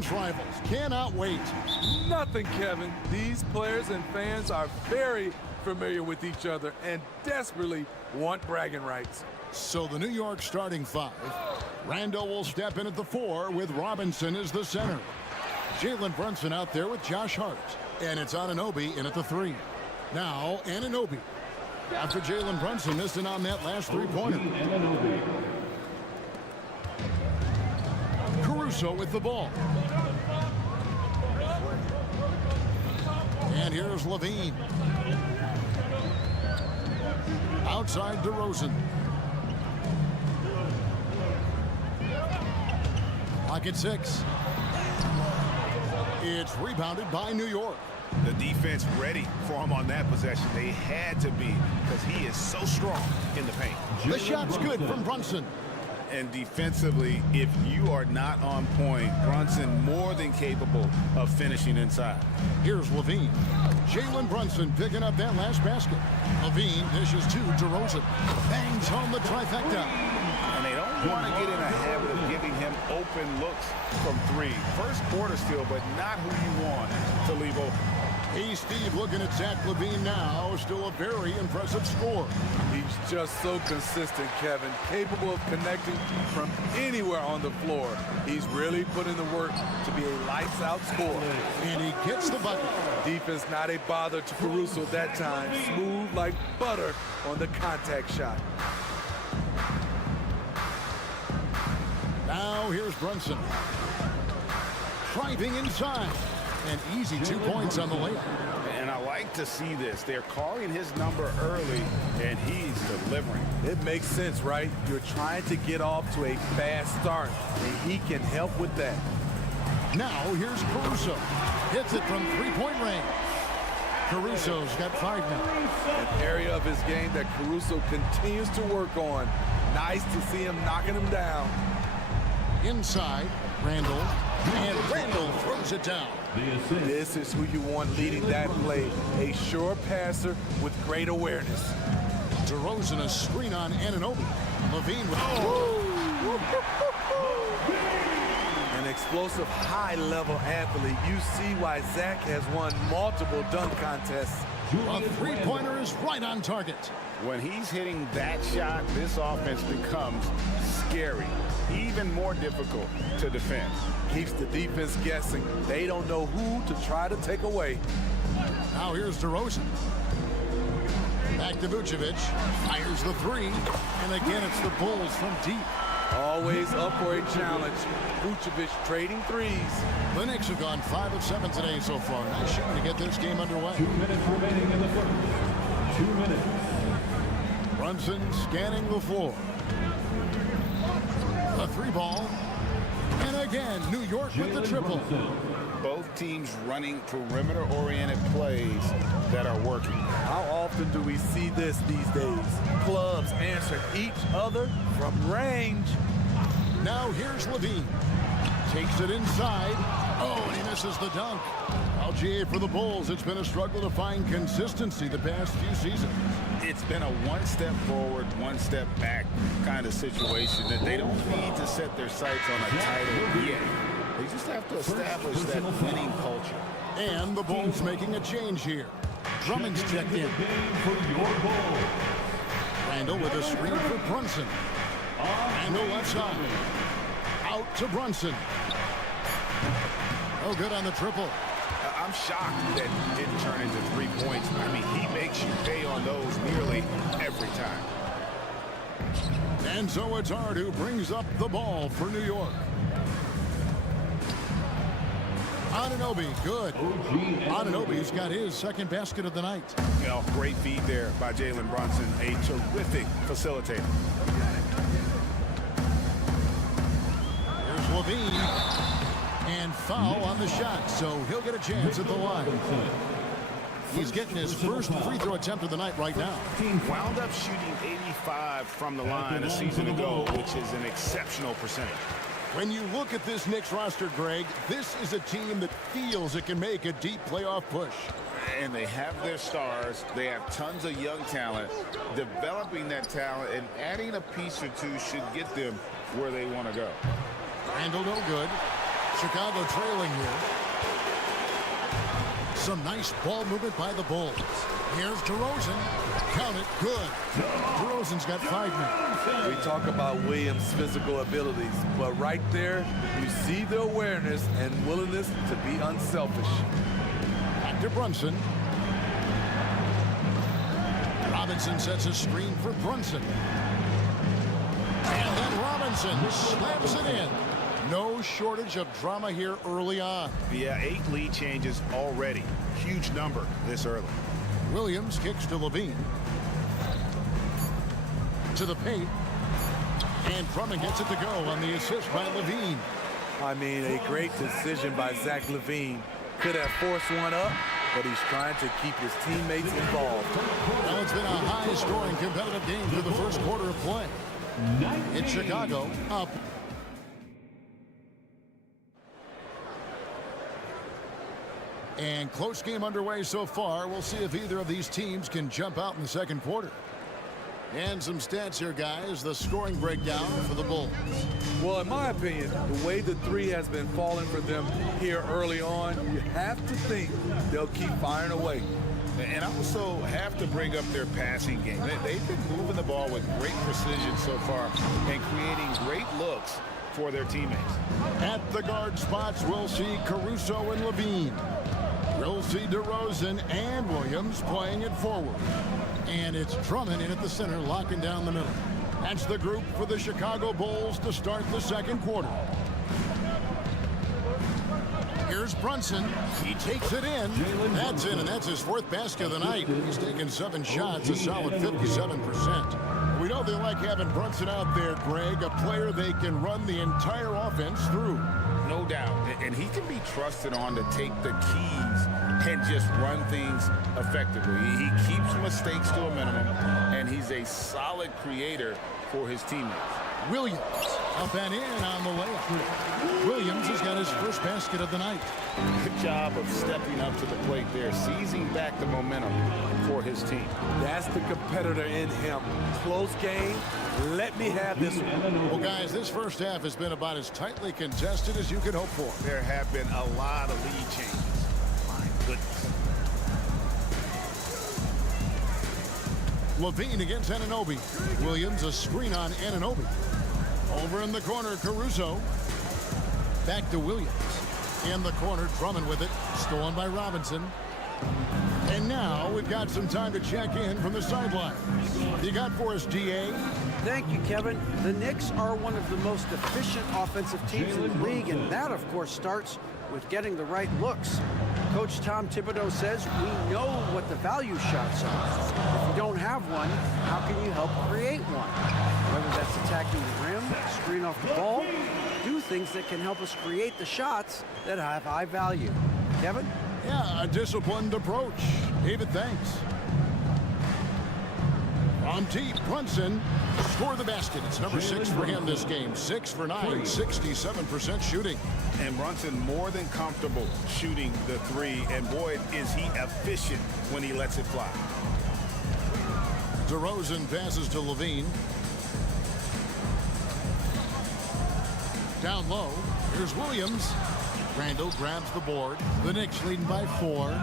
conference rivals. Cannot wait. Nothing, Kevin. These players and fans are very familiar with each other and desperately want bragging rights. So the New York starting five. Randall will step in at the 4 with Robinson as the center. Jalen Brunson out there with Josh Hart. And it's Anunoby in at the 3. Now Anunoby. After Jalen Brunson missing on that last three-pointer. Caruso with the ball. And here's Levine. Outside DeRozan. Clock at 6. It's rebounded by New York. The defense ready for him on that possession. They had to be because he is so strong in the paint. The shot's good from Brunson. And defensively, if you are not on point, Brunson more than capable of finishing inside. Here's Levine. Jalen Brunson picking up that last basket. Levine dishes to DeRozan. Bangs home the trifecta. And they don't want to get in a habit of giving him open looks from 3. First quarter still, but not who you want to leave open. Hey, Steve, looking at Zach LaVine now. Still a very impressive score. He's just so consistent, Kevin. Capable of connecting from anywhere on the floor. He's really put in the work to be a lights-out scorer. And he gets the bucket. Defense not a bother to Caruso that time. Smooth like butter on the contact shot. Now here's Brunson. Driving inside. And easy 2 points on the layup. And I like to see this. They're calling his number early, and he's delivering. It makes sense, right? You're trying to get off to a fast start, and he can help with that. Now here's Caruso. Hits it from three-point range. Caruso's got 5 now. An area of his game that Caruso continues to work on. Nice to see him knocking him down. Inside, Randall. And Randall throws it down. This is who you want leading that play. A sure passer with great awareness. DeRozan a screen on Anunoby. Levine with An explosive high-level athlete. You see why Zach has won multiple dunk contests. A three-pointer is right on target. When he's hitting that shot, this offense becomes scary, even more difficult to defend. Keeps the defense guessing. They don't know who to try to take away. Now here's DeRozan. Back to Vucevic. Fires the 3. And again, it's the Bulls from deep. Always up for a challenge. Vucevic trading threes. The Knicks have gone 5 of 7 today so far. Nice shooting to get this game underway. 2 minutes remaining in the first. 2 minutes. Brunson scanning the floor. A 3-ball. And again, New York with the triple. Both teams running perimeter-oriented plays that are working. How often do we see this these days? Clubs answer each other from range. Now here's Levine. Takes it inside. Oh, and he misses the dunk. LGA for the Bulls. It's been a struggle to find consistency the past few seasons. It's been a one step forward, one step back kind of situation that they don't need to set their sights on a title yet. They just have to establish that winning culture. And the Bulls making a change here. Drummond's checked in. Randall with a screen for Brunson. Randall left side. Out to Brunson. Oh, good on the triple. I'm shocked that it didn't turn into 3 points. I mean, he makes you pay on those nearly every time. And so it's Hart who brings up the ball for New York. Anunoby, good. Anunoby's got his second basket of the night. You know, great feed there by Jalen Brunson, a terrific facilitator. Here's Levine. And foul on the shot, so he'll get a chance at the line. He's getting his first free throw attempt of the night right now. Wound up shooting 85 from the line a season ago, which is an exceptional percentage. When you look at this Knicks roster, Greg, this is a team that feels it can make a deep playoff push. And they have their stars. They have tons of young talent. Developing that talent and adding a piece or two should get them where they want to go. Randall no good. Chicago trailing here. Some nice ball movement by the Bulls. Here's DeRozan. Count it. Good. DeRozan's got 5 minutes. We talk about Williams' physical abilities, but right there, you see the awareness and willingness to be unselfish. Back to Brunson. Robinson sets a screen for Brunson. And then Robinson slams it in. No shortage of drama here early on. Yeah, 8 lead changes already. Huge number this early. Williams kicks to Levine. To the paint. And Drummond gets it to go on the assist by Levine. I mean, a great decision by Zach LaVine. Could have forced one up, but he's trying to keep his teammates involved. Well, it's been a high-scoring competitive game for the first quarter of play. It's Chicago up. And close game underway so far. We'll see if either of these teams can jump out in the second quarter. And some stats here, guys. The scoring breakdown for the Bulls. Well, in my opinion, the way the three has been falling for them here early on, you have to think they'll keep firing away. And also have to bring up their passing game. They've been moving the ball with great precision so far and creating great looks for their teammates. At the guard spots, we'll see Caruso and Levine. We'll see DeRozan and Williams playing it forward. And it's Drummond in at the center, locking down the middle. That's the group for the Chicago Bulls to start the second quarter. Here's Brunson. He takes it in. That's in, and that's his 4th basket of the night. He's taken 7 shots, a solid 57%. We know they like having Brunson out there, Greg, a player they can run the entire offense through. No doubt. And he can be trusted on to take the keys and just run things effectively. He keeps mistakes to a minimum, and he's a solid creator for his teammates. Williams up and in on the layup. Williams has got his first basket of the night. Good job of stepping up to the plate there, seizing back the momentum for his team. That's the competitor in him. Close game. Let me have this one. Well, guys, this first half has been about as tightly contested as you could hope for. There have been a lot of lead changes. My goodness. Levine against Anunoby. Williams a screen on Anunoby. Over in the corner, Caruso. Back to Williams. In the corner, Drummond with it. Stolen by Robinson. And now we've got some time to check in from the sideline. You got for us, DA? Thank you, Kevin. The Knicks are one of the most efficient offensive teams in the league, and that, of course, starts with getting the right looks. Coach Tom Thibodeau says we know what the value shots are. If you don't have one, how can you help create one? Whether that's attacking the rim, screen off the ball, do things that can help us create the shots that have high value. Kevin? Yeah, a disciplined approach. David, thanks. On deep, Brunson scored the basket. It's number 6 for him this game. 6 for 9, 67% shooting. And Brunson more than comfortable shooting the 3. And boy, is he efficient when he lets it fly. DeRozan passes to Levine. Down low, here's Williams. Randall grabs the board. The Knicks leading by 4.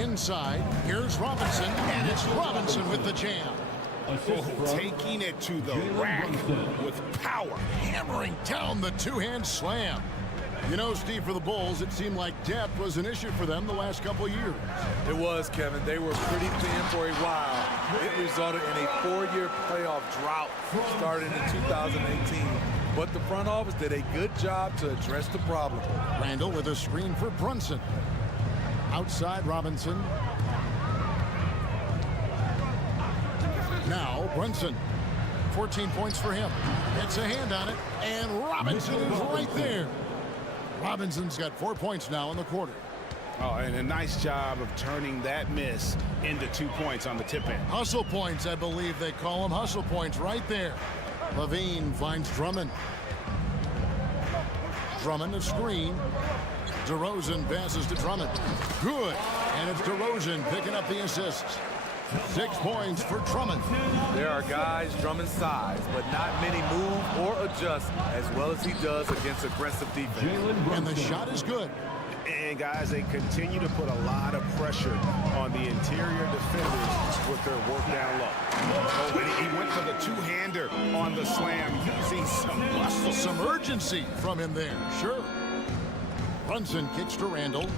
Inside, here's Robinson, and it's Robinson with the jam. Taking it to the rack with power. Hammering down the two-hand slam. You know, Steve, for the Bulls, it seemed like depth was an issue for them the last couple of years. It was, Kevin. They were pretty thin for a while. It resulted in a 4-year playoff drought starting in 2018. But the front office did a good job to address the problem. Randall with a screen for Brunson. Outside Robinson. Now Brunson. 14 points for him. Gets a hand on it, and Robinson is right there. Robinson's got 4 points now in the quarter. Oh, and a nice job of turning that miss into 2 points on the tip end. Hustle points, I believe they call them. Hustle points right there. Levine finds Drummond. Drummond a screen. DeRozan passes to Drummond. Good. And it's DeRozan picking up the assist. 6 points for Drummond. There are guys Drummond's size, but not many move or adjust as well as he does against aggressive defense. And the shot is good. And guys, they continue to put a lot of pressure on the interior defenders with their work down low. Oh, and he went for the two-hander on the slam, using some muscle. Some urgency from him there, sure. Brunson kicks to Randall.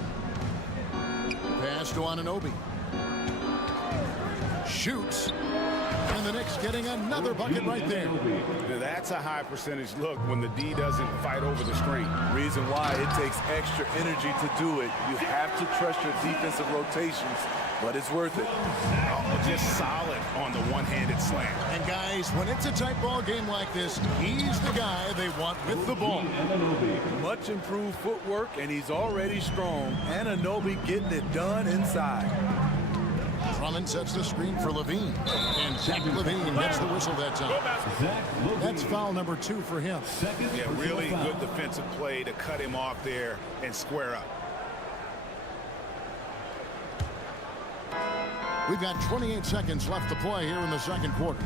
Pass to Anunoby. Shoots. And the Knicks getting another bucket right there. That's a high percentage look when the D doesn't fight over the screen. Reason why it takes extra energy to do it. You have to trust your defensive rotations, but it's worth it. Oh, just solid on the one-handed slam. And guys, when it's a tight ball game like this, he's the guy they want with the ball. Much improved footwork, and he's already strong. Anunoby getting it done inside. Drummond sets the screen for Levine. And Zach Levine gets the whistle that time. That's foul number 2 for him. Yeah, really good defensive play to cut him off there and square up. We've got 28 seconds left to play here in the second quarter.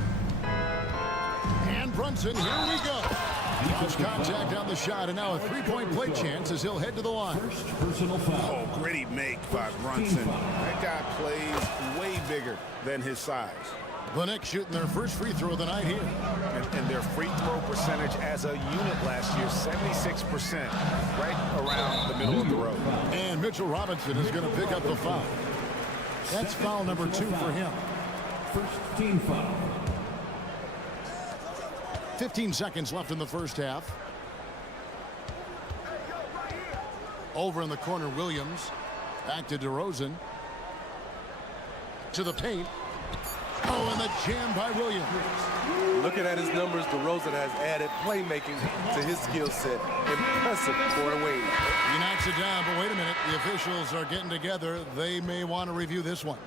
And Brunson, here we go. Lost contact on the shot, and now a three-point play chance as he'll head to the line. Personal foul. Oh, gritty make by Brunson. That guy plays way bigger than his size. The Knicks shooting their first free throw of the night here. And their free throw percentage as a unit last year, 76%, right around the middle of the road. And Mitchell Robinson is going to pick up the foul. That's foul number 2 for him. First team foul. 15 seconds left in the first half. Over in the corner, Williams. Back to DeRozan. To the paint. Oh, and the jam by Williams. Looking at his numbers, DeRozan has added playmaking to his skill set. Impressive for a Wade. He knocks it down, but wait a minute. The officials are getting together. They may want to review this one.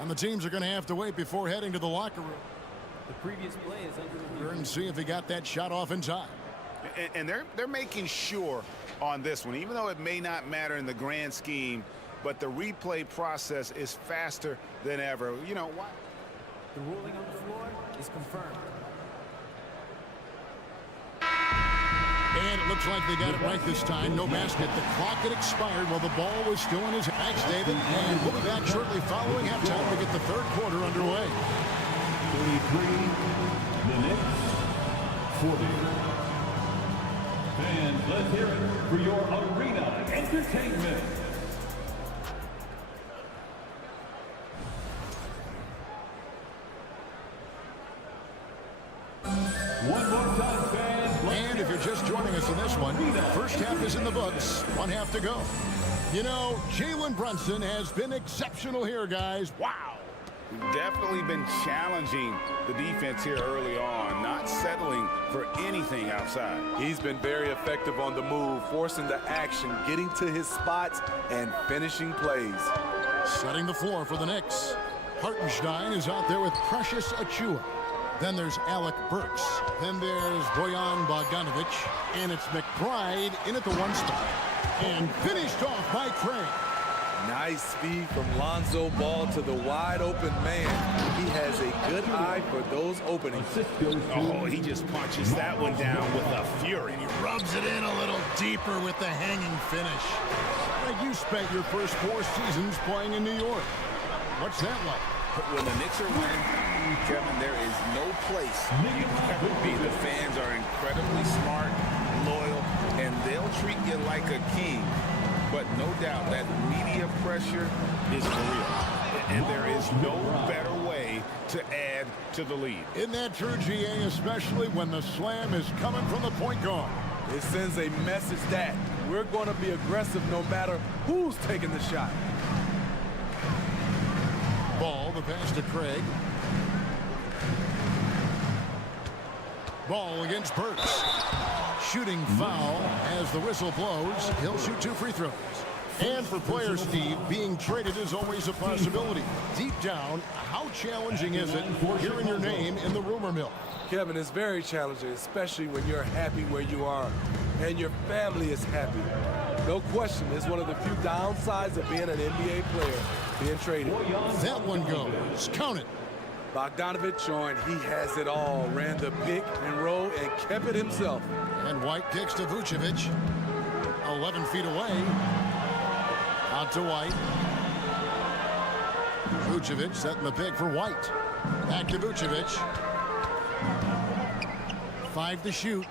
And the teams are going to have to wait before heading to the locker room. The previous play is under review. And see if he got that shot off in time. And they're making sure on this one, even though it may not matter in the grand scheme, but the replay process is faster than ever. You know, why? The ruling on the floor is confirmed. And it looks like they got it right this time. No basket. The clock had expired while the ball was still in his hands, David. And we'll be back shortly following halftime to get the third quarter underway. 33, the Knicks, 40. And let's hear it for your arena entertainment. One more time, fans. And if you're just joining us in this one, first half is in the books. One half to go. You know, Jalen Brunson has been exceptional here, guys. Wow. Definitely been challenging the defense here early on, not settling for anything outside. He's been very effective on the move, forcing the action, getting to his spots, and finishing plays. Setting the floor for the Knicks. Hartenstein is out there with Precious Achiuwa. Then there's Alec Burks. Then there's Bojan Bogdanovic. And it's McBride in at the 1 spot. And finished off by Craig. Nice speed from Lonzo Ball to the wide-open man. He has a good eye for those openings. Oh, he just punches that one down with a fury. He rubs it in a little deeper with the hanging finish. Like you spent your first 4 seasons playing in New York. What's that like? When the Knicks are winning, Kevin, there is no place you'd ever be. The fans are incredibly smart, loyal, and they'll treat you like a king. But no doubt that media pressure is for real. And there is no better way to add to the lead. Isn't that true, GA, especially when the slam is coming from the point guard? It sends a message that we're going to be aggressive no matter who's taking the shot. Ball, the pass to Craig. Ball against Burks. Shooting foul as the whistle blows. He'll shoot 2 free throws. And for player Steve, being traded is always a possibility. Deep down, how challenging is it hearing your name in the rumor mill? Kevin, it's very challenging, especially when you're happy where you are and your family is happy. No question, it's one of the few downsides of being an NBA player, being traded. That one goes. Count it. Bogdanovic showing he has it all. Ran the pick and roll and kept it himself. And White kicks to Vucevic. 11 feet away. Out to White. Vucevic setting the pick for White. Back to Vucevic. 5 to shoot.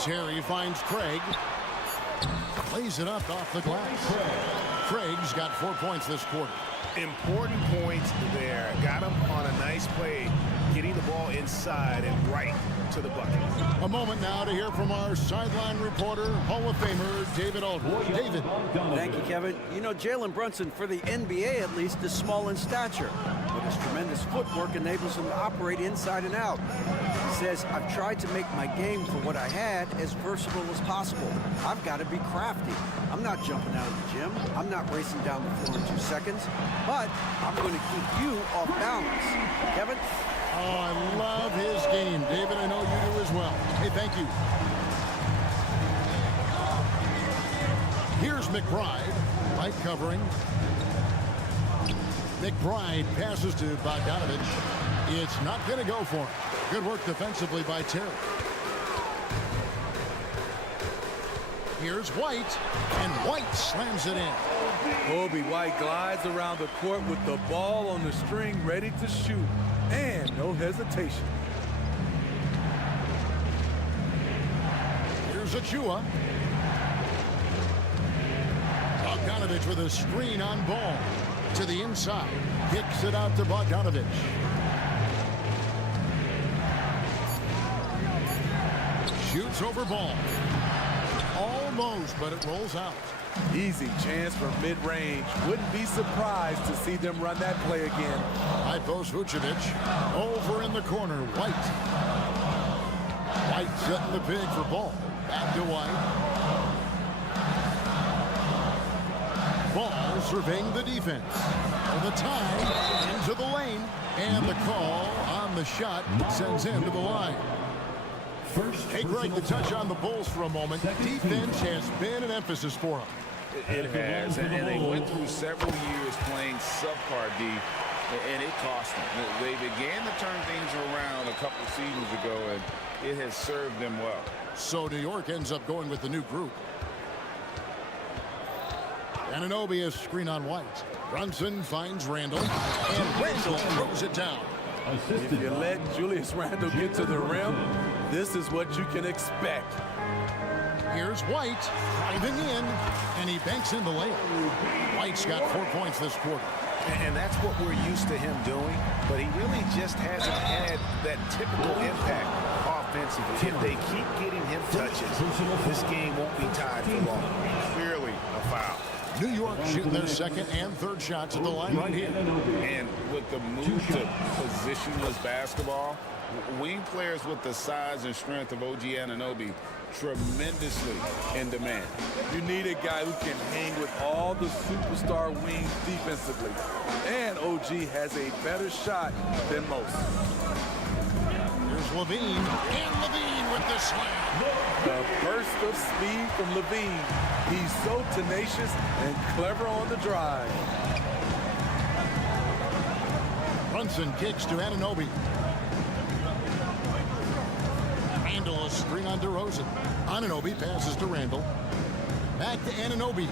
Terry finds Craig. Lays it up off the glass. Craig's got 4 points this quarter. Important points there. Got him on a nice play, getting the ball inside and right to the bucket. A moment now to hear from our sideline reporter, Hall of Famer David Aldridge. David. Thank you, Kevin. You know, Jalen Brunson, for the NBA at least, is small in stature, but his tremendous footwork enables him to operate inside and out. He says, I've tried to make my game for what I had as versatile as possible. I've got to be crafty. I'm not jumping out of the gym. I'm not racing down the floor in 2 seconds, but I'm going to keep you off balance. Kevin? Oh, I love his game. David, I know you do as well. Hey, thank you. Here's McBride. Light covering. McBride passes to Bogdanovic. It's not going to go for him. Good work defensively by Terry. Here's White, and White slams it in. Kobe White glides around the court with the ball on the string, ready to shoot, and no hesitation. Here's Achua. Bogdanovic with a screen on ball. To the inside. Kicks it out to Bogdanovic. Shoots over ball. Almost, but it rolls out. Easy chance from mid-range. Wouldn't be surprised to see them run that play again. High post Vucevic. Over in the corner, White. White setting the pig for ball. Back to White. Ball surveying the defense. The tie into the lane. And the call on the shot sends him to the line. Hey, Greg, to touch on the Bulls for a moment. Defense has been an emphasis for them. It has, and they went through several years playing subpar D, and it cost them. They began to turn things around a couple seasons ago, and it has served them well. So New York ends up going with the new group. Anunoby is screen on White. Brunson finds Randall, and Randall throws it down. If you let Julius Randle get to the rim, this is what you can expect. Here's White driving in, and he banks in the layup. White's got 4 points this quarter. And that's what we're used to him doing, but he really just hasn't had that typical impact offensively. If they keep getting him touches, this game won't be tied for long. Clearly a foul. New York shooting their second and third shots at the line right here. And with the move to positionless basketball, wing players with the size and strength of OG Anunoby tremendously in demand. You need a guy who can hang with all the superstar wings defensively. And OG has a better shot than most. Here's Levine, and Levine with the slam. The burst of speed from Levine. He's so tenacious and clever on the drive. Brunson kicks to Anunoby. Randall a screen on DeRozan. Anunoby passes to Randall. Back to Anunoby.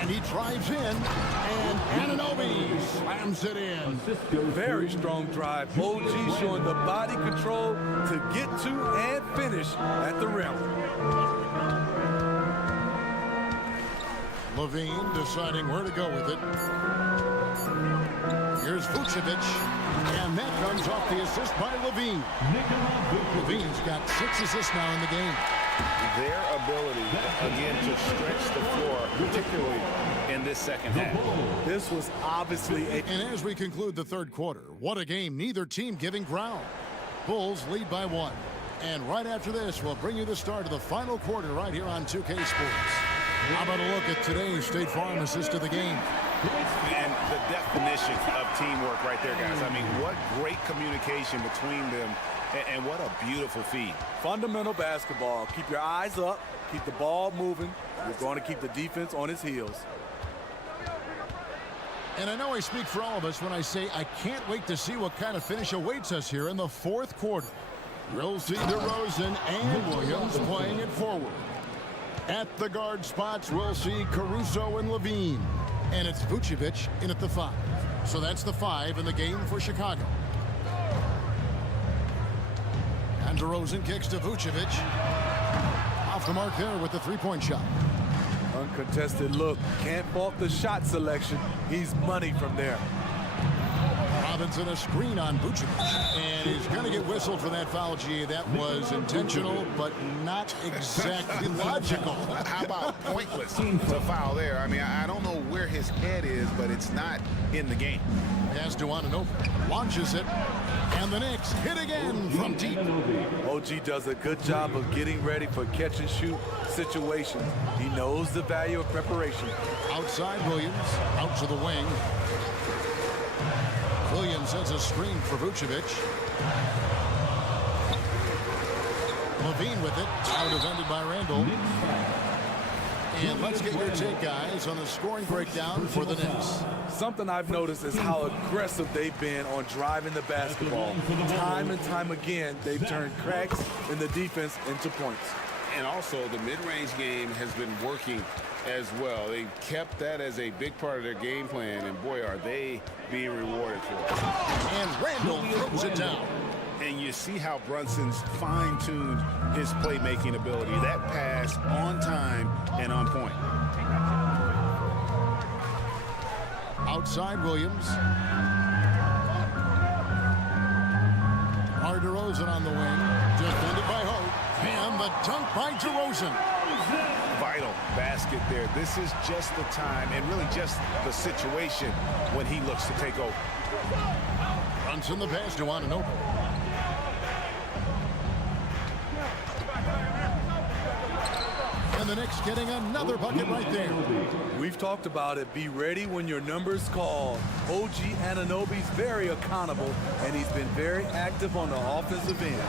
And he drives in, and Anunoby slams it in. Very strong drive. OG showing the body control to get to and finish at the rim. Levine deciding where to go with it. Here's Vucevic, and that comes off the assist by Levine. Levine's got 6 assists now in the game. Their ability, again, to stretch the floor, particularly in this second half. This was obviously a... And as we conclude the third quarter, what a game, neither team giving ground. Bulls lead by 1. And right after this, we'll bring you the start of the final quarter right here on 2K Sports. How about a look at today's State Farm assist of the game? And the definition of teamwork right there, guys. I mean, what great communication between them And what a beautiful feed. Fundamental basketball. Keep your eyes up. Keep the ball moving. You're going to keep the defense on its heels. And I know I speak for all of us when I say I can't wait to see what kind of finish awaits us here in the fourth quarter. We'll see DeRozan and Williams playing it forward. At the guard spots, we'll see Caruso and Levine. And it's Vucevic in at the 5. So that's the 5 in the game for Chicago. And DeRozan kicks to Vucevic. Off the mark there with the three-point shot. Uncontested look. Can't fault the shot selection. He's money from there. Robinson a screen on Vucevic. And he's going to get whistled for that foul, G. That was intentional, but not exactly logical. How about pointless to foul there? I mean, I don't know where his head is, but it's not in the game. Pass to Anunoby. Launches it. And the Knicks hit again from deep. OG does a good job of getting ready for catch-and-shoot situations. He knows the value of preparation. Outside Williams. Out to the wing. Williams sends a screen for Vucevic. Levine with it. Out defended by Randall. And let's get your take, guys, on the scoring breakdown for the Knicks. Something I've noticed is how aggressive they've been on driving the basketball. Time and time again, they've turned cracks in the defense into points. And also, the mid-range game has been working as well. They kept that as a big part of their game plan, and boy, are they being rewarded for it. And Randall throws it down. And you see how Brunson's fine-tuned his playmaking ability. That pass on time and on point. Outside Williams. DeRozan on the wing. Defended by Hart. And the dunk by DeRozan. Vital basket there. This is just the time and really just the situation when he looks to take over. Brunson the pass to Anunoby. And the Knicks getting another bucket right there. We've talked about it. Be ready when your number's called. OG Anunoby's very accountable, and he's been very active on the offensive end.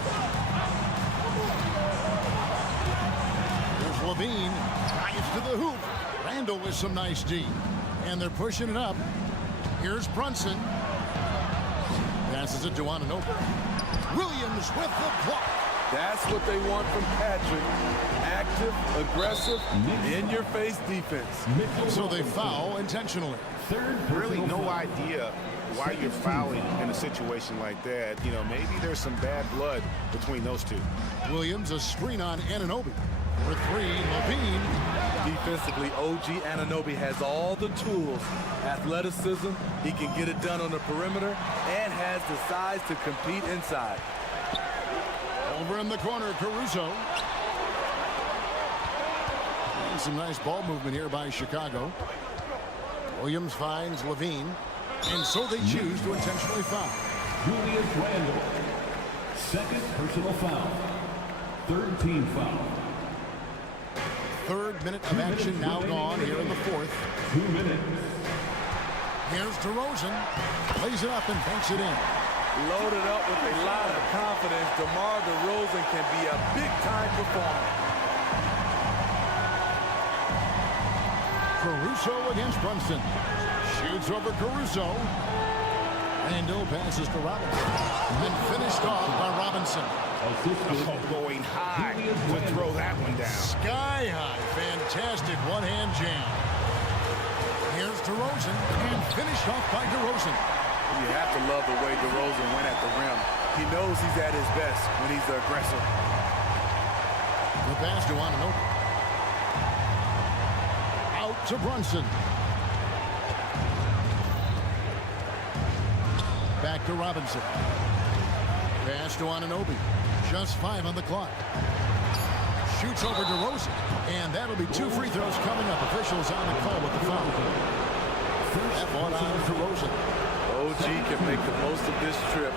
Here's Levine. Drives to the hoop. Randall with some nice D. And they're pushing it up. Here's Brunson. Passes it to Anunoby. Williams with the block. That's what they want from Patrick. Active, aggressive, in-your-face defense. So they foul intentionally. Really no idea why you're fouling in a situation like that. You know, maybe there's some bad blood between those two. Williams a screen on Anunoby. For 3, Levine. Defensively, OG Anunoby has all the tools. Athleticism, he can get it done on the perimeter, and has the size to compete inside. Over in the corner, Caruso. And some nice ball movement here by Chicago. Williams finds Levine. And so they choose to intentionally foul. Julius Randle. Second personal foul. Third team foul. 3rd minute of action now gone here in the 4th. 2 minutes. Here's DeRozan. Plays it up and banks it in. Loaded up with a lot of confidence, DeMar DeRozan can be a big-time performer. Caruso against Brunson. Shoots over Caruso. Randall passes to Robinson. And finished off by Robinson. Oh, going high to throw that one down. Sky high. Fantastic one-hand jam. Here's DeRozan. And finished off by DeRozan. You have to love the way DeRozan went at the rim. He knows he's at his best when he's the aggressor. The pass to Anunoby. Out to Brunson. Back to Robinson. Pass to Anunoby. Just 5 on the clock. Shoots over DeRozan. And that'll be 2 free throws coming up. Officials on the call with the foul. That one on DeRozan. OG can make the most of this trip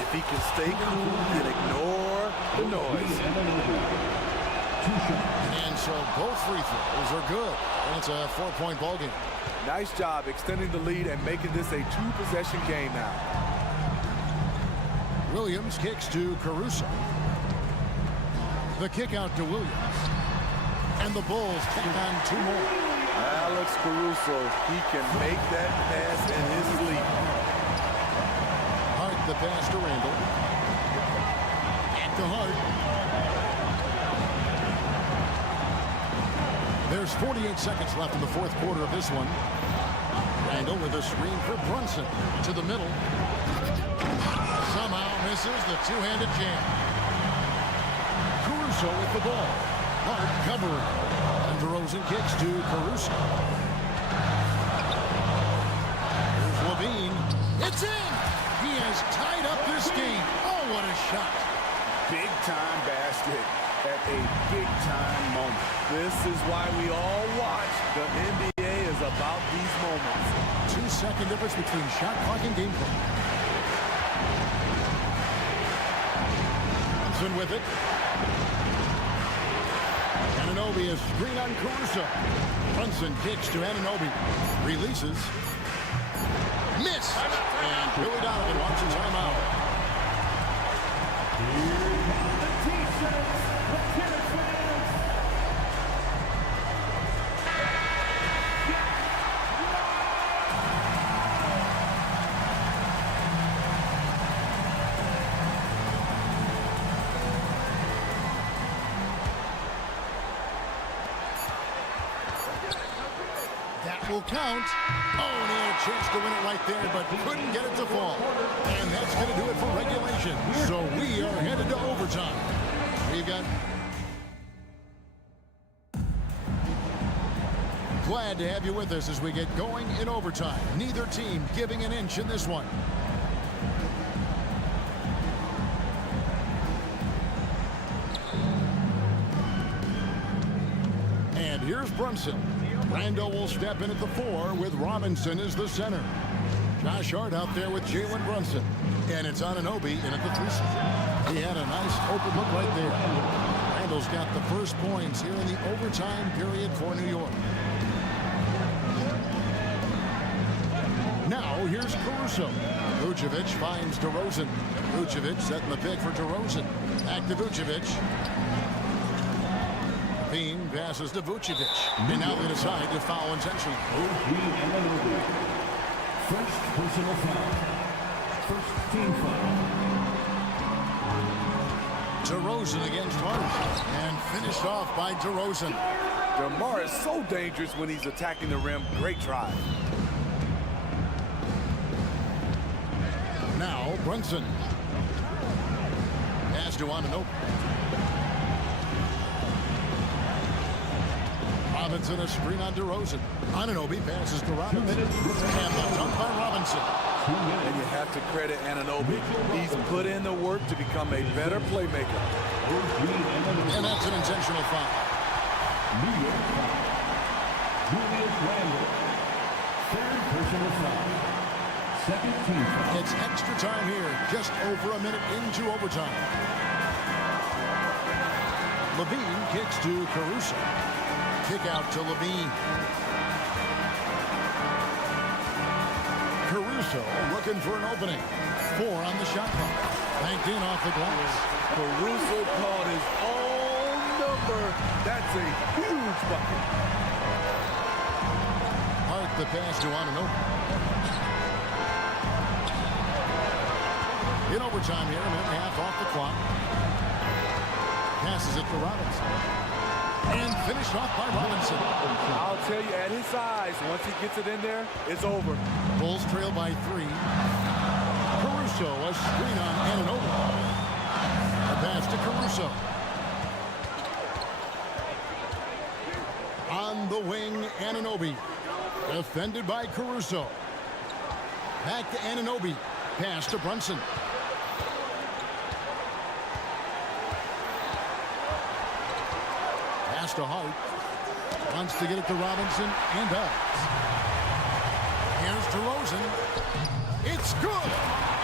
if he can stay cool and ignore the noise. And so both free throws are good. And it's a 4-point ball game. Nice job extending the lead and making this a 2-possession game now. Williams kicks to Caruso. The kick out to Williams. And the Bulls tack on 2 more. Alex Caruso, he can make that pass in his sleep. Hart the pass to Randall. Back to Hart. There's 48 seconds left in the 4th quarter of this one. Randall with a screen for Brunson to the middle. Somehow misses the two-handed jam. Caruso with the ball. Hart covering. And DeRozan kicks to Caruso. Here's Levine. It's in! He has tied up this game. Oh, what a shot. Big-time basket at a big-time moment. This is why we all watch. The NBA is about these moments. 2-second difference between shot clock and game clock. Brunson with it. Anunoby is screen on Caruso. Brunson kicks to Anunoby. Releases. Miss! And Billy Donovan wants a timeout. Will count. Oh, and he had a chance to win it right there, but couldn't get it to fall. And that's going to do it for regulation. So we are headed to overtime. We've got... Glad to have you with us as we get going in overtime. Neither team giving an inch in this one. And here's Brunson. Randall will step in at the 4 with Robinson as the center. Josh Hart out there with Jalen Brunson. And it's Anunoby in at the 3 spot. He had a nice open look right there. Randall's got the first points here in the overtime period for New York. Now here's Caruso. Vucevic finds DeRozan. Vucevic setting the pick for DeRozan. Back to Vucevic. Bean passes to Vucevic. And now they decide to foul intentionally. First personal foul. First team foul. DeRozan against Hart. And finished off by DeRozan. DeMar is so dangerous when he's attacking the rim. Great try. Now Brunson. Pass to Anunoby. Robinson a screen on DeRozan. Anunoby passes to Robinson. And the dunk by Robinson. And you have to credit Anunoby. He's put in the work to become a better playmaker. And that's an intentional foul. New York foul. Julius Randle. Third personal foul. Second team foul. It's extra time here. Just over a minute into overtime. Levine kicks to Caruso. Kick out to Levine. Caruso looking for an opening. 4 on the shot clock. Banked in off the glass. Caruso called his own number. That's a huge bucket. Hart the pass to Anunoby. In overtime here, a minute and a half off the clock. Passes it to Robinson. And finished off by Robinson. I'll tell you, at his size, once he gets it in there, it's over. Bulls trail by 3. Caruso, a screen on Anunoby. A pass to Caruso. On the wing, Anunoby. Defended by Caruso. Back to Anunoby. Pass to Brunson. Pass to Hart. Wants to get it to Robinson and does. Here's DeRozan. It's good.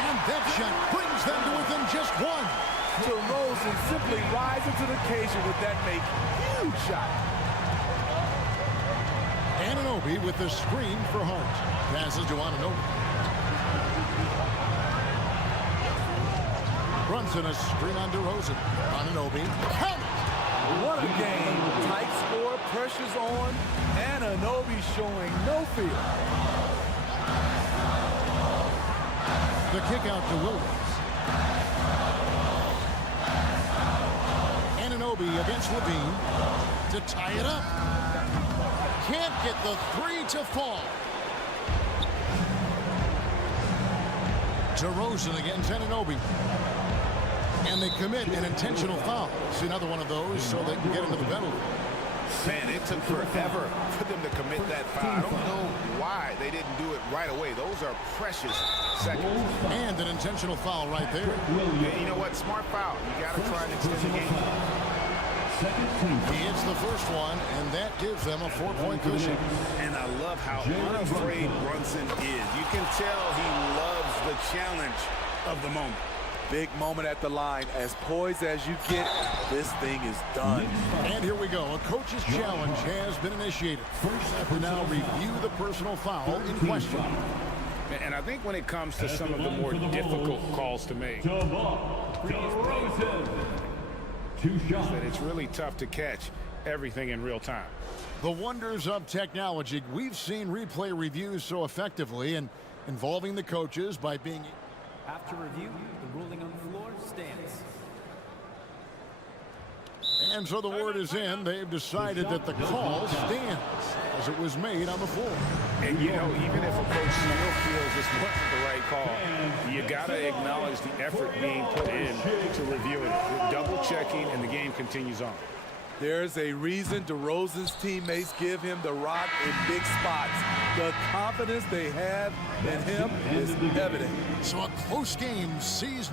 And that shot brings them to within just 1. DeRozan simply rises to the occasion with that make. Huge shot. Anunoby with the screen for Hart. Passes to Anunoby. Brunson a screen on DeRozan. Anunoby. Count it! What a game. Tight score, pressure's on, and Anunoby showing no fear. The kick out to Williams. Anunoby against Levine to tie it up. Can't get the three to fall. DeRozan against Anunoby. And they commit an intentional foul. See another one of those so they can get into the penalty. Man, it took forever for them to commit that foul. I don't know why they didn't do it right away. Those are precious seconds. And an intentional foul right there. And you know what? Smart foul. You got to try and extend the game. He hits the first one, and that gives them a 4-point cushion. And I love how unafraid Brunson is. You can tell he loves the challenge of the moment. Big moment at the line. As poised as you get, this thing is done. And here we go. A coach's challenge has been initiated. First, have to now review the personal foul in question. And I think when it comes to some of the more difficult calls to make, DeRozan. 2 shots. that it's really tough to catch everything in real time. The wonders of technology. We've seen replay reviews so effectively and involving the coaches by being... After review, the ruling on the floor stands. And so the word is in. They've decided that the call stands as it was made on the floor. And, you know, even if a coach still feels this wasn't the right call, you got to acknowledge the effort being put in to review it. Double checking, and the game continues on. There's a reason DeRozan's teammates give him the rock in big spots. The confidence they have in him is evident. So a close game sees...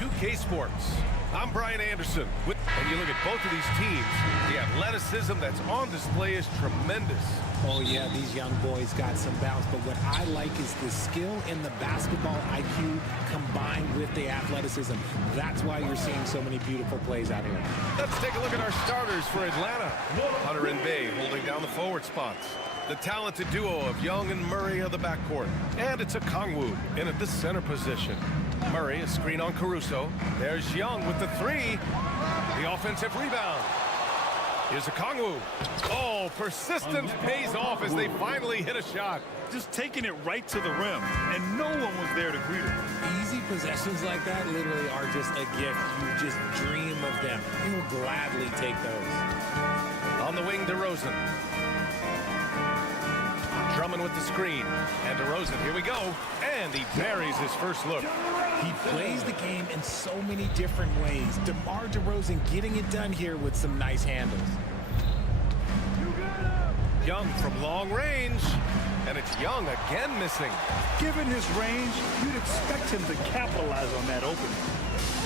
2K Sports. I'm Brian Anderson. And you look at both of these teams, the athleticism that's on display is tremendous. Oh, yeah, these young boys got some bounce, but what I like is the skill and the basketball IQ combined with the athleticism. That's why you're seeing so many beautiful plays out here. Let's take a look at our starters for Atlanta. Hunter and Bay holding down the forward spots. The talented duo of Young and Murray of the backcourt. And it's a Kongwu in at the center position. Murray, a screen on Caruso. There's Young with the three. The offensive rebound. Here's a Kongwu. Oh, persistence pays off as they finally hit a shot. Just taking it right to the rim, and no one was there to greet him. Easy possessions like that literally are just a gift. You just dream of them. You'll gladly take those. On the wing, DeRozan. Drummond with the screen. And DeRozan, here we go. And he buries his first look. He plays the game in so many different ways. DeMar DeRozan getting it done here with some nice handles. Young from long range. And it's Young again missing. Given his range, you'd expect him to capitalize on that opening.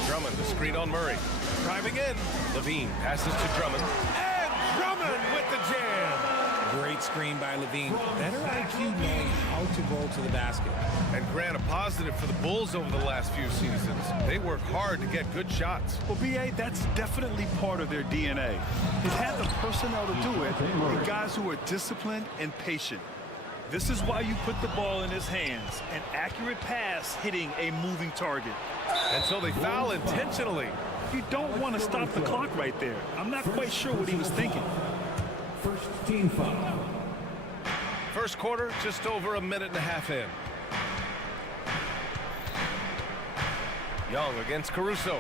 Drummond, the screen on Murray. Driving in. Levine passes to Drummond. And Drummond with the jam. Great screen by Levine. Better IQ knowing how to roll to the basket. And Grant, a positive for the Bulls over the last few seasons. They work hard to get good shots. Well, B.A., that's definitely part of their DNA. They've had the personnel to do it, and guys who are disciplined and patient. This is why you put the ball in his hands, an accurate pass hitting a moving target. And so they foul intentionally. You don't want to stop the clock right there. I'm not quite sure what he was thinking. First team foul. First quarter, just over a minute and a half in. Young against Caruso.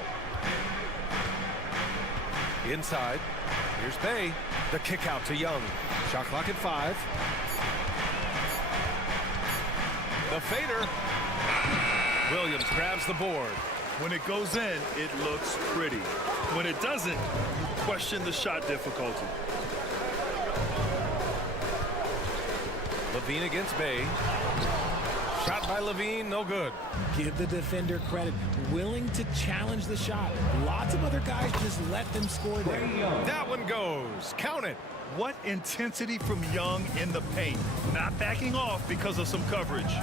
Inside. Here's Bay. The kick out to Young. Shot clock at 5. The fader. Williams grabs the board. When it goes in, it looks pretty. When it doesn't, you question the shot difficulty. Levine against Bay. Shot by Levine, no good. Give the defender credit. Willing to challenge the shot. Lots of other guys just let them score there. That one goes. Count it. What intensity from Young in the paint. Not backing off because of some coverage.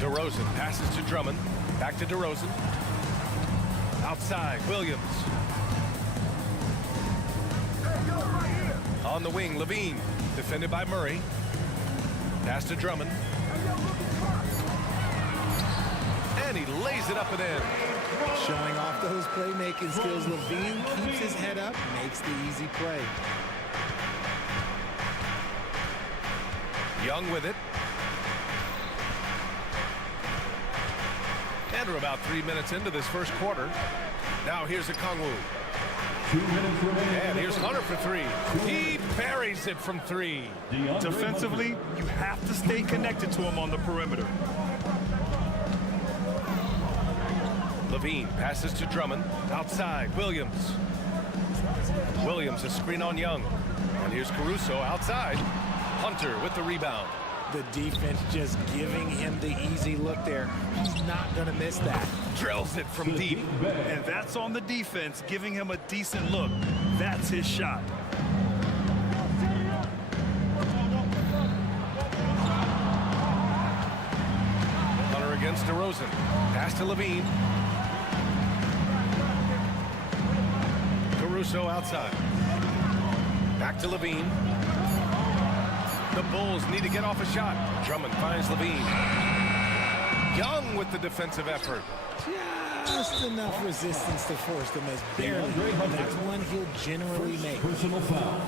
DeRozan passes to Drummond. Back to DeRozan. Outside, Williams. On the wing, Levine. Defended by Murray. Pass to Drummond. And he lays it up and in. Showing off those playmaking skills. Levine keeps his head up, makes the easy play. Young with it. And we're about 3 minutes into this first quarter. Now here's a Kongwu. 2 minutes remaining. And here's Hunter for 3. He buries it from 3. Defensively, you have to stay connected to him on the perimeter. Levine passes to Drummond. Outside, Williams. Williams, a screen on Young. And here's Caruso outside. Hunter with the rebound. The defense just giving him the easy look there. He's not going to miss that. Drills it from deep. And that's on the defense, giving him a decent look. That's his shot. Hunter against DeRozan. Pass to Levine. Caruso outside. Back to Levine. The Bulls need to get off a shot. Drummond finds Levine. Young with the defensive effort. Just enough resistance to force them as barely. That's one he'll generally make. Personal foul.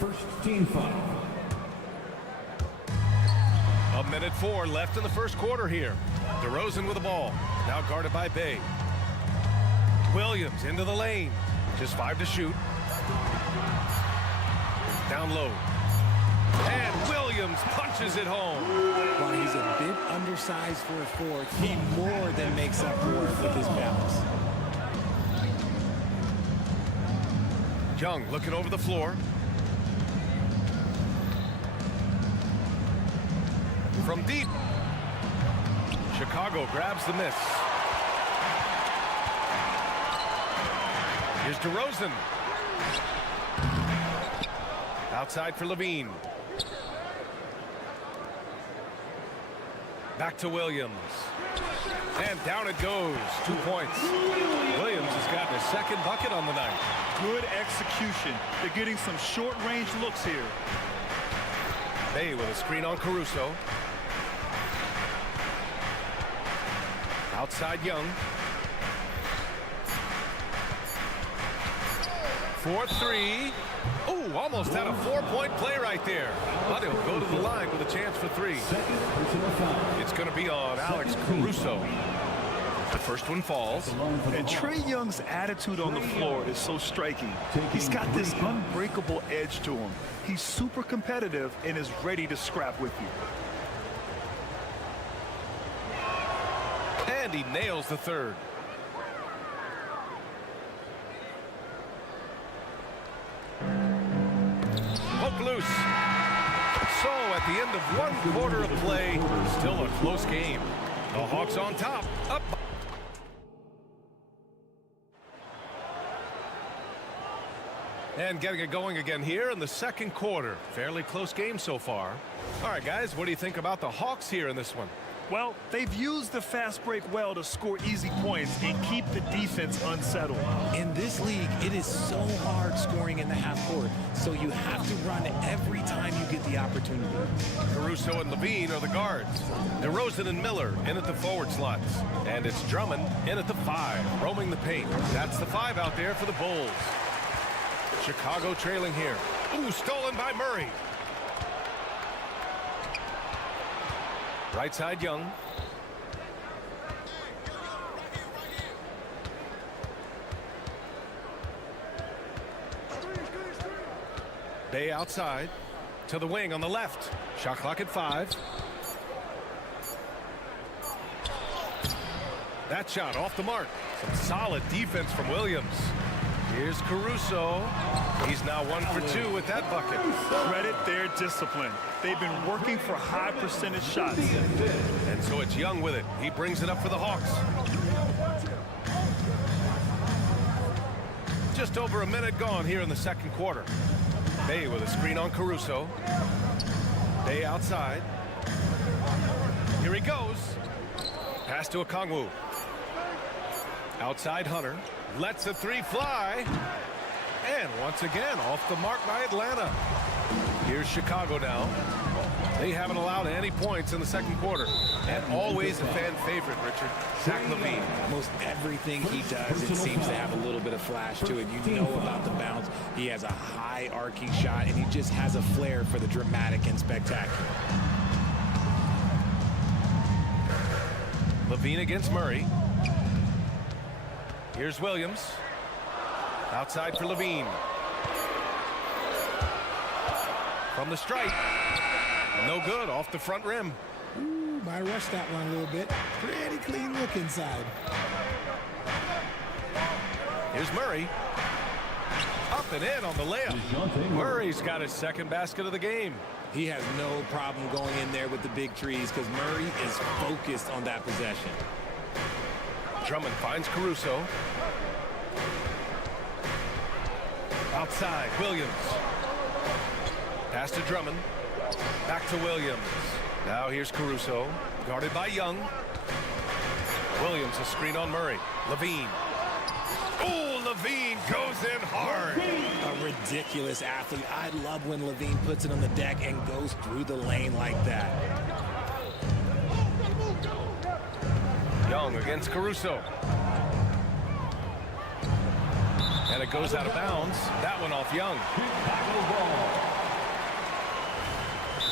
First team foul. 1:04 left in the first quarter here. DeRozan with the ball. Now guarded by Bay. Williams into the lane. Just 5 to shoot. Down low. And Williams punches it home. While he's a bit undersized for a forward, he more than makes up for it with his bounce. Young looking over the floor. From deep. Chicago grabs the miss. Here's DeRozan. Outside for Levine. Back to Williams. And down it goes. 2 points. Williams has gotten his second bucket on the night. Good execution. They're getting some short-range looks here. Bay with a screen on Caruso. Outside Young. 4-3. Oh, almost had a 4-point play right there. But he'll go to the line with a chance for 3. It's going to be on Alex Caruso. The first one falls. And Trae Young's attitude on the floor is so striking. He's got this unbreakable edge to him. He's super competitive and is ready to scrap with you. And he nails the third. Poke loose. So at the end of 1 quarter of play, still a close game. The Hawks on top. Up. And getting it going again here in the second quarter. Fairly close game so far. All right, guys, what do you think about the Hawks here in this one? Well, they've used the fast break well to score easy points and keep the defense unsettled. In this league, it is so hard scoring in the half court, so you have to run every time you get the opportunity. Caruso and Levine are the guards. DeRozan and Miller in at the forward slots. And it's Drummond in at the 5, roaming the paint. That's the 5 out there for the Bulls. Chicago trailing here. Ooh, stolen by Murray. Right side Young. Bay outside to the wing on the left. Shot clock at 5. That shot off the mark. Some solid defense from Williams. Here's Caruso. He's now 1 for 2 with that bucket. Credit their discipline. They've been working for high percentage shots. And so it's Young with it. He brings it up for the Hawks. Just over a minute gone here in the second quarter. Bay with a screen on Caruso. Bay outside. Here he goes. Pass to Okongwu. Outside Hunter. Lets a 3 fly. And once again, off the mark by Atlanta. Here's Chicago now. They haven't allowed any points in the second quarter. And always a fan favorite, Richard. Zach LaVine. Most everything he does, it seems to have a little bit of flash to it. You know about the bounce. He has a high arcing shot, and he just has a flair for the dramatic and spectacular. LaVine against Murray. Here's Williams. Outside for Levine. From the stripe. No good, off the front rim. Ooh, might rush that one a little bit. Pretty clean look inside. Here's Murray. Up and in on the layup. Murray's got his second basket of the game. He has no problem going in there with the big trees because Murray is focused on that possession. Drummond finds Caruso. Outside, Williams. Pass to Drummond. Back to Williams. Now here's Caruso. Guarded by Young. Williams a screen on Murray. Levine. Oh, Levine goes in hard. A ridiculous athlete. I love when Levine puts it on the deck and goes through the lane like that. Young against Caruso. And it goes out of bounds. That one off Young.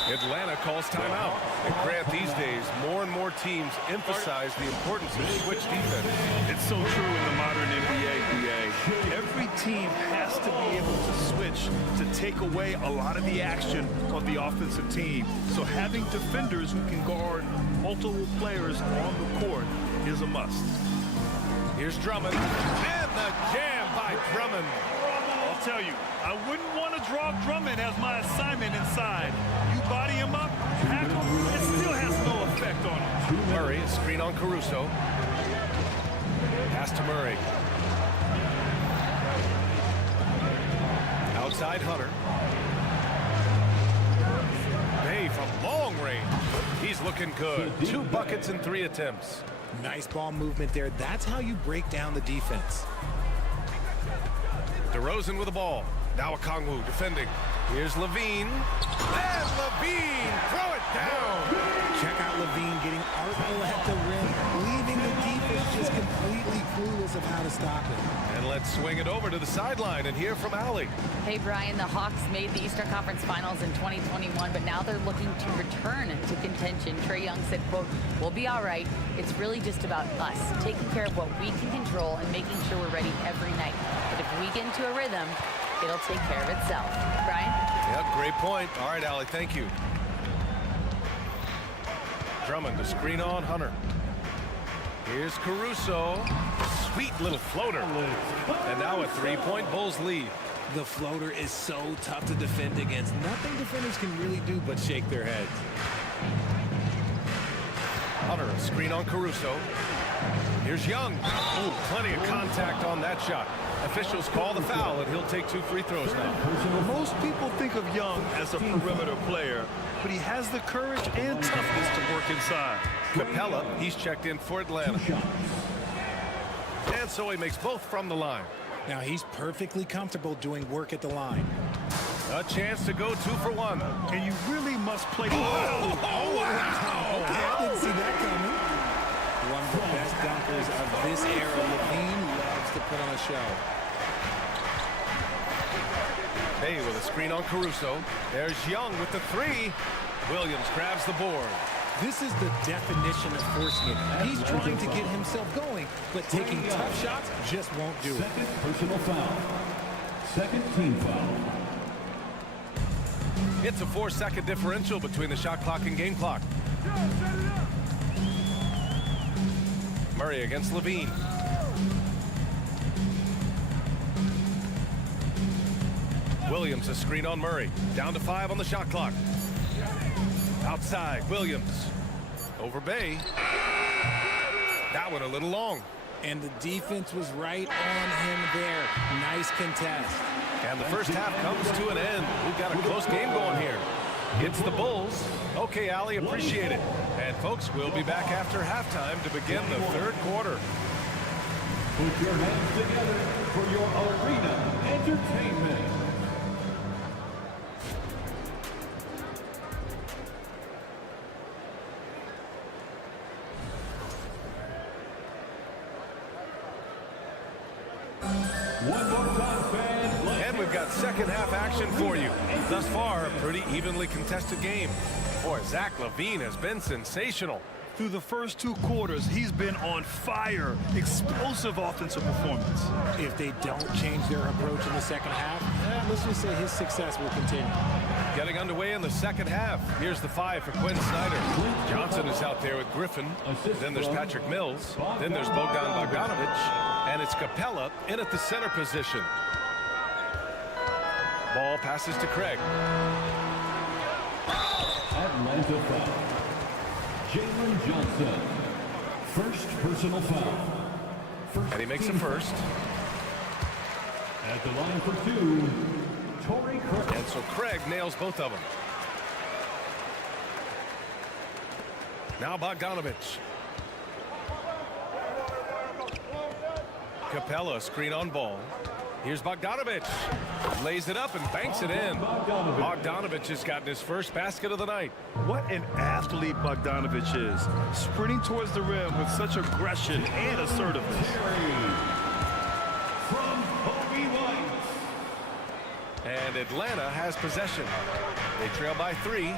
Atlanta calls timeout. And Grant, these days, more and more teams emphasize the importance of switch defense. It's so true in the modern NBA, BA. Every team has to be able to switch to take away a lot of the action of the offensive team. So having defenders who can guard multiple players on the court is a must. Here's Drummond. And the jam by Drummond. I'll tell you, I wouldn't want to draw Drummond as my assignment inside. You body him up, hack him, it still has no effect on him. Murray, a screen on Caruso. Pass to Murray. side, Hunter. Bay from long range. He's looking good. 2 buckets in 3 attempts. Nice ball movement there. That's how you break down the defense. DeRozan with the ball. Now Okongwu defending. Here's Levine. And Levine, throw it down. Check out Levine getting artful at the rim, leaving the defense just completely clueless of how to stop it. And let's swing it over to the sideline and hear from Allie. Hey, Brian, the Hawks made the Eastern Conference Finals in 2021, but now they're looking to return to contention. Trae Young said, quote, "We'll be all right. It's really just about us, taking care of what we can control and making sure we're ready every night. But if we get into a rhythm, it'll take care of itself." Brian? Yep, great point. All right, Allie, thank you. Drummond to screen on Hunter. Here's Caruso. Sweet little floater. And now a 3-point Bulls lead. The floater is so tough to defend against. Nothing defenders can really do but shake their heads. Hunter, a screen on Caruso. Here's Young. Oh, plenty of contact on that shot. Officials call the foul, and he'll take 2 free throws now. Most people think of Young as a perimeter player, but he has the courage and toughness to work inside. Capella, he's checked in for Atlanta. And so he makes both from the line. Now he's perfectly comfortable doing work at the line. A chance to go 2 for 1. And you really must play. Oh, wow! Okay, I didn't see that coming. One of the best dunkers of this era. Levine loves to put on a show. Bay with a screen on Caruso. There's Young with the 3. Williams grabs the board. This is the definition of forcing it. He's trying to get himself going, but taking tough shots just won't do it. Second personal foul. Second team foul. It's a 4-second differential between the shot clock and game clock. Murray against Levine. Williams a screen on Murray. Down to 5 on the shot clock. Outside, Williams. Over Bay. That one a little long. And the defense was right on him there. Nice contest. And the first half comes to an end. We've got a close game going here. It's the Bulls. Okay, Allie, appreciate it. And folks, we'll be back after halftime to begin the 3rd quarter. Put your hands together for your arena entertainment. One more time, fans. And we've got second half action for you. Thus far, a pretty evenly contested game. Boy, Zach LaVine has been sensational. Through the first 2 quarters, he's been on fire. Explosive offensive performance. If they don't change their approach in the second half, let's just say his success will continue. Getting underway in the second half. Here's the 5 for Quinn Snyder. Johnson is out there with Griffin. Then there's Patrick Mills. Then there's Bogdan Bogdanovic. And it's Capella in at the center position. Ball passes to Craig. Atlanta foul. Jalen Johnson. First personal foul. And he makes a first. At the line for 2, Torrey Craig. And so Craig nails both of them. Now Bogdanovic. Capella, screen on ball. Here's Bogdanovic. Lays it up and banks it in. Bogdanovic has gotten his first basket of the night. What an athlete Bogdanovic is. Sprinting towards the rim with such aggression and assertiveness. From Kobe White. And Atlanta has possession. They trail by 3.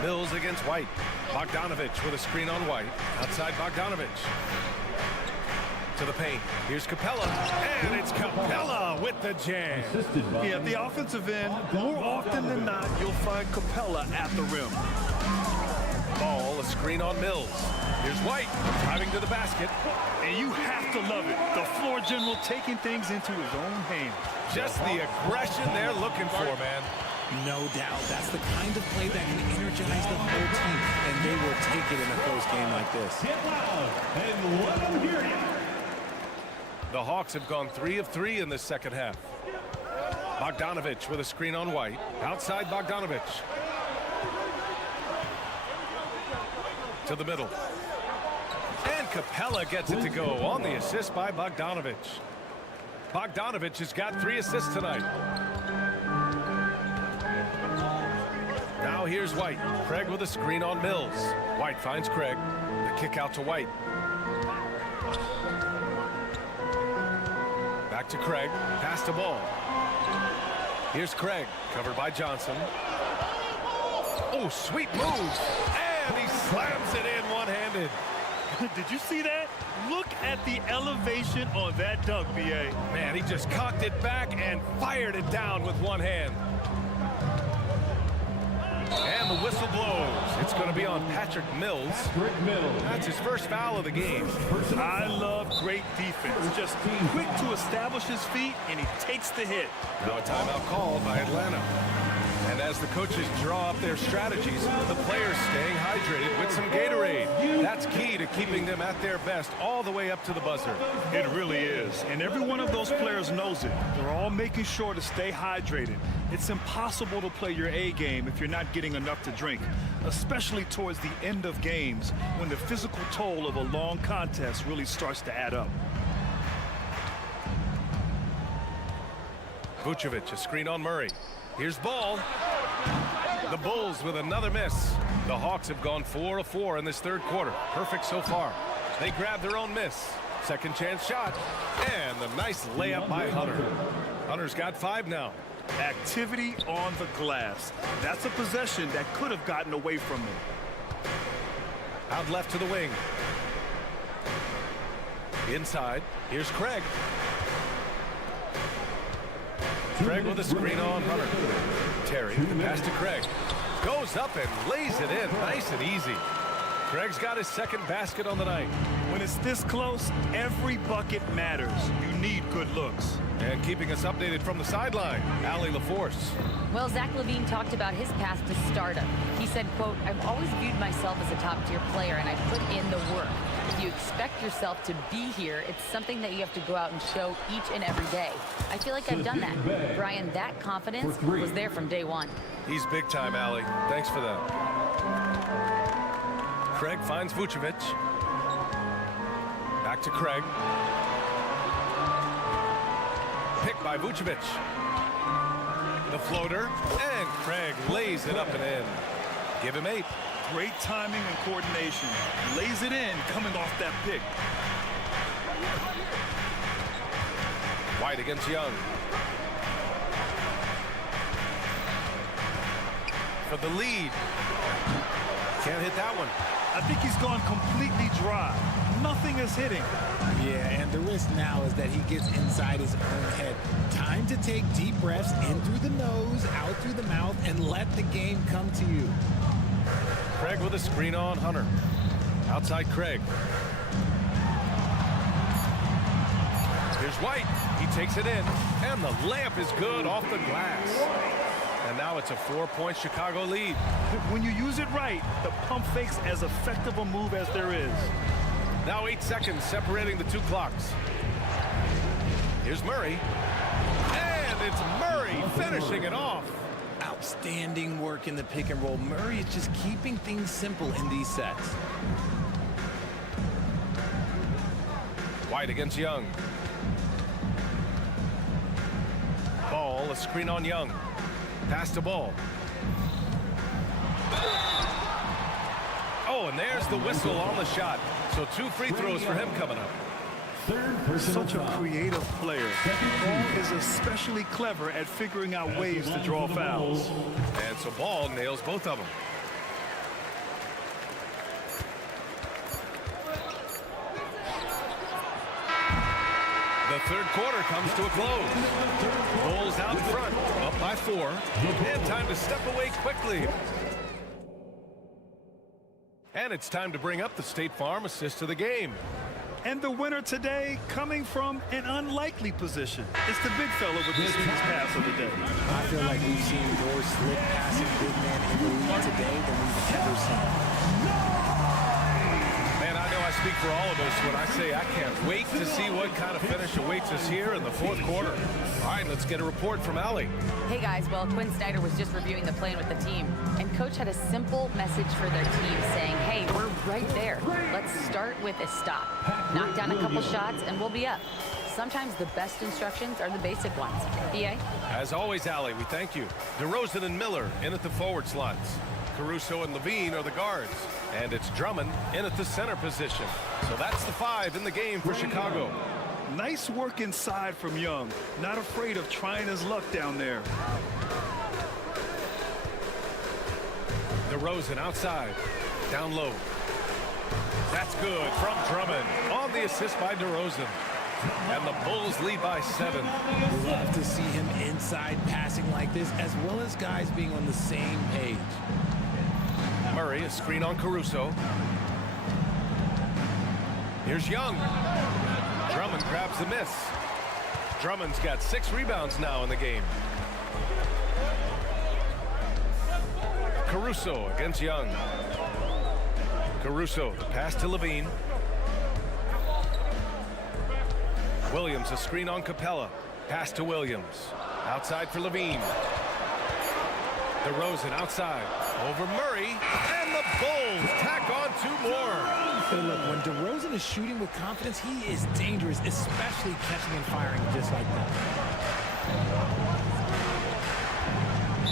Mills against White. Bogdanovic with a screen on White. Outside Bogdanovic. To the paint. Here's Capella. And it's Capella with the jam. Yeah, at the offensive end, more often than not, you'll find Capella at the rim. Ball, a screen on Mills. Here's White driving to the basket. And you have to love it. The floor general taking things into his own hands. Just the aggression they're looking for, man. No doubt. That's the kind of play that can energize the whole team, and they will take it in a close game like this. Get loud and let them hear you. The Hawks have gone 3 of 3 in this second half. Bogdanovich with a screen on White. Outside Bogdanovich. To the middle. And Capella gets it to go on the assist by Bogdanovich. Bogdanovich has got 3 assists tonight. Now here's White. Craig with a screen on Mills. White finds Craig. The kick out to White. Back to Craig. Pass the ball. Here's Craig. Covered by Johnson. Oh, sweet move. And he slams it in one-handed. Did you see that? Look at the elevation on that dunk, B.A. Man, he just cocked it back and fired it down with one hand. And the whistle blows. It's going to be on Patrick Mills. That's his first foul of the game. I love great defense. Just quick to establish his feet, and he takes the hit. Now a timeout called by Atlanta. And as the coaches draw up their strategies, the players staying hydrated with some Gatorade. That's key to keeping them at their best all the way up to the buzzer. It really is. And every one of those players knows it. They're all making sure to stay hydrated. It's impossible to play your A game if you're not getting enough to drink, especially towards the end of games when the physical toll of a long contest really starts to add up. Vucevic, a screen on Murray. Here's Ball. The Bulls with another miss. The Hawks have gone 4 of 4 in this third quarter. Perfect so far. They grab their own miss. Second chance shot. And the nice layup by Hunter. Hunter's got 5 now. Activity on the glass. That's a possession that could have gotten away from him. Out left to the wing. Inside. Here's Craig. Craig with a screen on Hunter. Terry, the pass to Craig. Goes up and lays it in nice and easy. Craig's got his second basket on the night. When it's this close, every bucket matters. You need good looks. And keeping us updated from the sideline, Allie LaForce. Well, Zach LaVine talked about his path to stardom. He said, quote, "I've always viewed myself as a top-tier player, and I put in the work. If you expect yourself to be here, it's something that you have to go out and show each and every day. I feel like I've done that." Brian, that confidence was there from day one. He's big time, Allie. Thanks for that. Craig finds Vucevic. Back to Craig. Picked by Vucevic. The floater, and Craig lays it up and in. Give him 8. Great timing and coordination. Lays it in coming off that pick. White against Young. For the lead. Can't hit that one. I think he's gone completely dry. Nothing is hitting. Yeah, and the risk now is that he gets inside his own head. Time to take deep breaths in through the nose, out through the mouth, and let the game come to you. Craig with a screen on Hunter. Outside Craig. Here's White. He takes it in, and the layup is good off the glass. And now it's a 4-point Chicago lead. When you use it right, the pump fake's as effective a move as there is. Now 8 seconds separating the 2 clocks. Here's Murray. And it's Murray finishing it off. Outstanding work in the pick and roll. Murray is just keeping things simple in these sets. White against Young. Ball, a screen on Young. Pass to Ball. Oh, and there's the whistle on the shot. So 2 free throws for him coming up. Such a creative player. Ball is especially clever at figuring out ways to draw fouls. And so Ball nails both of them. The third quarter comes to a close. Bulls out front, up by 4. And time to step away quickly. And it's time to bring up the State Farm assist of the game. And the winner today coming from an unlikely position. It's the big fella with the sweetest pass of the day. I feel like we've seen more slip passing big man in the league today than we've ever seen. Man, I know I speak for all of us when I say I can't wait to see what kind of finish awaits us here in the fourth quarter. All right, let's get a report from Allie. Hey guys, well, Quinn Snyder was just reviewing the plan with the team, and Coach had a simple message for their team saying, hey, we're right there. Let's start with a stop. Knock down a couple shots, and we'll be up. Sometimes the best instructions are the basic ones. B.I.G? As always, Allie, we thank you. DeRozan and Miller in at the forward slots. Caruso and Levine are the guards. And it's Drummond in at the center position. So that's the 5 in the game for Chicago. Nice work inside from Young. Not afraid of trying his luck down there. DeRozan outside. Down low. That's good from Drummond. On the assist by DeRozan. And the Bulls lead by 7. Love to see him inside passing like this, as well as guys being on the same page. Murray, a screen on Caruso. Here's Young. Drummond grabs the miss. Drummond's got 6 rebounds now in the game. Caruso against Young. Caruso, the pass to Levine. Williams, a screen on Capella. Pass to Williams. Outside for Levine. DeRozan outside. Over Murray. And the Bulls tack on 2 more. Hey, look, when DeRozan is shooting with confidence, he is dangerous, especially catching and firing just like that.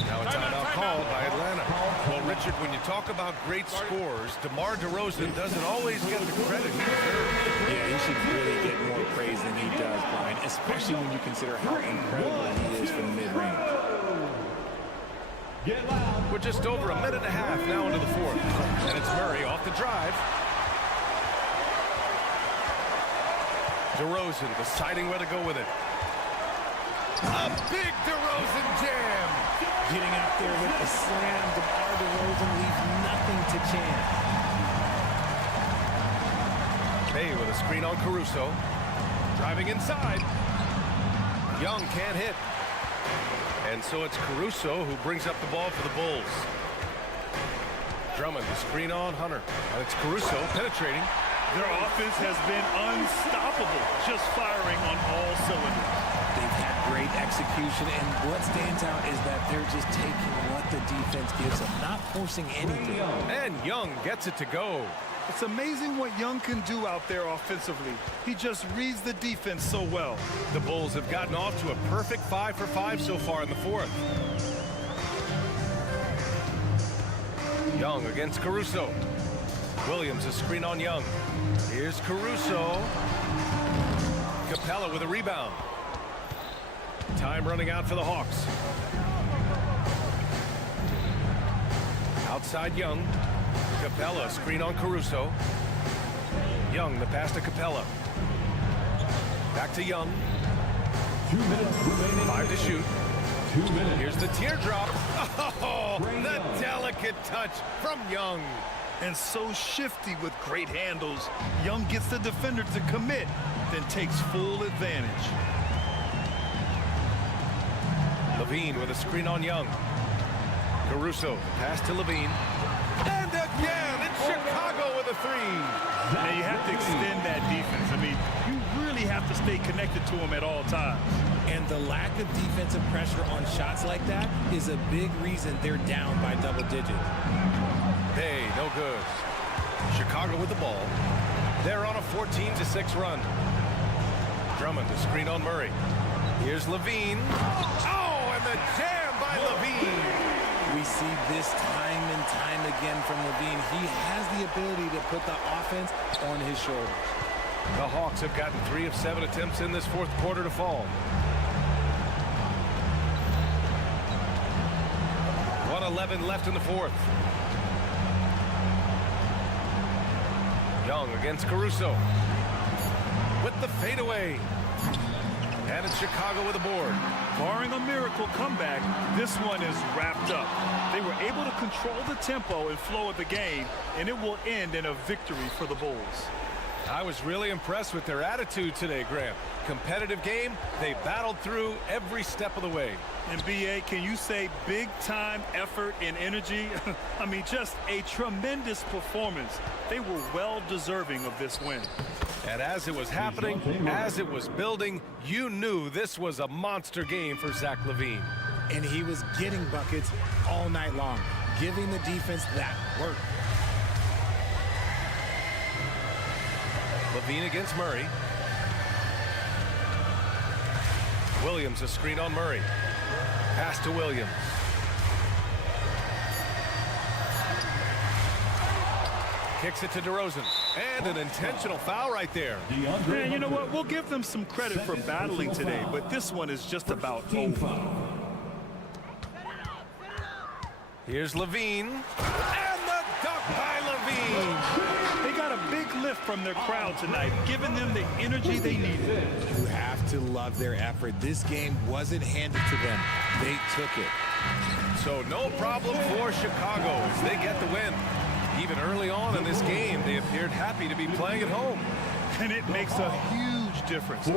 Now a timeout called by Atlanta. Well, Richard, when you talk about great scores, DeMar DeRozan doesn't always get the credit he deserves. Yeah, he should really get more praise than he does, Brian, especially when you consider how incredible he is from mid-range. We're just over a minute and a half now into the fourth. And it's Murray off the drive. DeRozan deciding where to go with it. A big DeRozan jam. Getting out there with the slam. DeMar DeRozan leaves nothing to chance. Bay with a screen on Caruso. Driving inside. Young can't hit. And so it's Caruso who brings up the ball for the Bulls. Drummond, the screen on Hunter. And it's Caruso penetrating. Their offense has been unstoppable, just firing on all cylinders. They've had great execution, and what stands out is that they're just taking what the defense gives them, not forcing anything. And Young gets it to go. It's amazing what Young can do out there offensively. He just reads the defense so well. The Bulls have gotten off to a perfect 5 for 5 so far in the fourth. Young against Caruso. Williams, a screen on Young. Here's Caruso. Capella with a rebound. Time running out for the Hawks. Outside Young. Capella, screen on Caruso. Young, the pass to Capella. Back to Young. 2 minutes remaining. 5 to shoot. 2 minutes. Here's the teardrop. Oh, the delicate touch from Young. And so shifty with great handles. Young gets the defender to commit, then takes full advantage. Levine with a screen on Young. Caruso, pass to Levine. And again, it's Chicago with a 3. Now you have to extend that defense. I mean, you really have to stay connected to him at all times. And the lack of defensive pressure on shots like that is a big reason they're down by double digits. Hey, no good. Chicago with the ball. They're on a 14-6 run. Drummond, the screen on Murray. Here's Levine. Oh, and the jam by Levine. We see this time and time again from Levine. He has the ability to put the offense on his shoulders. The Hawks have gotten 3 of 7 attempts in this fourth quarter to fall. 1:11 left in the fourth. Young against Caruso. With the fadeaway. And it's Chicago with a board. Barring a miracle comeback, this one is wrapped up. They were able to control the tempo and flow of the game, and it will end in a victory for the Bulls. I was really impressed with their attitude today, Graham. Competitive game, they battled through every step of the way. And B.A., can you say big-time effort and energy? I mean, just a tremendous performance. They were well deserving of this win. And as it was happening, as it was building, you knew this was a monster game for Zach LaVine. And he was getting buckets all night long, giving the defense that work. LaVine against Murray. Williams a screen on Murray. Pass to Williams. Kicks it to DeRozan. And an intentional foul right there. Man, you know what? We'll give them some credit for battling today, but this one is just about over. Here's LaVine. And the dunk by LaVine. They got a big lift from their crowd tonight, giving them the energy they needed. You have to love their effort. This game wasn't handed to them. They took it. So no problem for Chicago as they get the win. Even early on in this game, they appeared happy to be playing at home. And it makes a huge difference.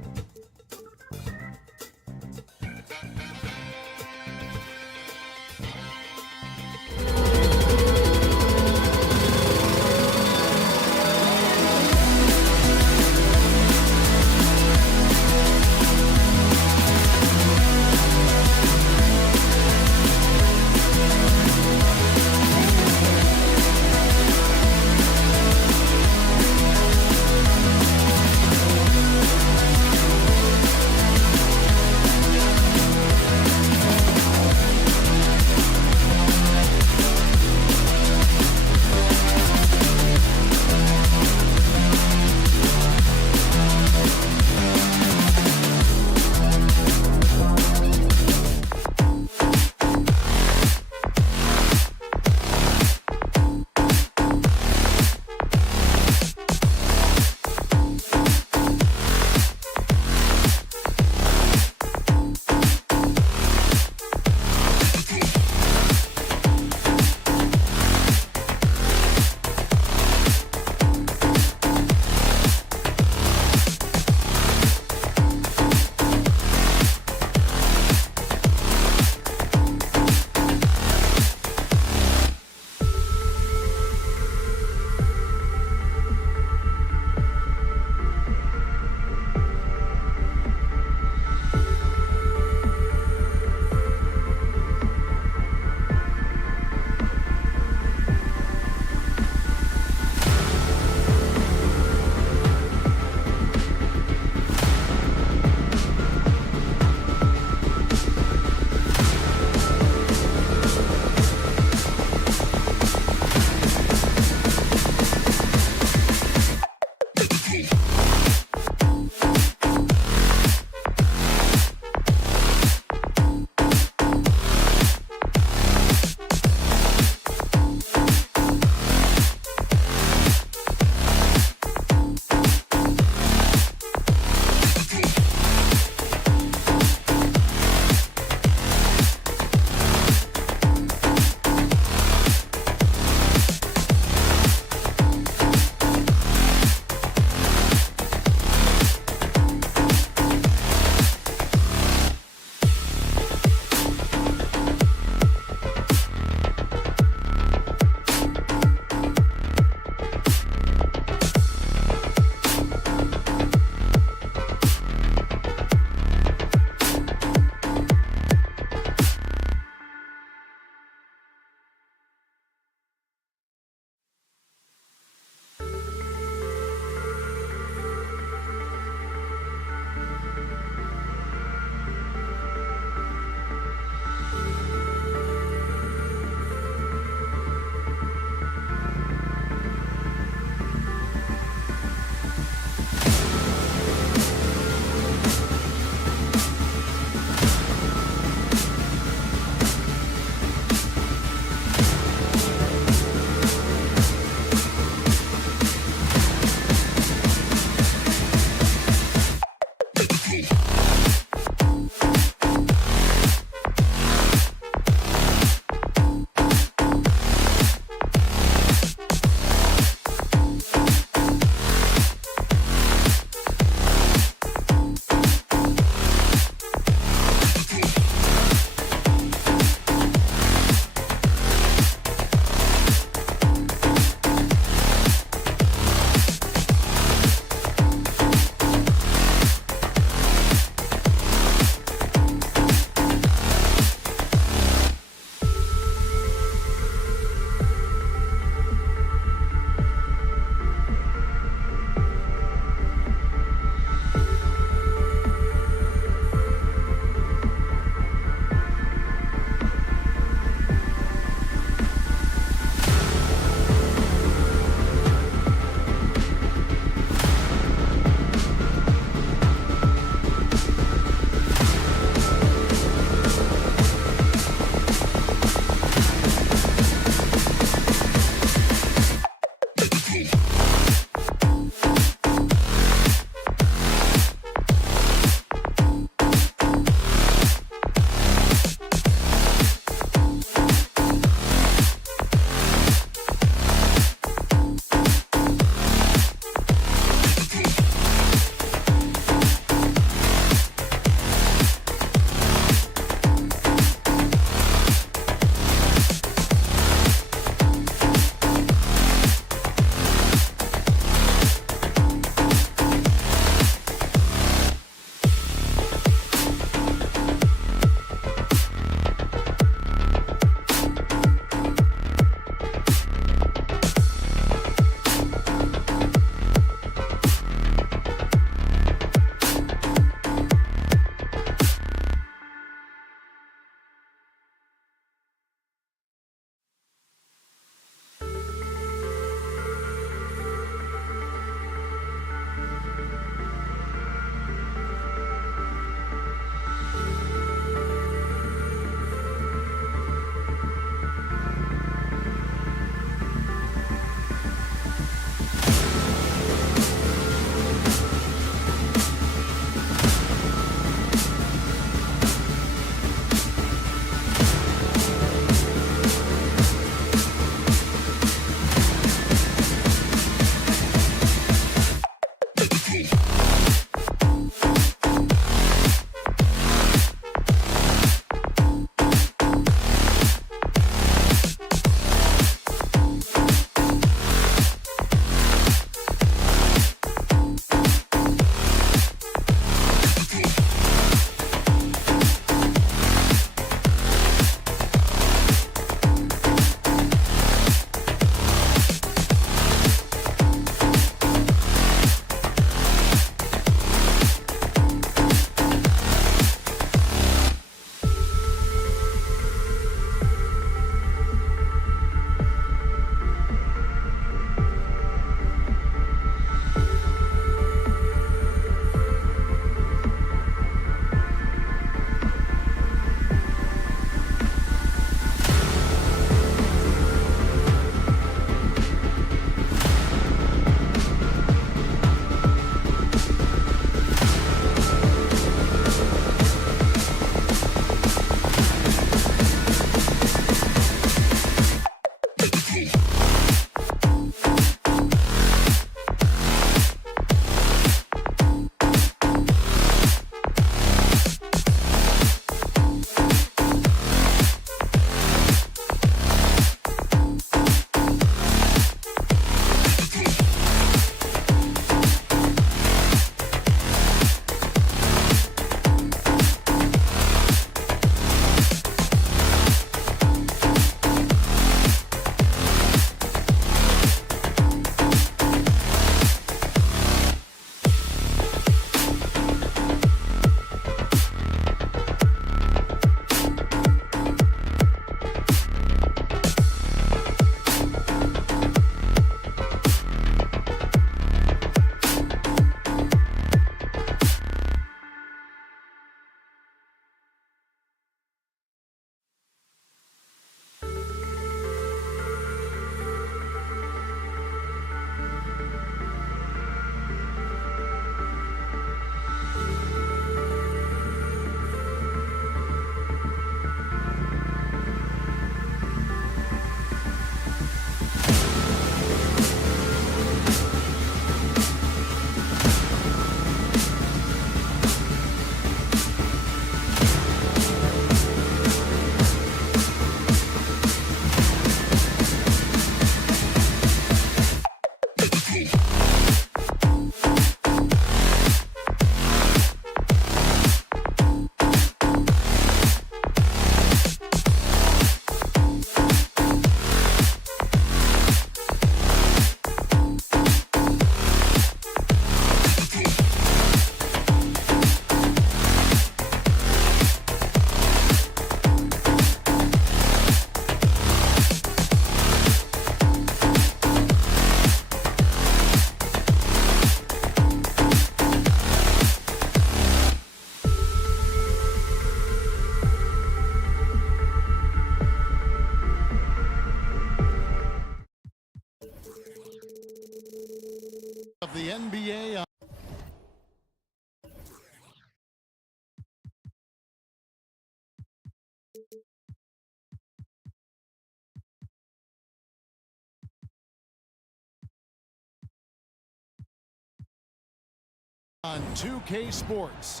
On 2K Sports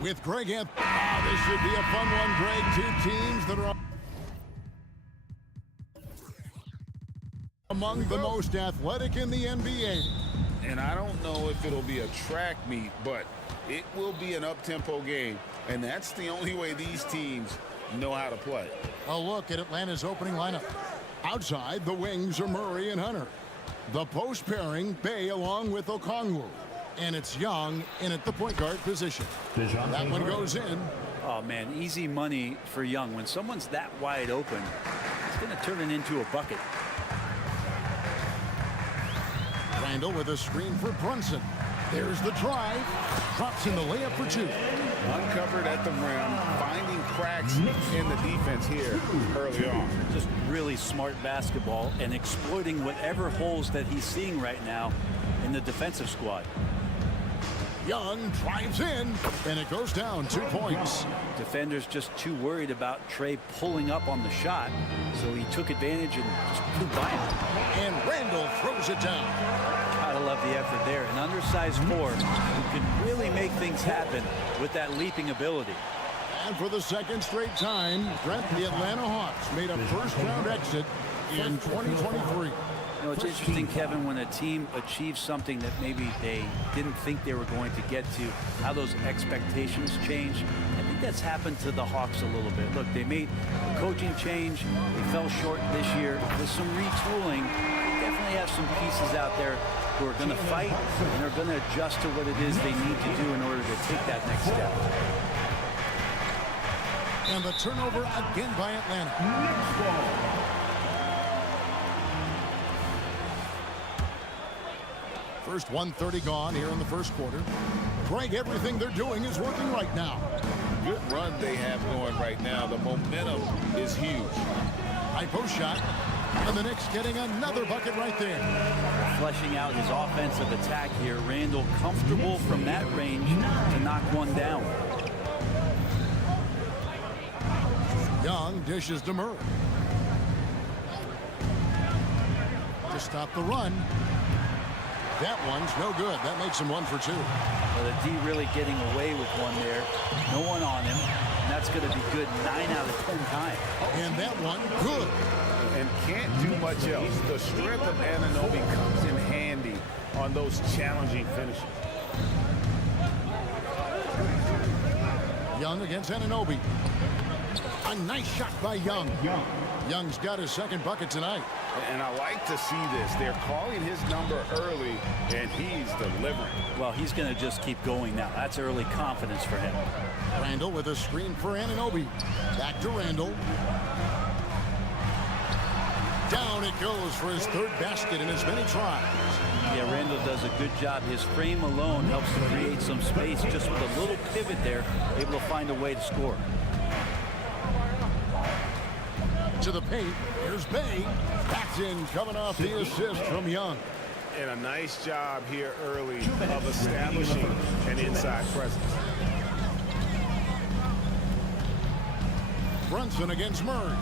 with Greg Anthony. Oh, this should be a fun one, Greg. Two teams that are among the most athletic in the NBA. And I don't know if it'll be a track meet, but it will be an up-tempo game. And that's the only way these teams know how to play. A look at Atlanta's opening lineup. Outside, the wings are Murray and Hunter. The post pairing, Bay along with Okongwu. And it's Young in at the point guard position. That one goes in. Oh, man, easy money for Young. When someone's that wide open, it's going to turn it into a bucket. Randall with a screen for Brunson. There's the drive. Drops in the layup for two. Uncovered at the rim, finding cracks in the defense here early on. Just really smart basketball and exploiting whatever holes that he's seeing right now in the defensive squad. Young drives in, and it goes down 2 points. Defenders just too worried about Trey pulling up on the shot, so he took advantage and just flew by him. And Randall throws it down. Gotta love the effort there. An undersized forward who can really make things happen with that leaping ability. And for the second straight time, Brent, the Atlanta Hawks made a first-round exit in 2023. You know, it's interesting, Kevin, when a team achieves something that maybe they didn't think they were going to get to, how those expectations change. I think that's happened to the Hawks a little bit. Look, they made a coaching change. They fell short this year. With some retooling, they definitely have some pieces out there who are going to fight and are going to adjust to what it is they need to do in order to take that next step. And the turnover again by Atlanta. First 1:30 gone here in the first quarter. Greg, everything they're doing is working right now. Good run they have going right now. The momentum is huge. High post shot. And the Knicks getting another bucket right there. Fleshing out his offensive attack here. Randall comfortable from that range to knock one down. Young dishes to Murray. To stop the run. That one's no good. That makes him 1 for 2. Well, the D really getting away with one there. No one on him. And that's going to be good 9 out of 10 times. And that one, good. And can't do much else. The strength of Anunoby comes in handy on those challenging finishes. Young against Anunoby. A nice shot by Young. Young's got his second bucket tonight. And I like to see this. They're calling his number early, and he's delivering. Well, he's going to just keep going now. That's early confidence for him. Randall with a screen for Anunoby. Back to Randall. Down it goes for his third basket in as many tries. Yeah, Randall does a good job. His frame alone helps to create some space. Just with a little pivot there, able to find a way to score. To the paint, here's Bay. Back in, coming off the assist from Young. And a nice job here early of establishing an inside presence. Brunson against Murray.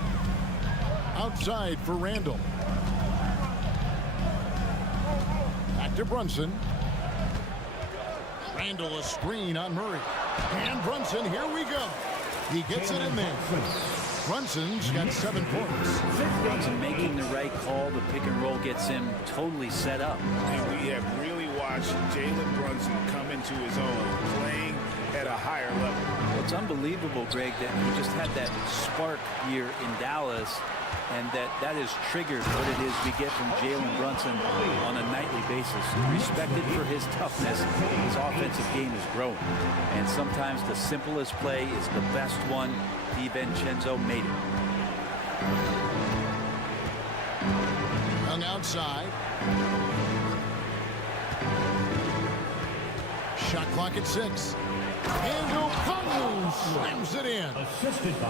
Outside for Randall. Back to Brunson. Randall a screen on Murray. And Brunson, here we go. He gets it in there. Brunson's got 7 points. Brunson making the right call. The pick and roll gets him totally set up. And we have really watched Jalen Brunson come into his own, playing at a higher level. It's unbelievable, Greg, that he just had that spark here in Dallas, and that has triggered what it is we get from Jalen Brunson on a nightly basis. Respected for his toughness, his offensive game is growing. And sometimes the simplest play is the best one. DiVincenzo made it. Young outside. Shot clock at 6. And Okongwu slams it in.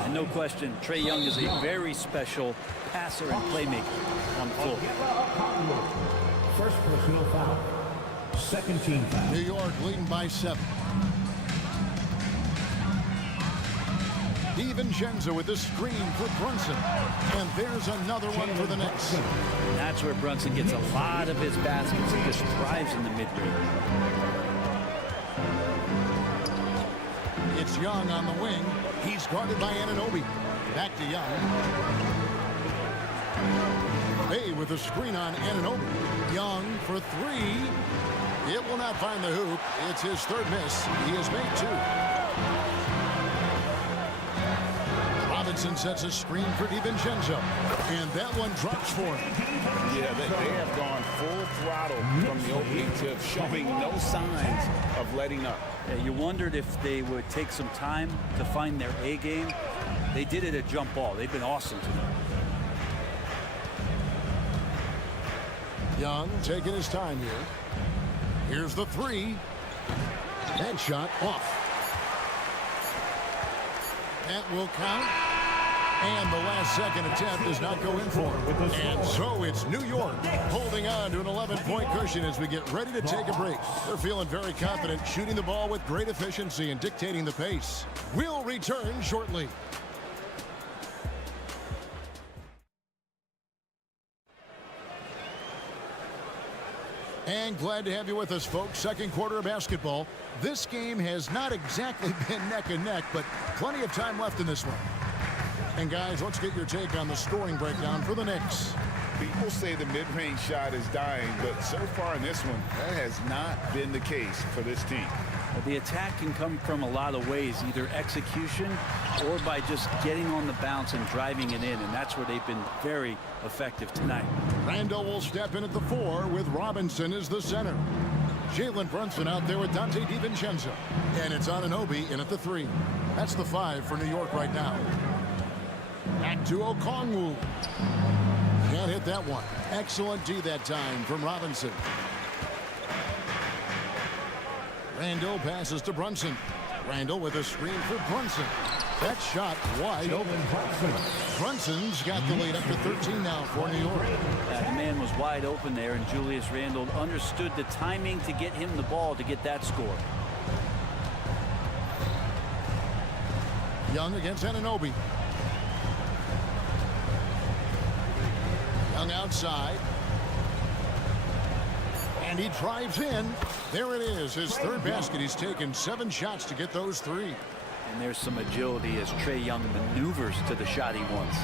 And no question, Trae Young is a very special passer and playmaker on the floor. First personal foul. Second team foul. New York leading by 7. DiVincenzo with the screen for Brunson. And there's another one for the Knicks. And that's where Brunson gets a lot of his baskets. He just thrives in the mid-range. It's Young on the wing. He's guarded by Anunoby. Back to Young. Bay with a screen on Anunoby. Young for three. It will not find the hoop. It's his third miss. He has made two. Robinson sets a screen for DiVincenzo. And that one drops for him. Yeah, they have gone full throttle from the opening tip, showing no signs of letting up. Yeah, you wondered if they would take some time to find their A game. They did it at jump ball. They've been awesome tonight. Young taking his time here. Here's the three. That shot off. That will count. And the last second attempt does not go in for him. And so it's New York holding on to an 11-point cushion as we get ready to take a break. They're feeling very confident, shooting the ball with great efficiency and dictating the pace. We'll return shortly. And glad to have you with us, folks. Second quarter of basketball. This game has not exactly been neck and neck, but plenty of time left in this one. And guys, let's get your take on the scoring breakdown for the Knicks. People say the mid-range shot is dying, but so far in this one, that has not been the case for this team. The attack can come from a lot of ways, either execution or by just getting on the bounce and driving it in, and that's where they've been very effective tonight. Randall will step in at the 4 with Robinson as the center. Jalen Brunson out there with Dante DiVincenzo. And it's Anunoby in at the 3. That's the 5 for New York right now. Back to Okongwu. Can't hit that one. Excellent D that time from Robinson. Randall passes to Brunson. Randall with a screen for Brunson. That shot wide open. Brunson's got the lead up to 13 now for New York. The man was wide open there, and Julius Randle understood the timing to get him the ball to get that score. Young against Anunoby. Young outside. And he drives in. There it is, his third basket. He's taken 7 shots to get those 3. And there's some agility as Trae Young maneuvers to the shot he wants.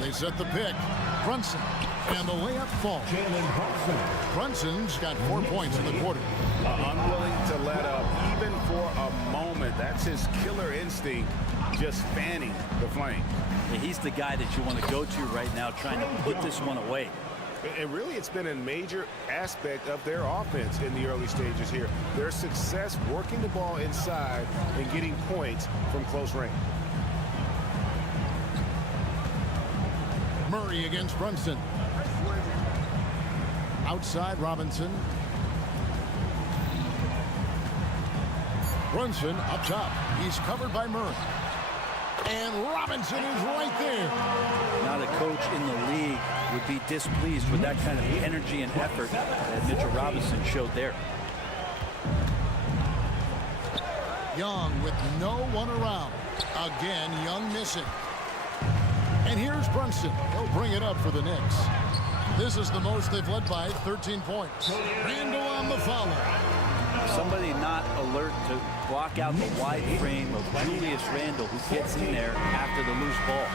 They set the pick. Brunson. And the layup falls. Brunson's got 4 points in the quarter. Unwilling to let up even for a moment. That's his killer instinct, just fanning the flame. Yeah, he's the guy that you want to go to right now, trying to put this one away. And really, it's been a major aspect of their offense in the early stages here. Their success working the ball inside and getting points from close range. Murray against Brunson. Outside Robinson. Brunson up top. He's covered by Murray. And Robinson is right there. Not a coach in the league would be displeased with that kind of energy and effort that Mitchell Robinson showed there. Young with no one around. Again, Young missing. And here's Brunson. He'll bring it up for the Knicks. This is the most they've led by, 13 points. Randall on the follow. Somebody not alert to block out the wide frame of Julius Randle, who gets in there after the loose ball.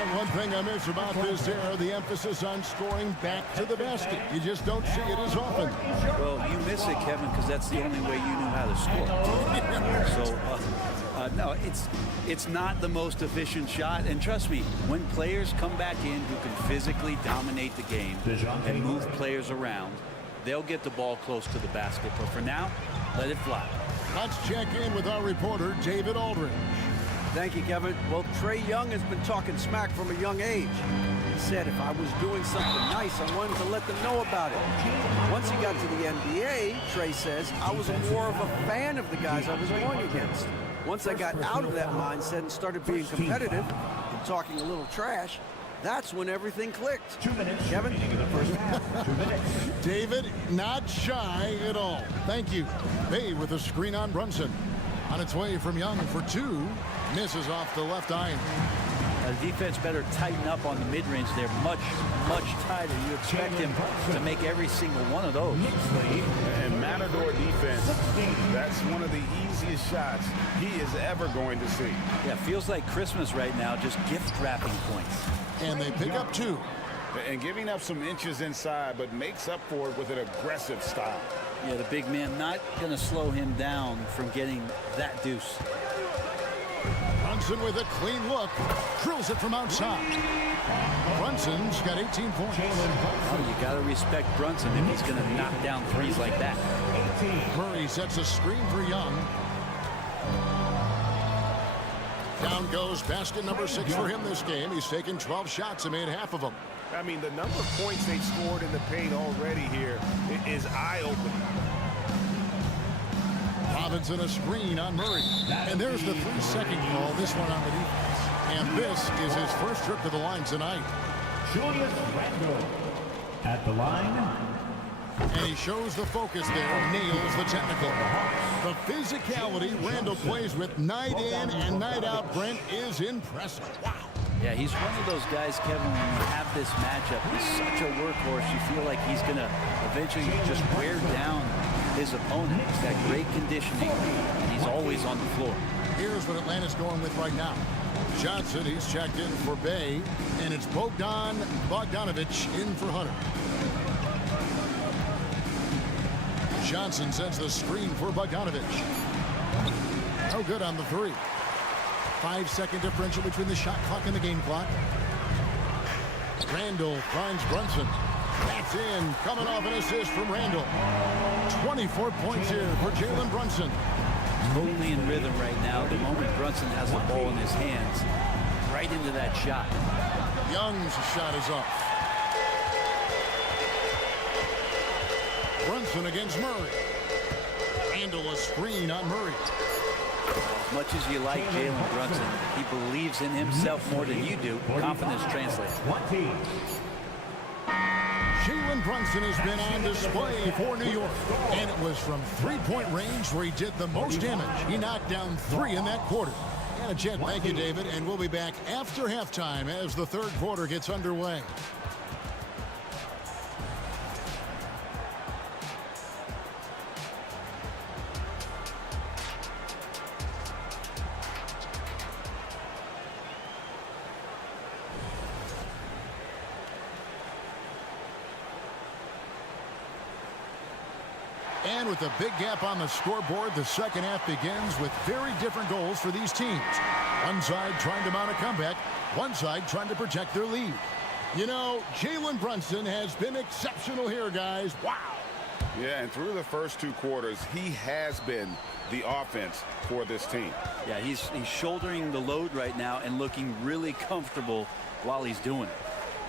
And one thing I miss about this era, the emphasis on scoring back to the basket. You just don't see it as often. Well, you miss it, Kevin, because that's the only way you knew how to score. So, no, it's not the most efficient shot. And trust me, when players come back in who can physically dominate the game and move players around, they'll get the ball close to the basket. But for now, let it fly. Let's check in with our reporter, David Aldridge. Thank you, Kevin. Well, Trae Young has been talking smack from a young age. He said if I was doing something nice, I wanted to let them know about it. Once he got to the NBA, Trae says, I was more of a fan of the guys I was going against. Once I got out of that mindset and started being competitive and talking a little trash, that's when everything clicked. 2 minutes. Kevin, First half. 2 minutes. David, not shy at all. Thank you. Bay with a screen on Brunson. On its way from Young for 2. Misses off the left iron. Defense better tighten up on the mid-range. They're much, much tighter. You expect him to make every single one of those. And Matador defense, that's one of the easiest shots he is ever going to see. Yeah, feels like Christmas right now, just gift wrapping points. And they pick up 2. And giving up some inches inside, but makes up for it with an aggressive style. Yeah, the big man not going to slow him down from getting that deuce. Brunson with a clean look. Drills it from outside. Brunson's got 18 points. Oh, you got to respect Brunson if he's going to knock down threes like that. Murray sets a screen for Young. Down goes basket number 6 for him this game. He's taken 12 shots and made half of them. I mean, the number of points they've scored in the paint already here is eye-opening. Robinson a screen on Murray. And there's the 3-second call, this one on the defense. And this is his first trip to the line tonight. Julius Randle at the line. And he shows the focus there, nails the technical. The physicality Randle plays with night in and night out, Brent, is impressive. Wow. Yeah, he's one of those guys, Kevin, when you have this matchup, he's such a workhorse. You feel like he's going to eventually just wear down his opponent. He's got great conditioning, and he's always on the floor. Here's what Atlanta's going with right now. Johnson, he's checked in for Bay, and it's Bogdanovich in for Hunter. Johnson sends the screen for Bogdanovich. No good on the 3. 5-second differential between the shot clock and the game clock. Randle finds Brunson. That's in. Coming off an assist from Randle. 24 points here for Jalen Brunson. Totally in rhythm right now. The moment Brunson has the ball in his hands, right into that shot. Young's shot is off. Brunson against Murray. Randle a screen on Murray. As much as you like Jalen Brunson, he believes in himself more than you do. Confidence translates. Jalen Brunson has been on display for New York. And it was from 3-point range where he did the most damage. He knocked down 3 in that quarter. And a jet, thank you, David. And we'll be back after halftime as the third quarter gets underway. And with a big gap on the scoreboard, the second half begins with very different goals for these teams. One side trying to mount a comeback, one side trying to protect their lead. You know, Jalen Brunson has been exceptional here, guys. Wow. Yeah, and through the first 2 quarters, he has been the offense for this team. Yeah, he's shouldering the load right now and looking really comfortable while he's doing it.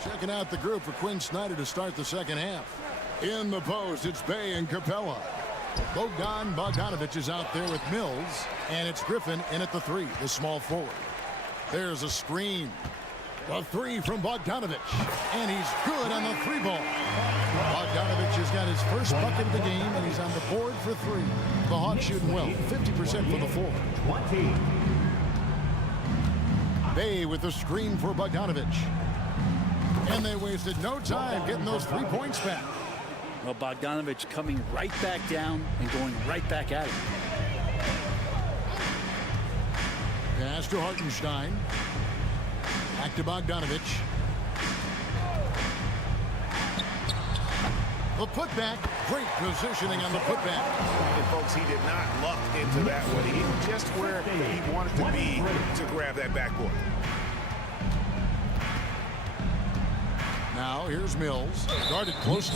Checking out the group for Quinn Snyder to start the second half. In the post, it's Bay and Capella. Bogdanovich is out there with Mills, and it's Griffin in at the 3, the small forward. There's a screen. A 3 from Bogdanovich, and he's good on the 3-ball. Bogdanovich has got his first bucket of the game, and he's on the board for 3. The Hawks shooting well, 50% from the floor. Bay with the screen for Bogdanovich. And they wasted no time getting those 3 points back. Well, Bogdanovich coming right back down and going right back at it. Pass to Hartenstein. Back to Bogdanovich. The putback. Great positioning on the putback. And folks, he did not luck into that one. He was just where he wanted to be to grab that backboard. Now here's Mills, guarded close,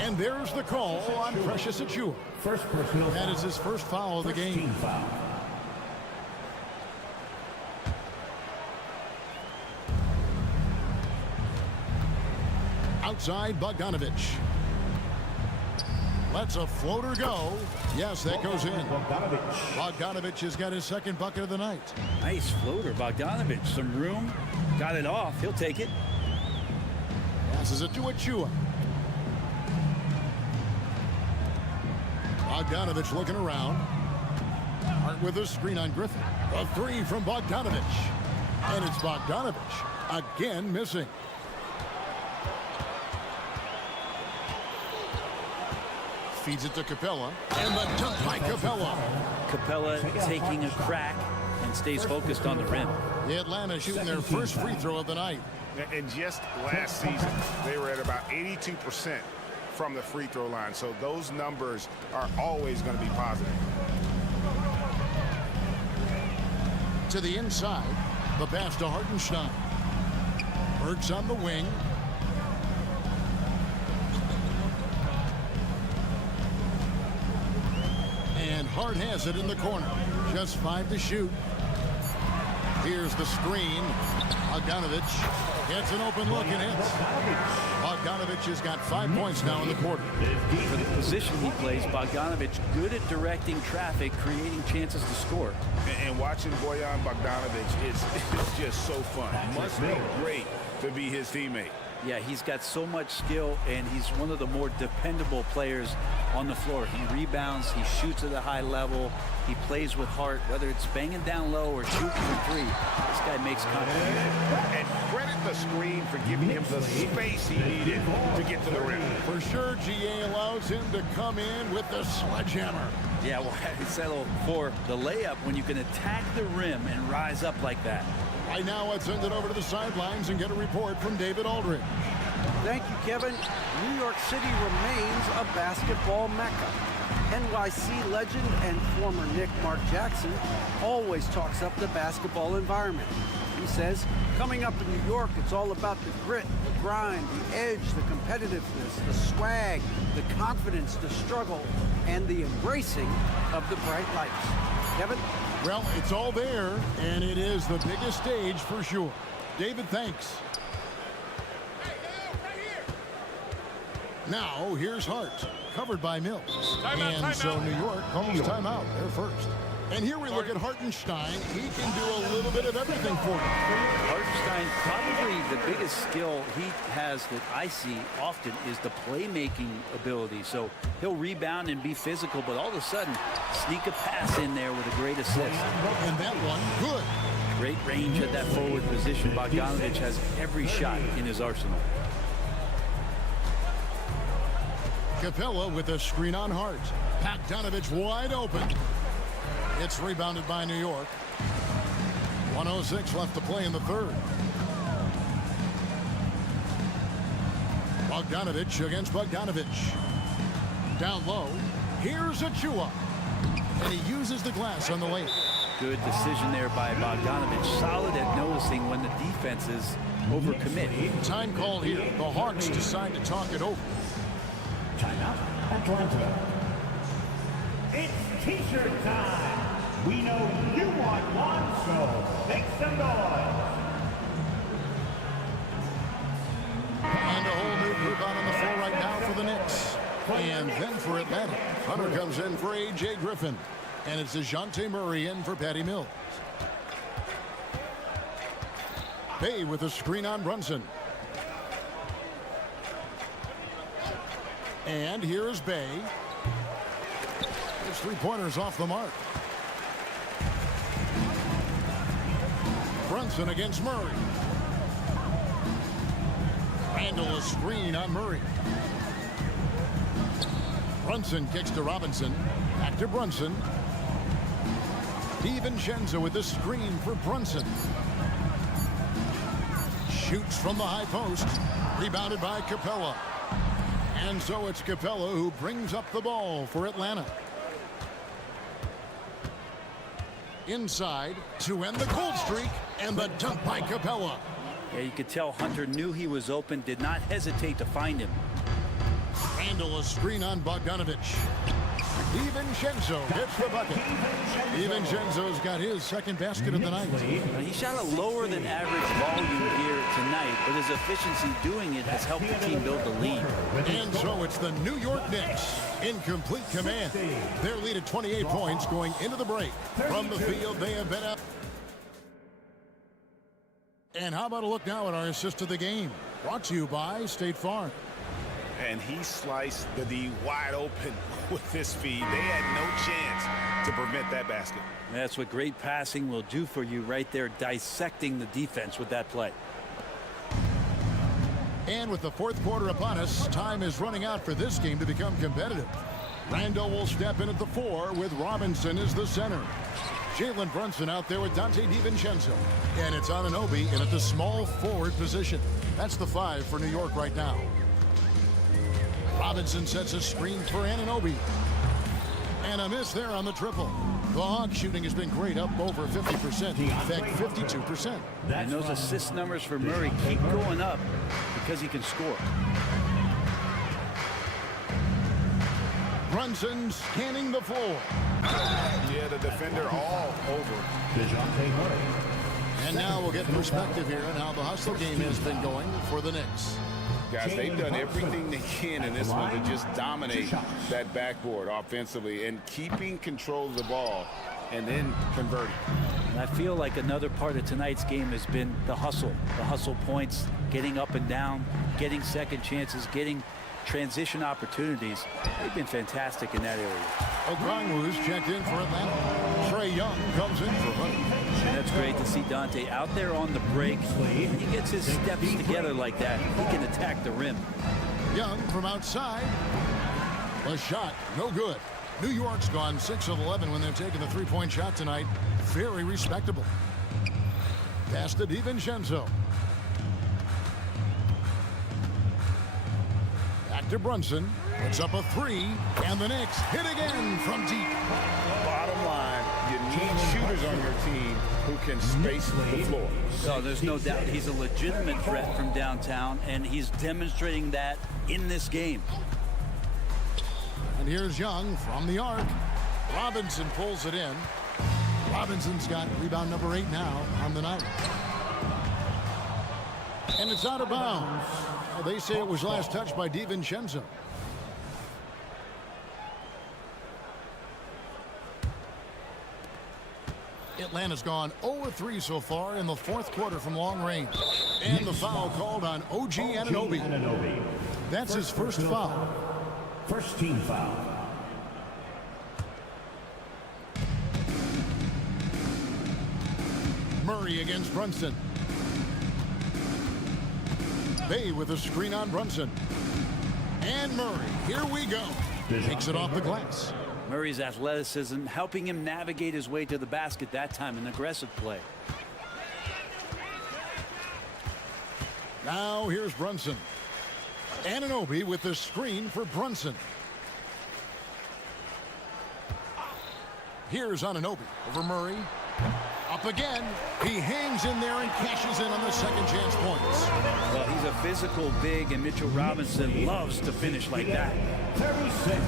and there's the call on Precious Achiuwa. That is his first foul of the game. Outside, Bogdanovich. Lets a floater go. Yes, that goes in. Bogdanovich has got his second bucket of the night. Nice floater, Bogdanovich. Some room, got it off. He'll take it. Passes it to Achiuwa. Bogdanovich looking around. Hart with a screen on Griffin. A 3 from Bogdanovich. And it's Bogdanovich again missing. Feeds it to Capella, and the dunk by Capella. Capella taking a crack and stays focused on the rim. The Atlanta shooting their first free throw of the night. And just last season, they were at about 82% from the free throw line. So those numbers are always going to be positive. To the inside, the pass to Hartenstein. Burks on the wing. And Hart has it in the corner. Just 5 to shoot. Here's the screen. Bogdanovich gets an open look and hits. Bogdanovich has got 5 points now in the quarter. For the position he plays, Bogdanovich good at directing traffic, creating chances to score. And watching Bojan Bogdanovich is just so fun. Must be great to be his teammate. Yeah, he's got so much skill, and he's one of the more dependable players on the floor. He rebounds, he shoots at a high level, he plays with heart, whether it's banging down low or shooting from three. This guy makes contributions. And credit the screen for giving him the space he needed to get to the rim. For sure, GA allows him to come in with the sledgehammer. Yeah, well, I settle for the layup when you can attack the rim and rise up like that. Right now, let's send it over to the sidelines and get a report from David Aldridge. Thank you, Kevin. New York City remains a basketball mecca. NYC legend and former Knick Mark Jackson always talks up the basketball environment. He says, coming up in New York, it's all about the grit, the grind, the edge, the competitiveness, the swag, the confidence, the struggle, and the embracing of the bright lights. Kevin? Well, it's all there, and it is the biggest stage for sure. David, thanks. Now, here's Hart, covered by Mills. So New York calls timeout. They're first. And here we look at Hartenstein. He can do a little bit of everything for them. Hartenstein, probably the biggest skill he has that I see often is the playmaking ability. So he'll rebound and be physical, but all of a sudden, sneak a pass in there with a great assist. And that one, good. Great range at that forward position. Bogdanovich has every shot in his arsenal. Capella with a screen on Hart. Bogdanovich wide open. It's rebounded by New York. 1:06 left to play in the third. Bogdanovich against Bogdanovich. Down low. Here's Achua. And he uses the glass on the layup. Good decision there by Bogdanovich. Solid at noticing when the defenses overcommit. Time call here. The Hawks decide to talk it over. Timeout, Atlanta. It's T-shirt time. We know you want one, so make some noise. And a whole new group out on the floor right now for the Knicks. And then for Atlanta, Hunter comes in for A.J. Griffin. And it's DeJounte Murray in for Patty Mills. Bay with a screen on Brunson. And here is Bay. His three-pointers off the mark. Brunson against Murray. Randall a screen on Murray. Brunson kicks to Robinson. Back to Brunson. DiVincenzo with the screen for Brunson. Shoots from the high post. Rebounded by Capella. And so it's Capella who brings up the ball for Atlanta. Inside to end the cold streak, and the dunk by Capella. Yeah, you could tell Hunter knew he was open, did not hesitate to find him. Randall a screen on Bogdanovich. DiVincenzo gets the bucket. DiVincenzo's got his second basket of the night. He shot a lower than average volume here tonight, but his efficiency doing it has helped the team build the lead. And so it's the New York Knicks in complete command. Their lead at 28 points going into the break. From the field, they have been up. And how about a look now at our assist of the game? Brought to you by State Farm. And he sliced the D wide open with this feed. They had no chance to prevent that basket. That's what great passing will do for you right there, dissecting the defense with that play. And with the fourth quarter upon us, time is running out for this game to become competitive. Randall will step in at the 4 with Robinson as the center. Jalen Brunson out there with Dante DiVincenzo. And it's Anunoby in at the small forward position. That's the 5 for New York right now. Robinson sets a screen for Anunoby. And a miss there on the triple. The Hawks shooting has been great, up over 50%. In fact, 52%. And those assist numbers for Murray keep going up because he can score. Brunson scanning the floor. Yeah, the defender all over. And now we'll get perspective here on how the hustle game has been going for the Knicks. Guys, they've done everything they can in this one to just dominate that backboard offensively and keeping control of the ball and then converting. And I feel like another part of tonight's game has been the hustle points, getting up and down, getting second chances, getting transition opportunities. They've been fantastic in that area. Okongwu's checked in for Atlanta. Trae Young comes in for Honey. And that's great to see Dante out there on the break. He gets his steps together like that. He can attack the rim. Young from outside. A shot, no good. New York's gone 6 of 11 when they're taking the three-point shot tonight. Very respectable. Pass to DiVincenzo. Back to Brunson. Puts up a 3, and the Knicks hit again from deep. Bottom line, you need shooters on your team who can space the floor. So there's no doubt he's a legitimate threat from downtown, and he's demonstrating that in this game. And here's Young from the arc. Robinson pulls it in. Robinson's got rebound number 8 now on the night. And it's out of bounds. Well, they say it was last touched by DiVincenzo. Atlanta's gone 0-3 so far in the fourth quarter from long range. And the foul called on OG Anunoby. That's his first foul. First team foul. Murray against Brunson. Bay with a screen on Brunson. And Murray, here we go. Takes it off the glass. Murray's athleticism helping him navigate his way to the basket that time, an aggressive play. Now here's Brunson. Anunoby with the screen for Brunson. Here's Anunoby over Murray. Up again. He hangs in there and cashes in on the second chance points. Well, he's a physical big, and Mitchell Robinson loves to finish like that. 36.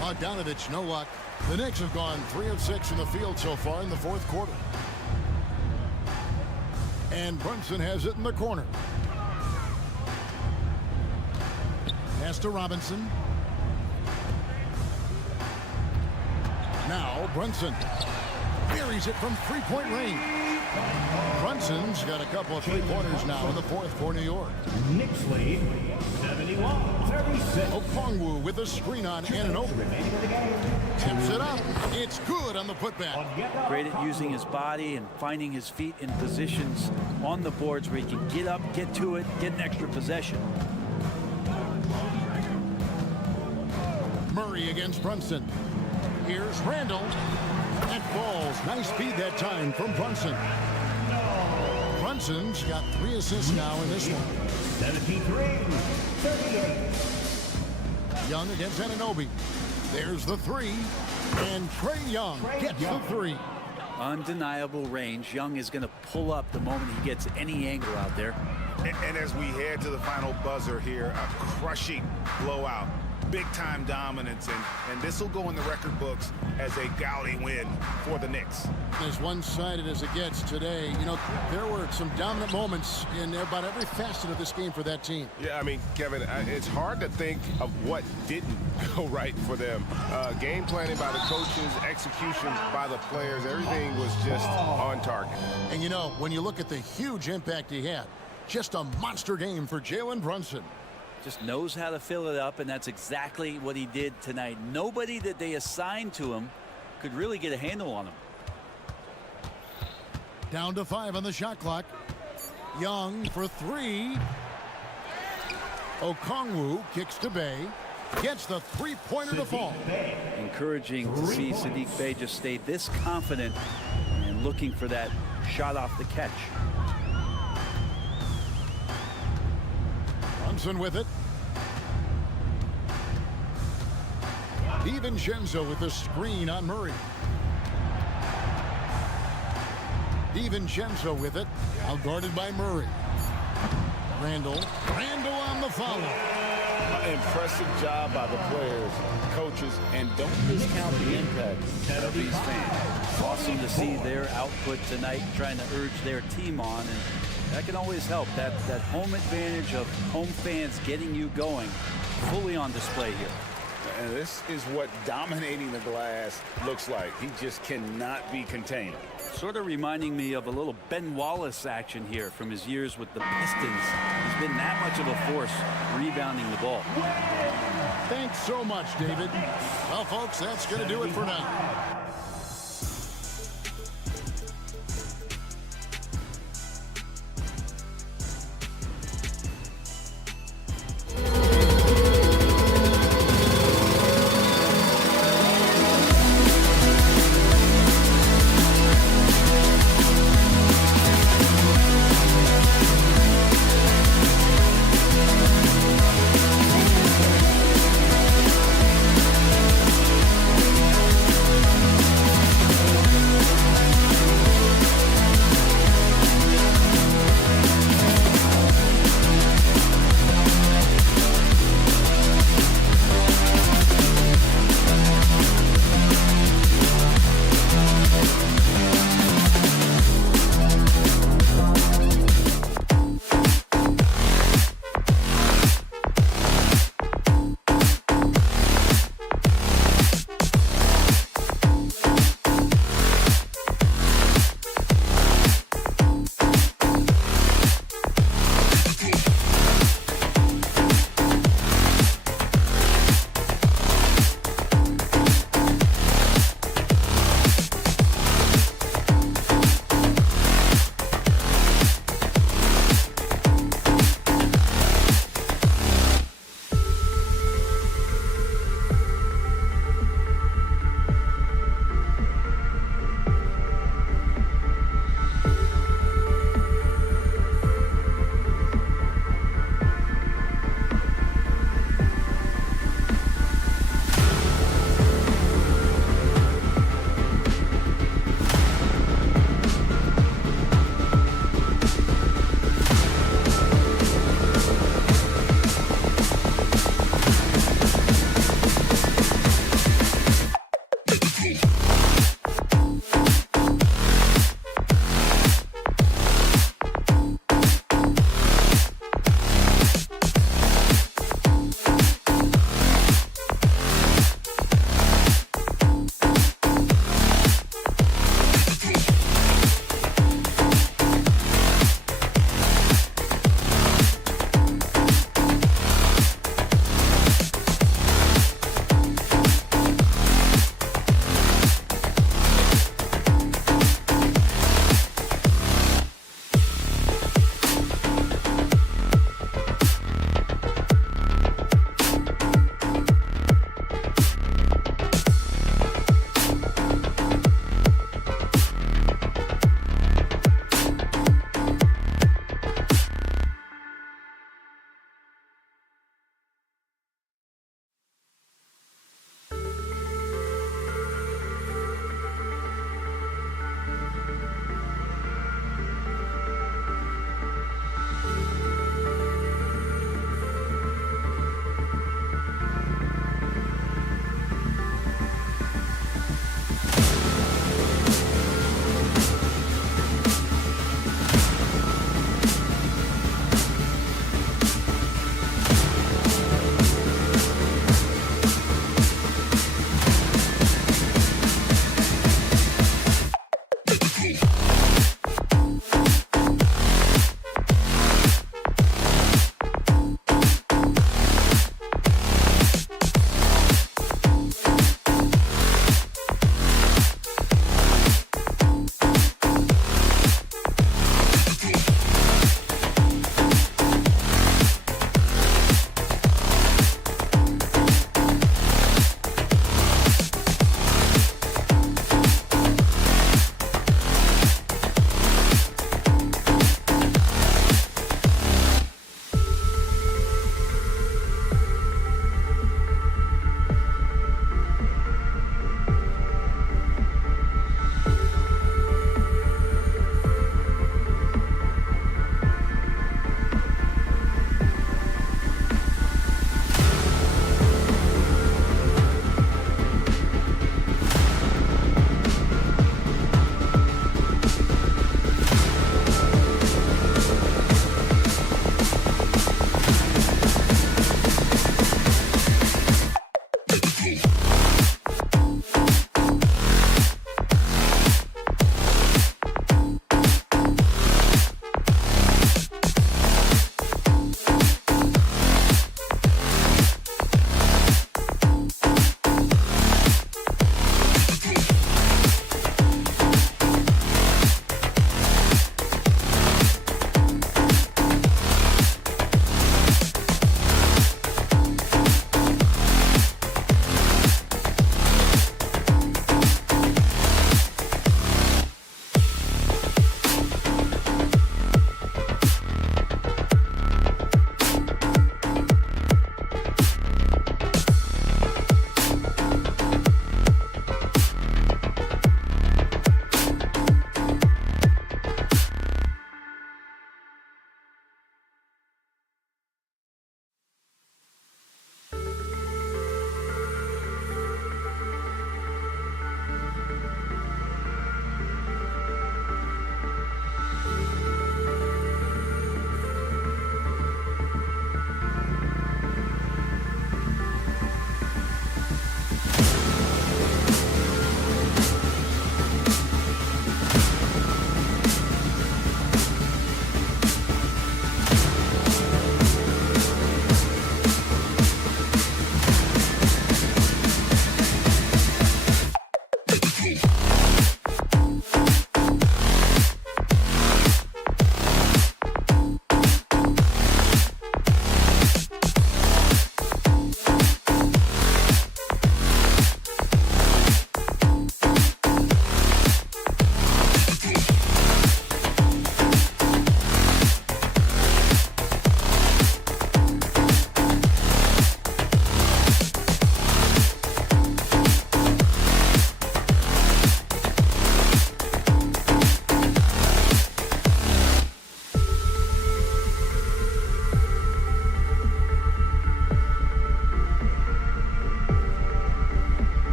Bogdanovich, no luck. The Knicks have gone 3 of 6 from the field so far in the fourth quarter. And Brunson has it in the corner. Pass to Robinson. Now Brunson buries it from three-point range. Brunson's got a couple of three-pointers now in the fourth for New York. Knicks lead 71-36. Okongwu with a screen on Anunoby. Tips it up. It's good on the putback. Great at using his body and finding his feet in positions on the boards where he can get up, get to it, get an extra possession. Murray against Brunson. Here's Randall. That falls. Nice feed that time from Brunson. Brunson's got 3 assists now in this one. 73-38. Young against Anunoby. There's the 3. And Trae Young gets the 3. Undeniable range. Young is going to pull up the moment he gets any angle out there. And as we head to the final buzzer here, a crushing blowout. Big-time dominance, and this will go in the record books as a gaudy win for the Knicks. As one-sided as it gets today, you know, there were some dominant moments in about every facet of this game for that team. Yeah, I mean, Kevin, it's hard to think of what didn't go right for them. Game planning by the coaches, execution by the players, everything was just on target. And, you know, when you look at the huge impact he had, just a monster game for Jalen Brunson. Just knows how to fill it up, and that's exactly what he did tonight. Nobody that they assigned to him could really get a handle on him. Down to 5 on the shot clock. Young for 3. Okongwu kicks to Bay. Gets the three-pointer to fall. Encouraging to see Saddiq Bey just stay this confident and looking for that shot off the catch. Brunson with it. DiVincenzo with the screen on Murray. DiVincenzo with it. Outguarded by Murray. Randall on the follow. Impressive job by the players, coaches, and don't discount the impact of these fans. Awesome to see their output tonight, trying to urge their team on, and that can always help. That home advantage of home fans getting you going, fully on display here. And this is what dominating the glass looks like. He just cannot be contained. Sort of reminding me of a little Ben Wallace action here from his years with the Pistons. He's been that much of a force rebounding the ball. Thanks so much, David. Well, folks, that's going to do it for now.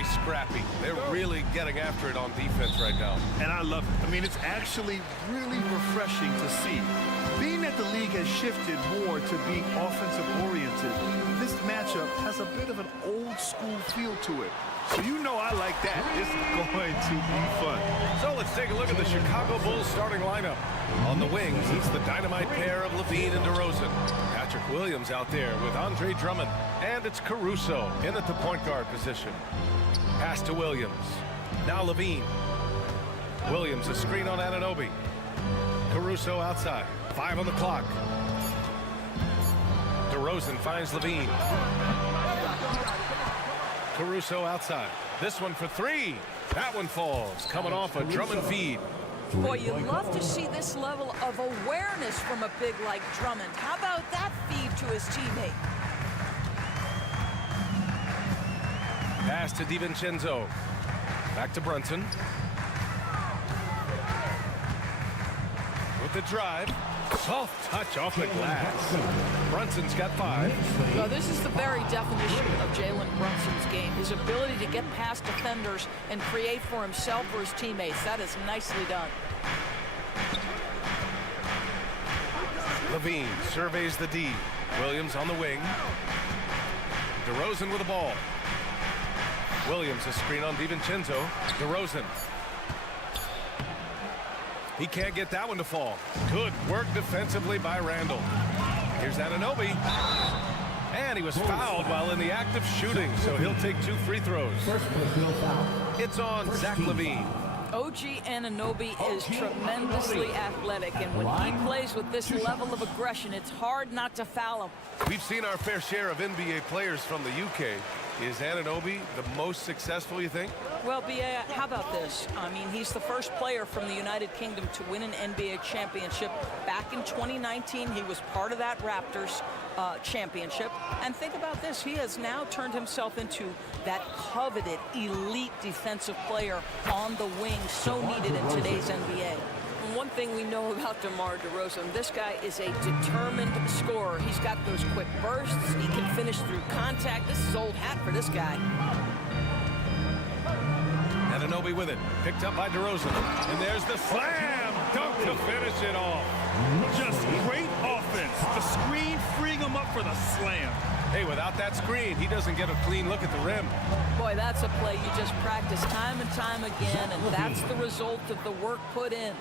very scrappy. They're really getting after it on defense right now. And I love it. I mean, it's actually really refreshing to see. Being that the league has shifted more to being offensive-oriented, this matchup has a bit of an old-school feel to it. So you know I like that. This is going to be fun. So let's take a look at the Chicago Bulls starting lineup. On the wings, it's the dynamite pair of Levine and DeRozan. Patrick Williams out there with Andre Drummond. And it's Caruso in at the point guard position. Pass to Williams. Now Levine. Williams, a screen on Anunoby. Caruso outside. 5 on the clock. DeRozan finds Levine. Caruso outside. This one for 3. That one falls. Coming off a Drummond feed. Boy, you love to see this level of awareness from a big like Drummond. How about that feed to his teammate? Pass to DiVincenzo. Back to Brunson. With the drive. Soft touch off the glass. Brunson's got 5. Well, this is the very definition of Jalen Brunson's game. His ability to get past defenders and create for himself or his teammates. That is nicely done. Levine surveys the D. Williams on the wing. DeRozan with the ball. Williams a screen on DiVincenzo. DeRozan. He can't get that one to fall. Good work defensively by Randall. Here's Anunoby. And he was fouled while in the act of shooting, so he'll take 2 free throws. It's on Zach LaVine. OG Anunoby is tremendously athletic, and when he plays with this level of aggression, it's hard not to foul him. We've seen our fair share of NBA players from the UK. Is Anunoby the most successful, you think? Well, B.A., how about this? I mean, he's the first player from the United Kingdom to win an NBA championship. Back in 2019, he was part of that Raptors championship. And think about this. He has now turned himself into that coveted elite defensive player on the wing, so needed in today's NBA. One thing we know about DeMar DeRozan, this guy is a determined scorer. He's got those quick bursts. He can finish through contact. This is old hat for this guy. Anunoby with it. Picked up by DeRozan. And there's the slam dunk to finish it off. Just great offense. The screen freeing him up for the slam. Hey, without that screen, he doesn't get a clean look at the rim. Boy, that's a play you just practice time and time again, and that's the result of the work put in.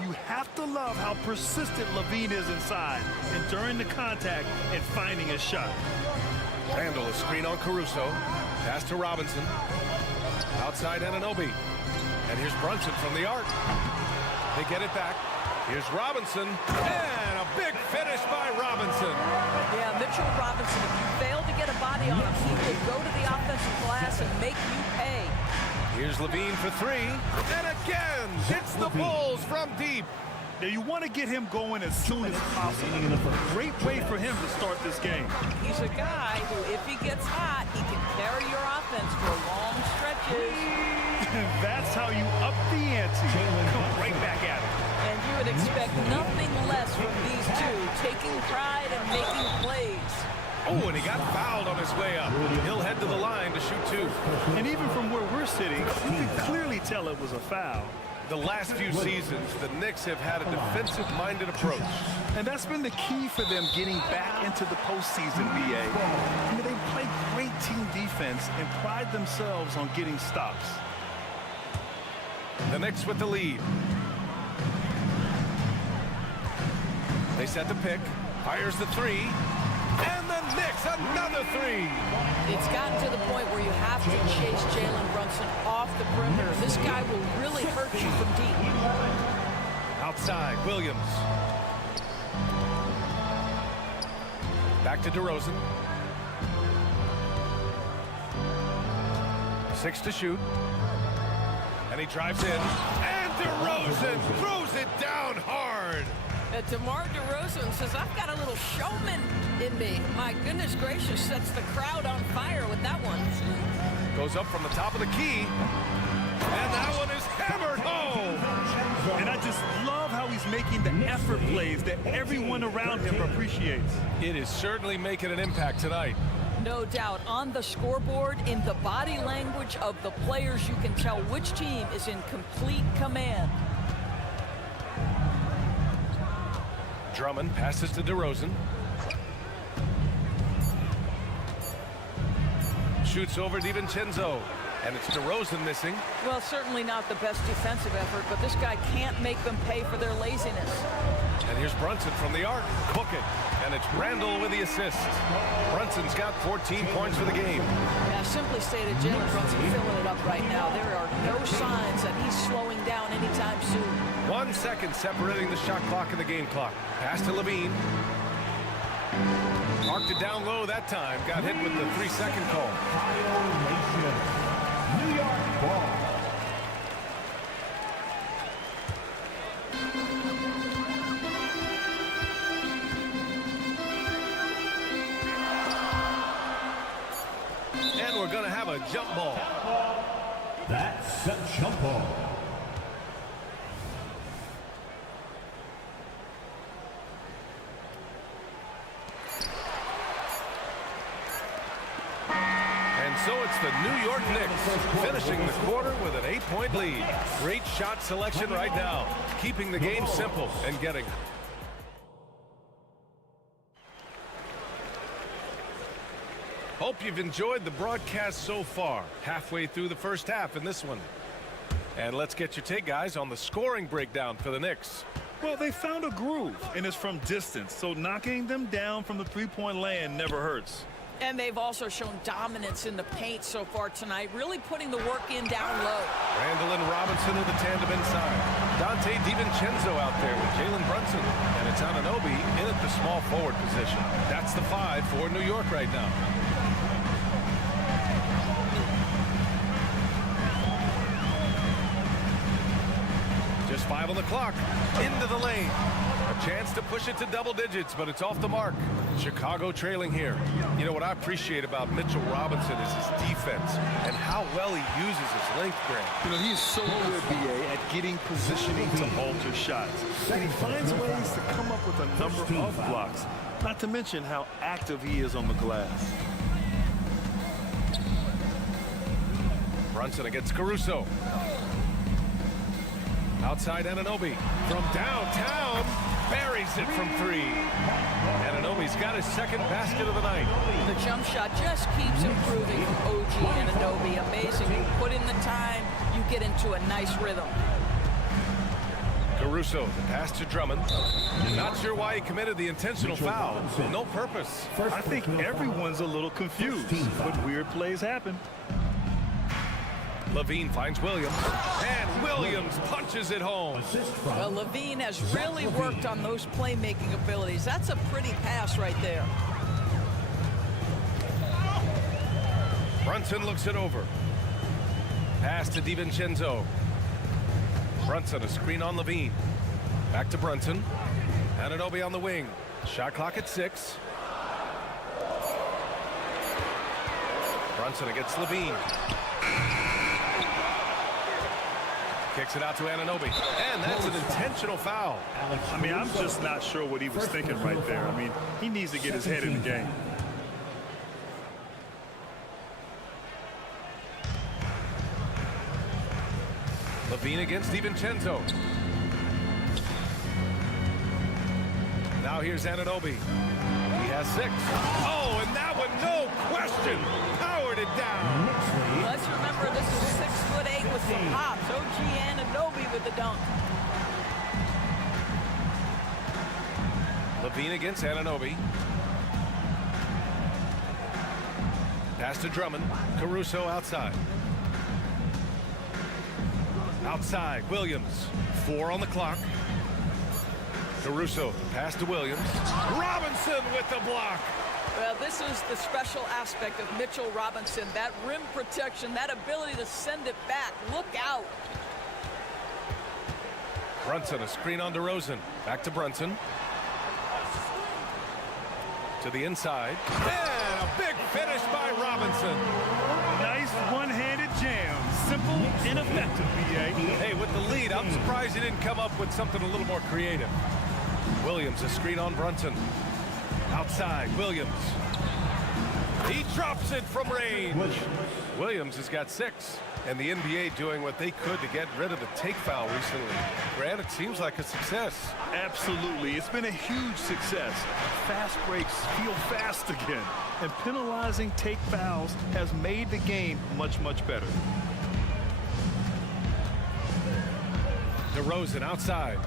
You have to love how persistent Levine is inside and during the contact and finding a shot. Randall a screen on Caruso. Pass to Robinson. Outside Anunoby. And here's Brunson from the arc. They get it back. Here's Robinson. And a big finish by Robinson. Yeah, Mitchell Robinson, if you fail to get a body on him, he will go to the offensive glass and make you pay. Here's Levine for 3. And again, hits the Bulls from deep. Now you want to get him going as soon as possible. Great way for him to start this game. He's a guy who, if he gets hot, he can carry your offense for long stretches. That's how you up the ante. Come right back at it. And you would expect nothing less from these two, taking pride and making plays. Oh, and he got fouled on his way up. He'll head to the line to shoot 2. And even from where we're sitting, you can clearly tell it was a foul. The last few seasons, the Knicks have had a defensive-minded approach. And that's been the key for them getting back into the postseason, B.A. I mean, they play great team defense and pride themselves on getting stops. The Knicks with the lead. They set the pick. Fires the 3. And the Knicks, another 3. It's gotten to the point where you have to chase Jalen Brunson off the perimeter. This guy will really hurt you from deep. Outside, Williams. Back to DeRozan. 6 to shoot. And he drives in. And DeRozan throws it down hard. DeMar DeRozan says, I've got a little showman in me. My goodness gracious, sets the crowd on fire with that one. Goes up from the top of the key. And that one is hammered home. And I just love how he's making the effort plays that everyone around him appreciates. It is certainly making an impact tonight. No doubt. On the scoreboard, in the body language of the players, you can tell which team is in complete command. Drummond passes to DeRozan. Shoots over DiVincenzo. And it's DeRozan missing. Well, certainly not the best defensive effort, but this guy can't make them pay for their laziness. And here's Brunson from the arc. Book it. And it's Randall with the assist. Brunson's got 14 points for the game. Yeah, simply stated, Jalen Brunson filling it up right now. There are no signs that he's slowing down anytime soon. 1 second separating the shot clock and the game clock. Pass to Levine. Marked it down low that time. Got hit with the 3-second call. New York ball. And we're going to have a jump ball. That's a jump ball. So it's the New York Knicks finishing the quarter with an 8-point lead. Great shot selection right now, keeping the game simple and getting. Hope you've enjoyed the broadcast so far. Halfway through the first half in this one. And let's get your take, guys, on the scoring breakdown for the Knicks. Well, they found a groove, and it's from distance, so knocking them down from the three-point land never hurts. And they've also shown dominance in the paint so far tonight, really putting the work in down low. Randall and Robinson are the tandem inside. Dante DiVincenzo out there with Jalen Brunson. And it's Anunoby in at the small forward position. That's the 5 for New York right now. Just 5 on the clock. Into the lane. A chance to push it to double digits, but it's off the mark. Chicago trailing here. You know what I appreciate about Mitchell Robinson is his defense and how well he uses his length, Grant. You know, he is so good, B.A., at getting positioning to alter shots. And he finds ways to come up with a number of blocks, not to mention how active he is on the glass. Brunson against Caruso. Outside Anunoby from downtown. Buries it from 3. Anunoby's got his second basket of the night. The jump shot just keeps improving from OG Anunoby. Amazing. You put in the time, you get into a nice rhythm. Caruso, the pass to Drummond. Not sure why he committed the intentional foul. No purpose. I think everyone's a little confused, but weird plays happen. Levine finds Williams, and Williams punches it home. Well, Levine has really worked on those playmaking abilities. That's a pretty pass right there. Brunson looks it over. Pass to DiVincenzo. Brunson, a screen on Levine. Back to Brunson. Anunoby on the wing. Shot clock at 6. Brunson against Levine. Kicks it out to Anunoby. And that's an intentional foul. I mean, I'm just not sure what he was thinking right there. I mean, he needs to get his head in the game. Levine against DiVincenzo. Now here's Anunoby. He has 6. Oh, and that one, no question, powered it down. Let's remember, this is 6'8" with some hops. OG Anunoby with the dunk. Levine against Anunoby. Pass to Drummond. Caruso outside. Outside, Williams. 4 on the clock. Caruso, pass to Williams. Robinson with the block. Well, this is the special aspect of Mitchell Robinson. That rim protection, that ability to send it back. Look out. Brunson, a screen on DeRozan. Back to Brunson. To the inside. And a big finish by Robinson. Nice one-handed jam. Simple and effective, B.A. Hey, with the lead, I'm surprised he didn't come up with something a little more creative. Williams, a screen on Brunson. Outside, Williams. He drops it from range. Williams has got 6. And the NBA doing what they could to get rid of the take foul recently. Grant, it seems like a success. Absolutely. It's been a huge success. Fast breaks feel fast again. And penalizing take fouls has made the game much, much better. DeRozan outside.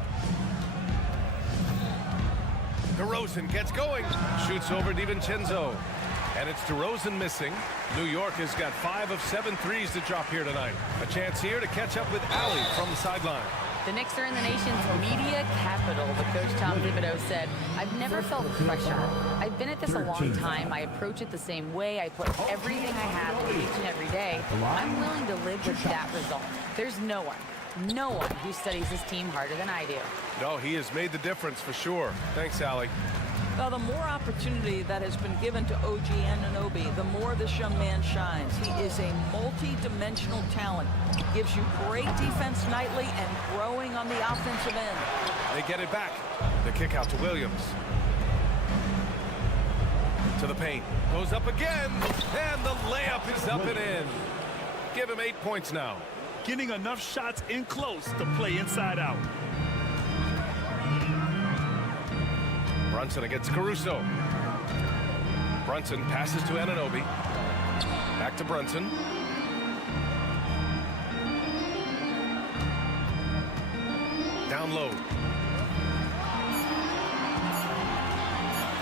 DeRozan gets going. Shoots over DiVincenzo. And it's DeRozan missing. New York has got 5 of 7 threes to drop here tonight. A chance here to catch up with Allie from the sideline. The Knicks are in the nation's media capital, but Coach Tom Thibodeau said, I've never felt pressure. I've been at this a long time. I approach it the same way. I put everything I have in each and every day. I'm willing to live with that result. There's no one who studies his team harder than I do. No, he has made the difference for sure. Thanks, Allie. Well, the more opportunity that has been given to OG Anunoby, the more this young man shines. He is a multi-dimensional talent. Gives you great defense nightly and growing on the offensive end. They get it back. The kick out to Williams. To the paint. Goes up again. And the layup is up and in. Give him 8 points now. Getting enough shots in close to play inside out. Brunson against Caruso. Brunson passes to Anunoby. Back to Brunson. Down low.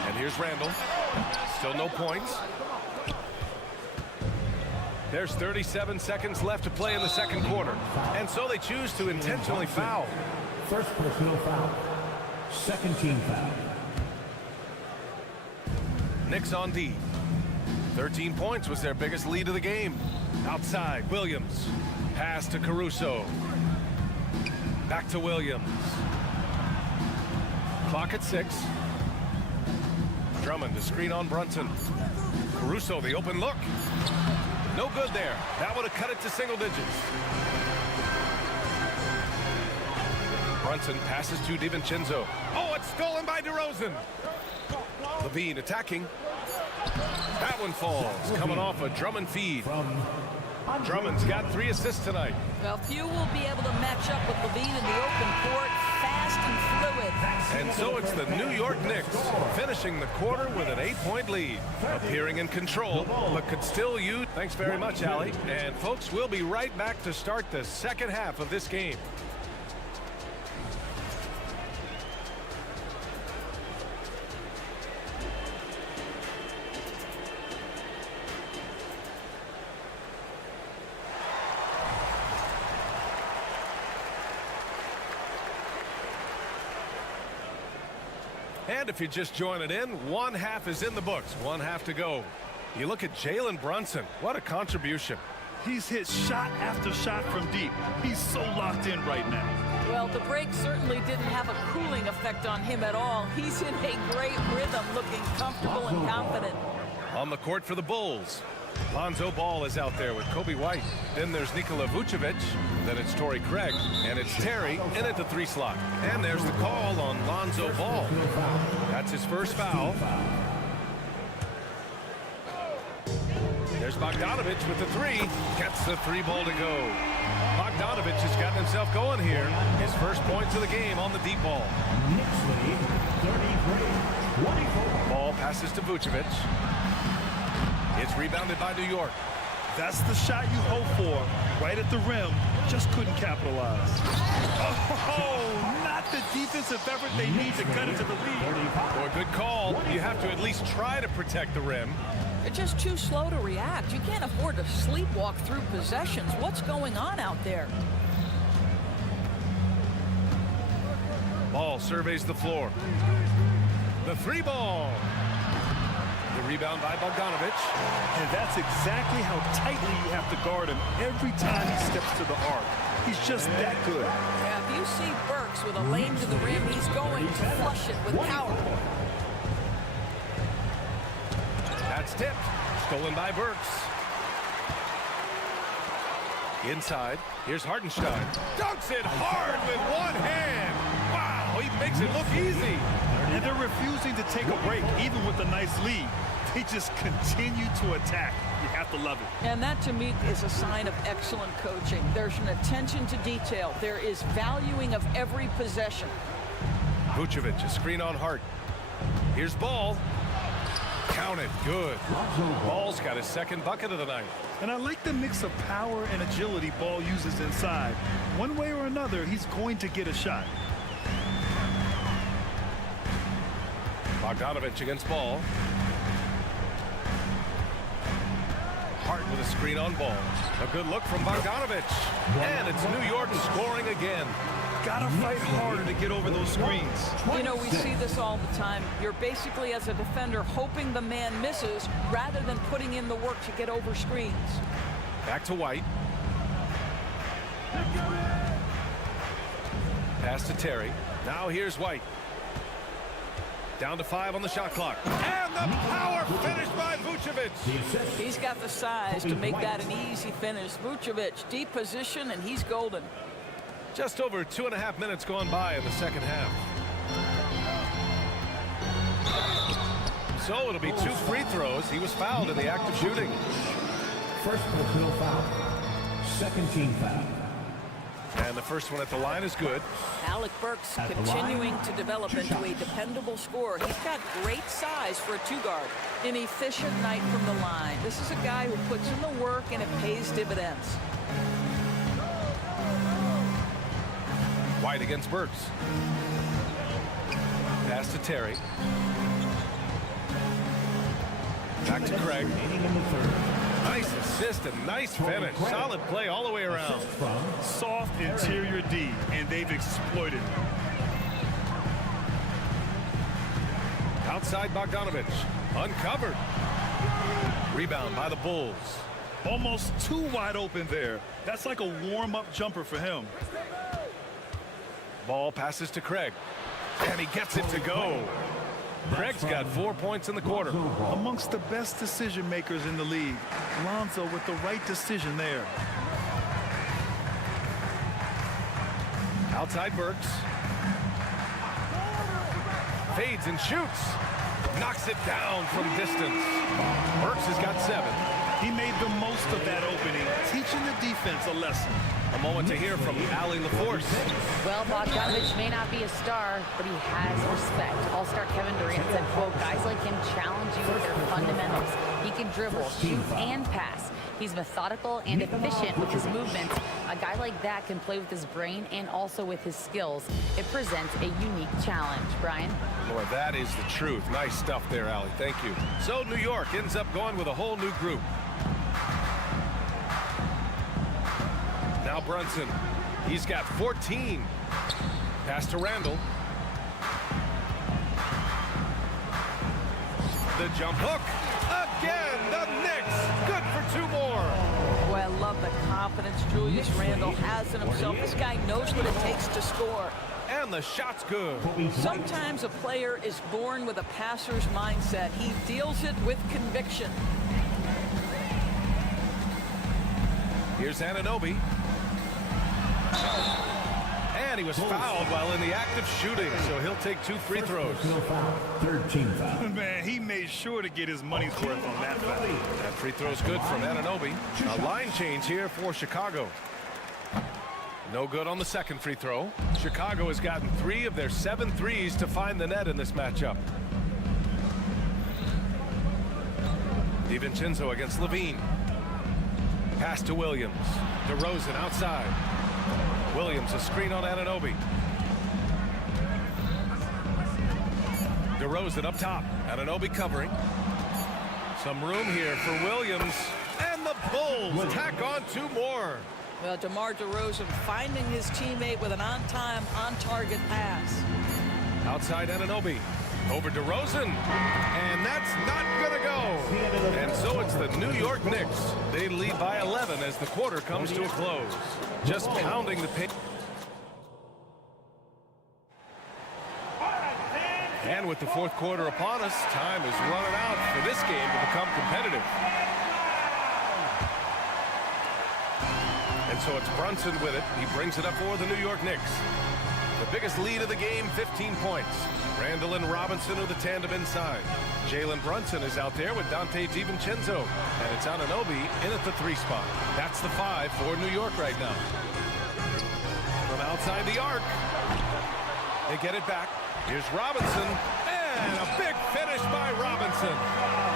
And here's Randall. Still no points. There's 37 seconds left to play in the second quarter. And so they choose to intentionally foul. First personal foul. Second team foul. Knicks on D. 13 points was their biggest lead of the game. Outside, Williams. Pass to Caruso. Back to Williams. Clock at 6. Drummond to screen on Brunson. Caruso, the open look. No good there. That would have cut it to single digits. Brunson passes to DiVincenzo. Oh, it's stolen by DeRozan. Levine attacking. That one falls. Coming off a Drummond feed. Drummond's got 3 assists tonight. Well, few will be able to match up with Levine in the open court. Fast and fluid. And so it's the New York Knicks finishing the quarter with an 8-point lead. Appearing in control, but could still use. Thanks very much, Allie. And folks, we'll be right back to start the second half of this game. And if you're just joining in, one half is in the books, one half to go. You look at Jalen Brunson, what a contribution. He's hit shot after shot from deep. He's so locked in right now. Well, the break certainly didn't have a cooling effect on him at all. He's in a great rhythm, looking comfortable and confident. On the court for the Bulls, Lonzo Ball is out there with Kobe White. Then there's Nikola Vucevic. Then it's Torrey Craig. And it's Terry in at the 3 slot. And there's the call on Lonzo Ball. That's his first foul. There's Bogdanovich with the 3. Gets the 3 ball to go. Bogdanovich has gotten himself going here. His first points of the game on the deep ball. Ball passes to Vucevic. It's rebounded by New York. That's the shot you hope for. Right at the rim. Just couldn't capitalize. Oh, not the defensive effort they need to cut into the lead. For a good call, you have to at least try to protect the rim. They're just too slow to react. You can't afford to sleepwalk through possessions. What's going on out there? Ball surveys the floor. The 3 ball. The rebound by Bogdanovich. And that's exactly how tightly you have to guard him every time he steps to the arc. He's just that good. Yeah, if you see Burks with a lane to the rim, he's going to flush it with power. That's tipped. Stolen by Burks. Inside. Here's Hartenstein. Dunks it hard with one hand. Wow, he makes it look easy. And they're refusing to take a break, even with a nice lead. They just continue to attack. You have to love it. And that, to me, is a sign of excellent coaching. There's an attention to detail. There is valuing of every possession. Vucevic, a screen on Hart. Here's Ball. Count it. Good. Ball's got his second bucket of the night. And I like the mix of power and agility Ball uses inside. One way or another, he's going to get a shot. Bogdanovich against Ball. Hart with a screen on Ball. A good look from Bogdanovich. And it's New York scoring again. Gotta fight harder to get over those screens. You know, we see this all the time. You're basically, as a defender, hoping the man misses rather than putting in the work to get over screens. Back to White. Pass to Terry. Now here's White. Down to 5 on the shot clock. And the power finish by Vucevic. He's got the size to make that an easy finish. Vucevic, deep position, and he's golden. Just over 2.5 minutes gone by in the second half. So it'll be 2 free throws. He was fouled in the act of shooting. First personal foul. Second team foul. And the first one at the line is good. Alec Burks continuing to develop into a dependable scorer. He's got great size for a 2-guard. An efficient night from the line. This is a guy who puts in the work and it pays dividends. White against Burks. Pass to Terry. Back to Craig. Nice assist and nice finish. Solid play all the way around. Soft interior D, and they've exploited it. Outside Bogdanovich. Uncovered. Rebound by the Bulls. Almost too wide open there. That's like a warm-up jumper for him. Ball passes to Craig. And he gets it to go. Craig's got 4 points in the quarter. Amongst the best decision makers in the league. Lonzo with the right decision there. Outside Burks. Fades and shoots. Knocks it down from distance. Burks has got 7. He made the most of that opening, teaching the defense a lesson. A moment to hear from Allie LaForce. Well, Bogdanovich may not be a star, but he has respect. All-star Kevin Durant said, quote, guys like him challenge you with their fundamentals. He can dribble, shoot, and pass. He's methodical and efficient with his movements. A guy like that can play with his brain and also with his skills. It presents a unique challenge. Brian? Boy, that is the truth. Nice stuff there, Allie. Thank you. So New York ends up going with a whole new group. Now Brunson. He's got 14. Pass to Randall. The jump hook. Again, the Knicks. Good for 2 more. Boy, I love the confidence Julius Randle has in himself. This guy knows what it takes to score. And the shot's good. Sometimes a player is born with a passer's mindset. He deals it with conviction. Here's Anunoby. And he was fouled while in the act of shooting, so he'll take 2 free throws. Third team foul. Man, he made sure to get his money's worth on that foul. That free throw's good from Anunoby. A line change here for Chicago. No good on the second free throw. Chicago has gotten 3 of their 7 threes to find the net in this matchup. DiVincenzo against Levine. Pass to Williams. DeRozan outside. Williams, a screen on Anunoby. DeRozan up top. Anunoby covering. Some room here for Williams. And the Bulls tack on 2 more. Well, DeMar DeRozan finding his teammate with an on-time, on-target pass. Outside Anunoby. Over DeRozan. And that's not going to go. And so it's the New York Knicks. They lead by 11 as the quarter comes to a close. Just pounding the paint. And with the fourth quarter upon us, time is running out for this game to become competitive. And so it's Brunson with it. He brings it up for the New York Knicks. The biggest lead of the game, 15 points. Randall and Robinson are the tandem inside. Jalen Brunson is out there with Dante DiVincenzo. And it's Anunoby in at the 3 spot. That's the 5 for New York right now. From outside the arc. They get it back. Here's Robinson. And a big finish by Robinson.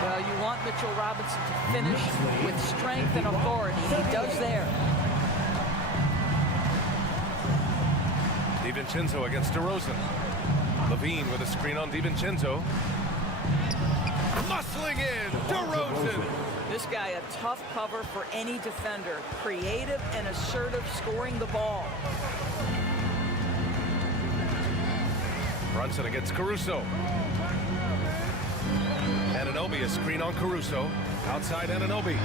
Well, you want Mitchell Robinson to finish with strength and authority. He does there. DiVincenzo against DeRozan. Levine with a screen on DiVincenzo. Muscling in, DeRozan. This guy a tough cover for any defender. Creative and assertive scoring the ball. Brunson against Caruso. Anunoby, a screen on Caruso. Outside Anunoby.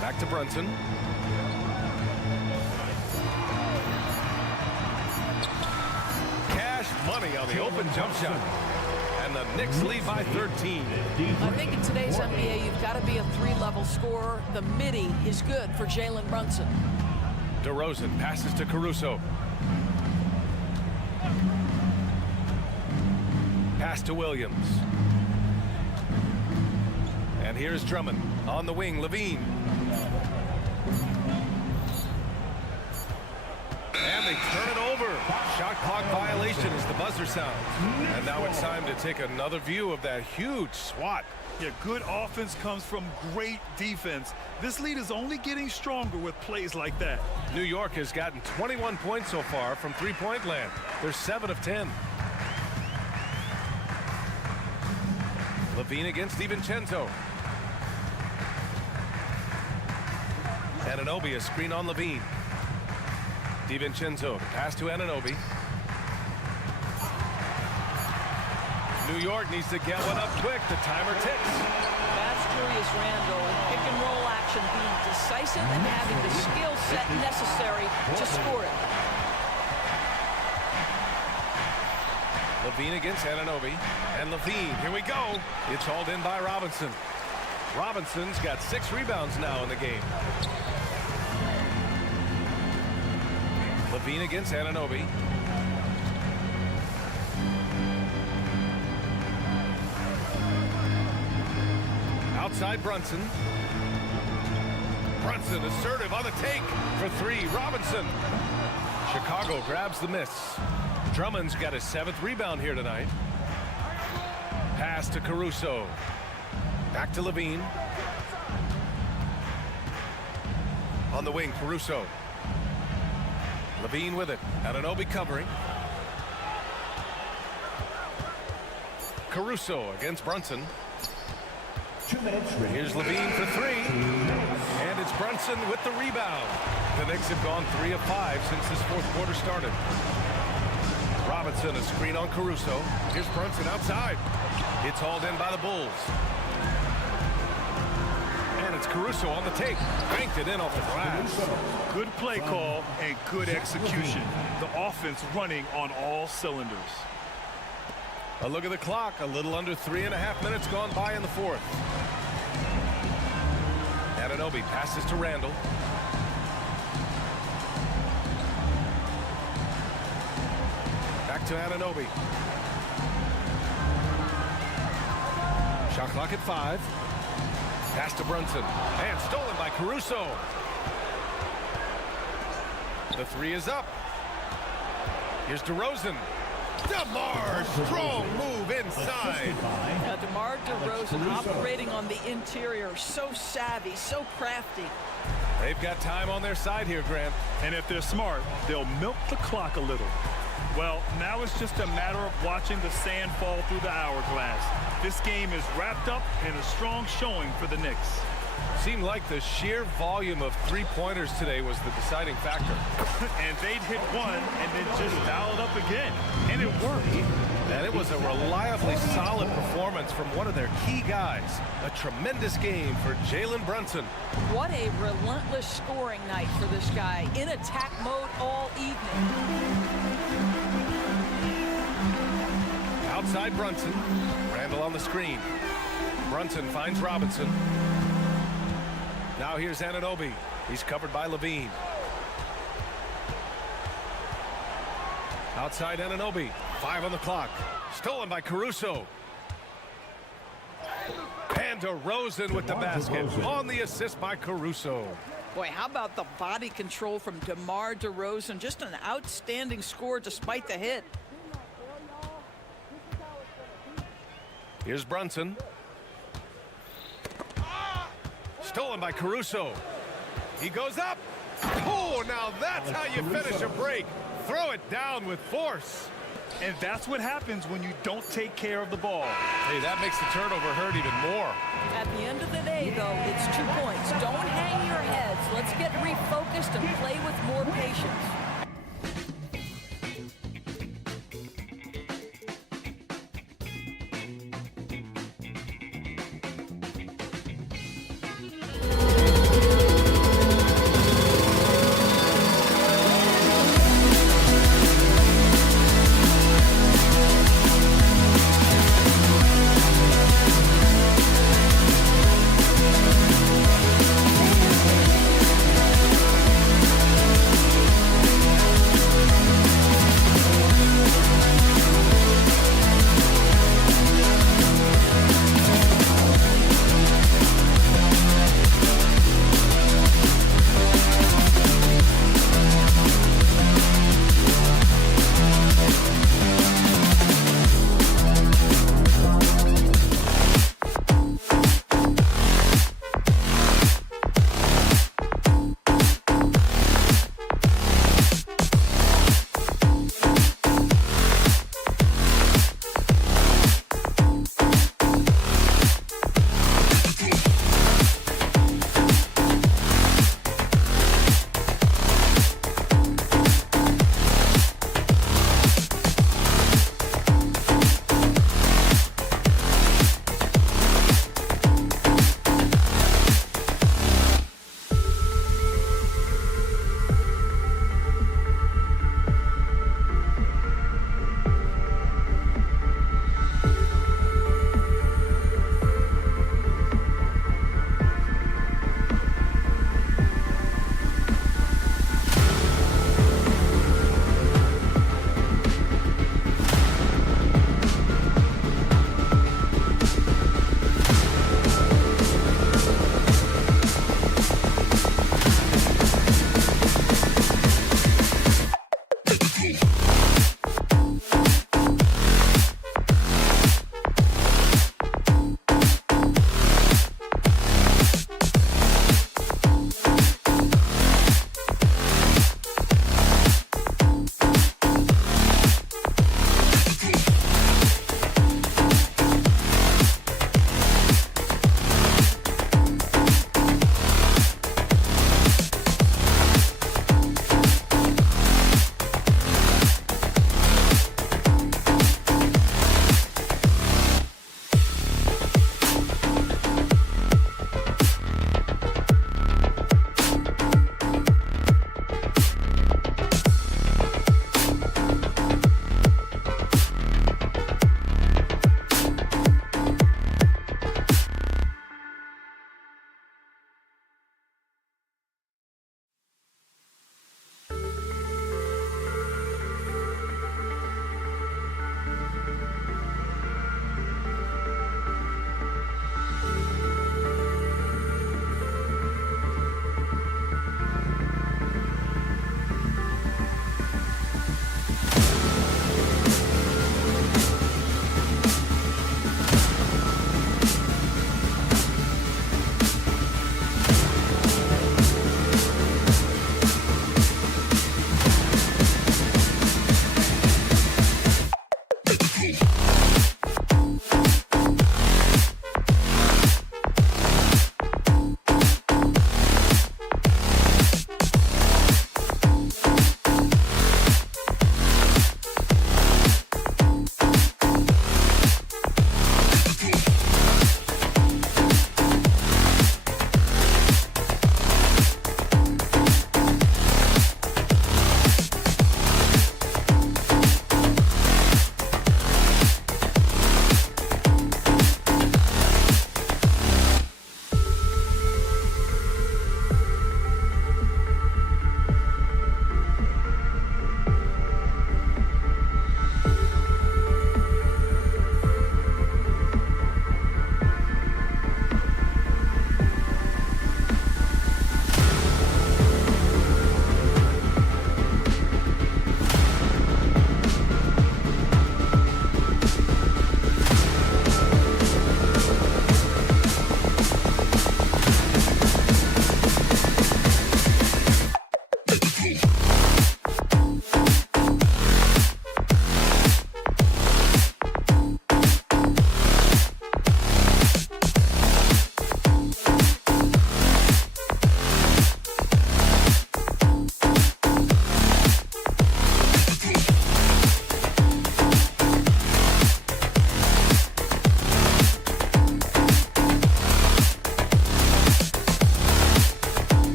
Back to Brunson. Cash money on the open jump shot. And the Knicks lead by 13. I think in today's NBA, you've got to be a 3-level scorer. The midi is good for Jalen Brunson. DeRozan passes to Caruso. Pass to Williams. And here's Drummond on the wing. Levine. And they turn it over. Shot clock violation as the buzzer sounds. And now it's time to take another view of that huge swat. Yeah, good offense comes from great defense. This lead is only getting stronger with plays like that. New York has gotten 21 points so far from three-point land. They're 7 of 10. Levine against DiVincenzo. Anunoby, a screen on Levine. DiVincenzo, pass to Anunoby. New York needs to get one up quick. The timer ticks. That's Julius Randle in pick and roll action, being decisive and having the skill set necessary to score it. Levine against Anunoby. And Levine, here we go. It's hauled in by Robinson. Robinson's got 6 rebounds now in the game. Levine against Anunoby. Outside Brunson. Brunson assertive on the take for 3. Robinson. Chicago grabs the miss. Drummond's got his 7th rebound here tonight. Pass to Caruso. Back to Levine. On the wing, Caruso. Levine with it. Anunoby covering. Caruso against Brunson. Here's Levine for 3. And it's Brunson with the rebound. The Knicks have gone 3 of 5 since this 4th quarter started. Robinson, a screen on Caruso. Here's Brunson outside. It's hauled in by the Bulls. And it's Caruso on the take. Banked it in off the glass. Good play call and good execution. The offense running on all cylinders. A look at the clock. A little under 3.5 minutes gone by in the 4th. Anunoby passes to Randall. Back to Anunoby. Shot clock at 5. Pass to Brunson. And stolen by Caruso. The 3 is up. Here's DeRozan. DeMar, strong move inside. Now, DeMar DeRozan operating on the interior. So savvy, so crafty. They've got time on their side here, Grant. And if they're smart, they'll milk the clock a little. Well, now it's just a matter of watching the sand fall through the hourglass. This game is wrapped up in a strong showing for the Knicks. Seemed like the sheer volume of 3-pointers today was the deciding factor. And they'd hit one and then just dial it up again. And it worked. And it was a reliably solid performance from one of their key guys. A tremendous game for Jalen Brunson. What a relentless scoring night for this guy. In attack mode all evening. Outside Brunson. Randall on the screen. Brunson finds Robinson. Now here's Anunoby. He's covered by Levine. Outside Anunoby. 5 on the clock. Stolen by Caruso. And DeRozan with the basket. On the assist by Caruso. Boy, how about the body control from DeMar DeRozan? Just an outstanding score despite the hit. Here's Brunson. Stolen by Caruso. He goes up. Oh, now that's how you finish a break. Throw it down with force. And that's what happens when you don't take care of the ball. Hey, that makes the turnover hurt even more. At the end of the day, though, it's 2 points. Don't hang your heads. Let's get refocused and play with more patience.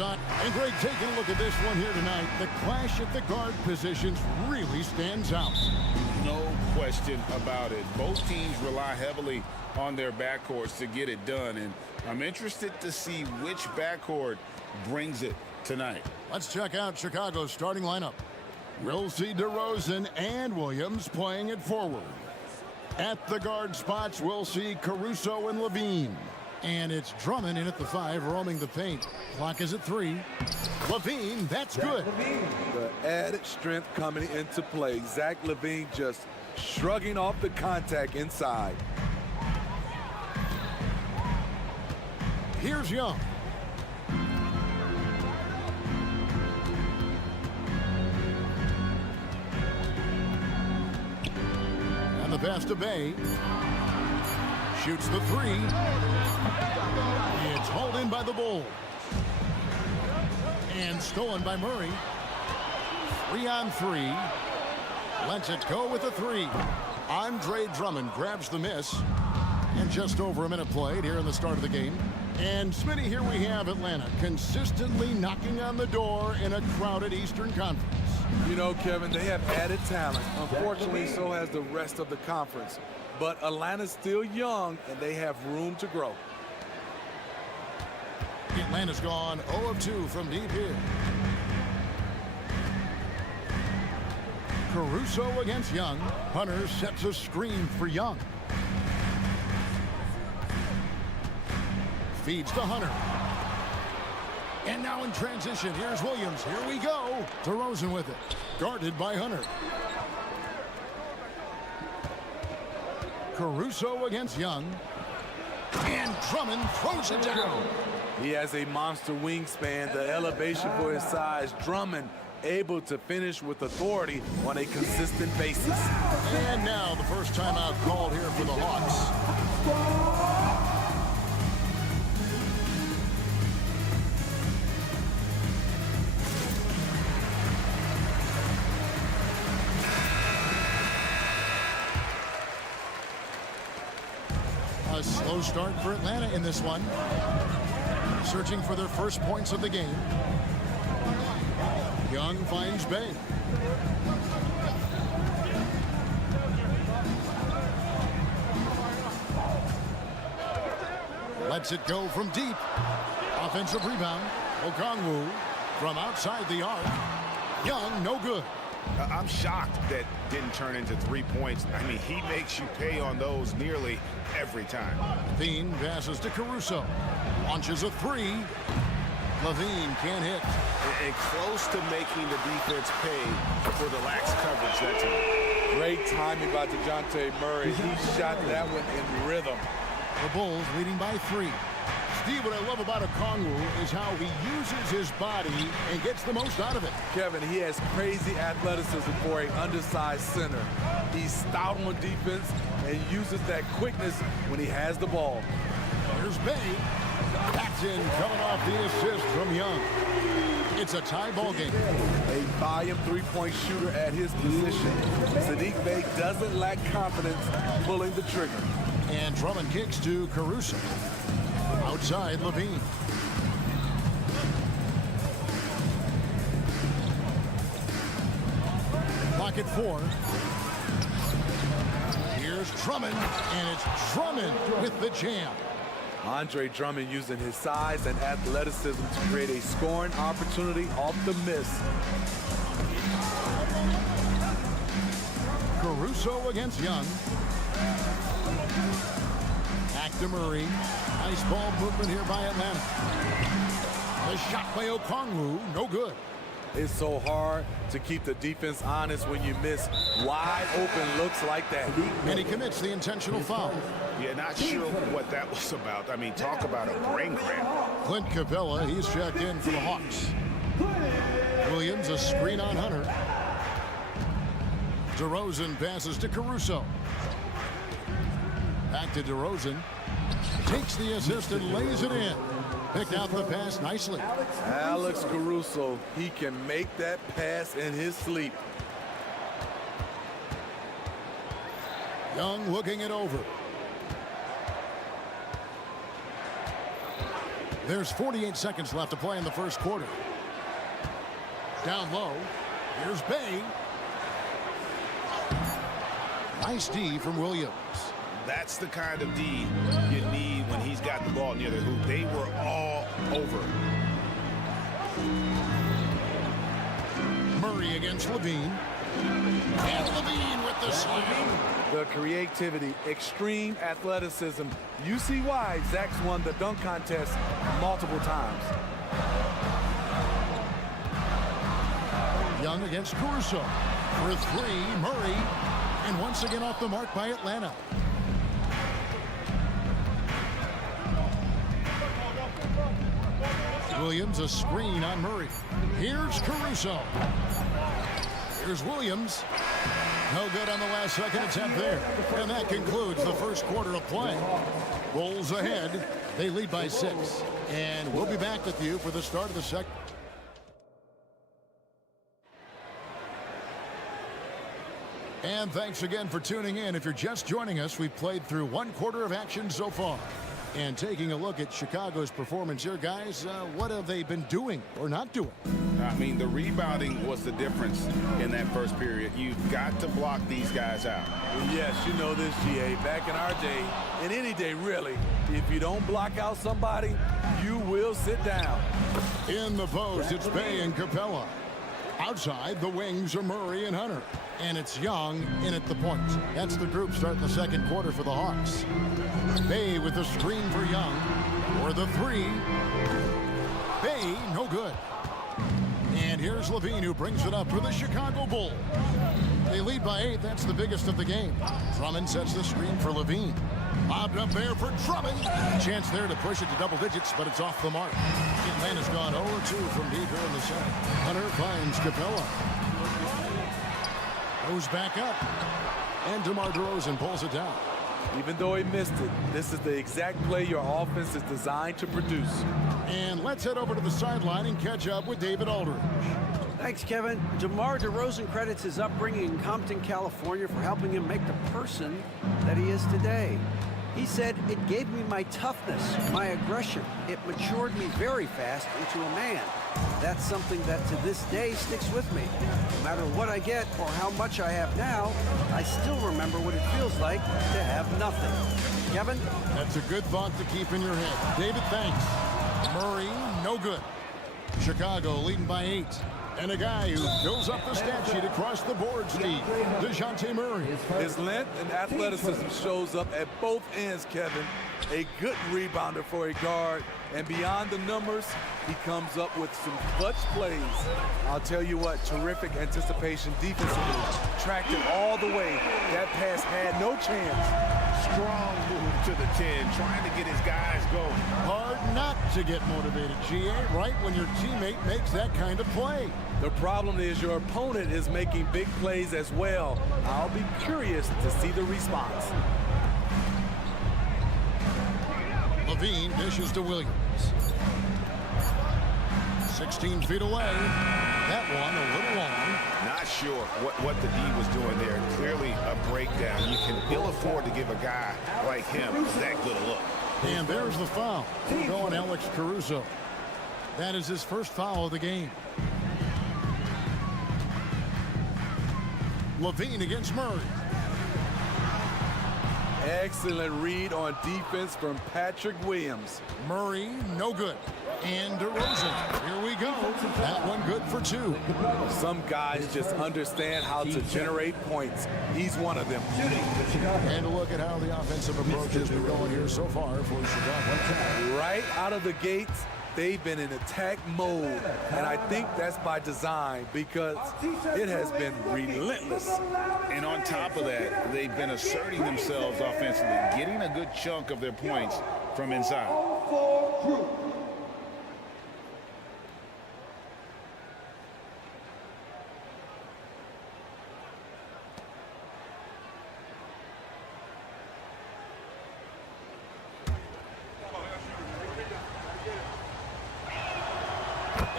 on. And Greg, taking a look at this one here tonight, the clash at the guard positions really stands out. No question about it. Both teams rely heavily on their backcourts to get it done, and I'm interested to see which backcourt brings it tonight. Let's check out Chicago's starting lineup. We'll see DeRozan and Williams playing it forward. At the guard spots, we'll see Caruso and Levine. And it's Drummond in at the 5, roaming the paint. Clock is at 3. Levine, that's good. The added strength coming into play. Zach Levine just shrugging off the contact inside. Here's Young. And the pass to Bay. Shoots the 3. It's hauled in by the Bulls. And stolen by Murray. 3 on 3. Lets it go with a 3. Andre Drummond grabs the miss. And just over a minute played here in the start of the game. And Smitty, here we have Atlanta consistently knocking on the door in a crowded Eastern Conference. You know, Kevin, they have added talent. Unfortunately, so has the rest of the conference. But Atlanta's still young, and they have room to grow. Atlanta's gone 0 of 2 from deep here. Caruso against Young. Hunter sets a screen for Young. Feeds to Hunter. And now in transition, here's Williams. Here we go. DeRozan with it. Guarded by Hunter. Caruso against Young. And Drummond throws it down. He has a monster wingspan, the elevation for his size. Drummond able to finish with authority on a consistent basis. And now the first timeout called here for the Hawks. A slow start for Atlanta in this one. Searching for their first points of the game. Young finds Bay. Lets it go from deep. Offensive rebound. Okongwu from outside the arc. Young, no good. I'm shocked that didn't turn into 3 points. I mean, he makes you pay on those nearly every time. Levine passes to Caruso. Launches a 3. Levine can't hit. And close to making the defense pay for the lax coverage that time. Great timing by DeJounte Murray. He shot that one in rhythm. The Bulls leading by 3. Steve, what I love about Okongwu is how he uses his body and gets the most out of it. Kevin, he has crazy athleticism for an undersized center. He's stout on defense and uses that quickness when he has the ball. Here's Bay. Paxson coming off the assist from Young. It's a tie ball game. A volume three-point shooter at his position. Saddiq Bey doesn't lack confidence pulling the trigger. And Drummond kicks to Caruso. Outside Levine. Clock at 4. Here's Drummond, and it's Drummond with the jam. Andre Drummond using his size and athleticism to create a scoring opportunity off the miss. Caruso against Young. Back to Murray. Nice ball movement here by Atlanta. The shot by Okongwu, no good. It's so hard to keep the defense honest when you miss wide open looks like that. And he commits the intentional foul. Yeah, not sure what that was about. I mean, talk about a brain cramp. Clint Capella, he's checked in for the Hawks. Williams, a screen on Hunter. DeRozan passes to Caruso. Back to DeRozan. Takes the assist and lays it in. Picked out the pass nicely. Alex Caruso, he can make that pass in his sleep. Young looking it over. There's 48 seconds left to play in the first quarter. Down low. Here's Bay. Nice D from Williams. That's the kind of D you need when he's got the ball near the hoop. They were all over. Murray against Levine. And Levine with the slam. The creativity, extreme athleticism. You see why Zach's won the dunk contest multiple times. Young against Caruso. For three, Murray. And once again off the mark by Atlanta. Williams, a screen on Murray. Here's Caruso. Here's Williams. No good on the last second attempt there. And that concludes the first quarter of play. Bulls ahead. They lead by 6. And we'll be back with you for the start of the second. And thanks again for tuning in. If you're just joining us, we've played through one quarter of action so far. And taking a look at Chicago's performance here, guys, what have they been doing or not doing? I mean, the rebounding was the difference in that first period. You've got to block these guys out. Yes, you know this, GA. Back in our day, and any day really, if you don't block out somebody, you will sit down. In the post, it's Bay and Capella. Outside, the wings are Murray and Hunter. And it's Young in at the point. That's the group starting the second quarter for the Hawks. Bay with the screen for Young. For the three. Bay, no good. And here's Levine, who brings it up for the Chicago Bulls. They lead by 8. That's the biggest of the game. Drummond sets the screen for Levine. Lobbed up there for Drummond. Chance there to push it to double digits, but it's off the mark. Atlanta's gone 0-2 from deep here in the second. Hunter finds Capella. Goes back up. And DeMar DeRozan pulls it down. Even though he missed it, this is the exact play your offense is designed to produce. And let's head over to the sideline and catch up with David Aldridge. Thanks, Kevin. DeMar DeRozan credits his upbringing in Compton, California for helping him make the person that he is today. He said, "It gave me my toughness, my aggression. It matured me very fast into a man. That's something that to this day sticks with me. No matter what I get or how much I have now, I still remember what it feels like to have nothing." Kevin? That's a good thought to keep in your head. David, thanks. Murray, no good. Chicago leading by 8. And a guy who fills up the stat sheet across the board, Steve. DeJounte Murray. His length and athleticism shows up at both ends, Kevin. A good rebounder for a guard. And beyond the numbers, he comes up with some clutch plays. I'll tell you what, terrific anticipation defensively. Tracked it all the way. That pass had no chance. Strong move to the 10, trying to get his guys going. Hard not to get motivated, GA, right when your teammate makes that kind of play. The problem is your opponent is making big plays as well. I'll be curious to see the response. Levine dishes to Williams. 16 feet away. That one a little long. Not sure what the D was doing there. Clearly a breakdown. You can ill afford to give a guy like him that good a look. And there's the foul. Going Alex Caruso. That is his first foul of the game. Levine against Murray. Excellent read on defense from Patrick Williams. Murray, no good. And DeRozan, here we go. That one good for 2. Some guys just understand how to generate points. He's one of them. And a look at how the offensive approach has been going here so far for Chicago. Right out of the gates, they've been in attack mode. And I think that's by design because it has been relentless. And on top of that, they've been asserting themselves offensively, getting a good chunk of their points from inside.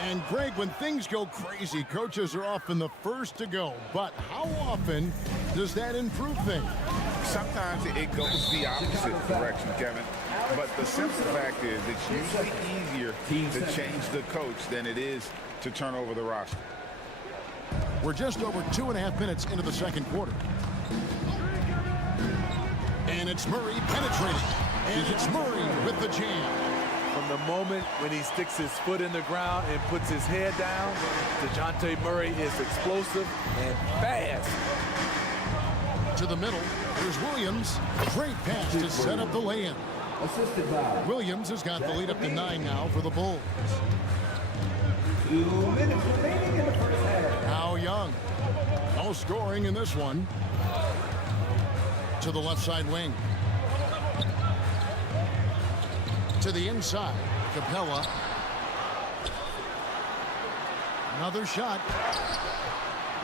And Greg, when things go crazy, coaches are often the first to go. But how often does that improve things? Sometimes it goes the opposite direction, Kevin. But the simple fact is it's usually easier to change the coach than it is to turn over the roster. We're just over 2.5 minutes into the second quarter. And it's Murray penetrating. And it's Murray with the jam. From the moment when he sticks his foot in the ground and puts his head down, DeJounte Murray is explosive and fast. To the middle, here's Williams. Great pass to set up the lay-in. Williams has got the lead up to 9 now for the Bulls. 2 minutes remaining in the first half. Now Young. No scoring in this one. To the left side wing. To the inside. Capella. Another shot.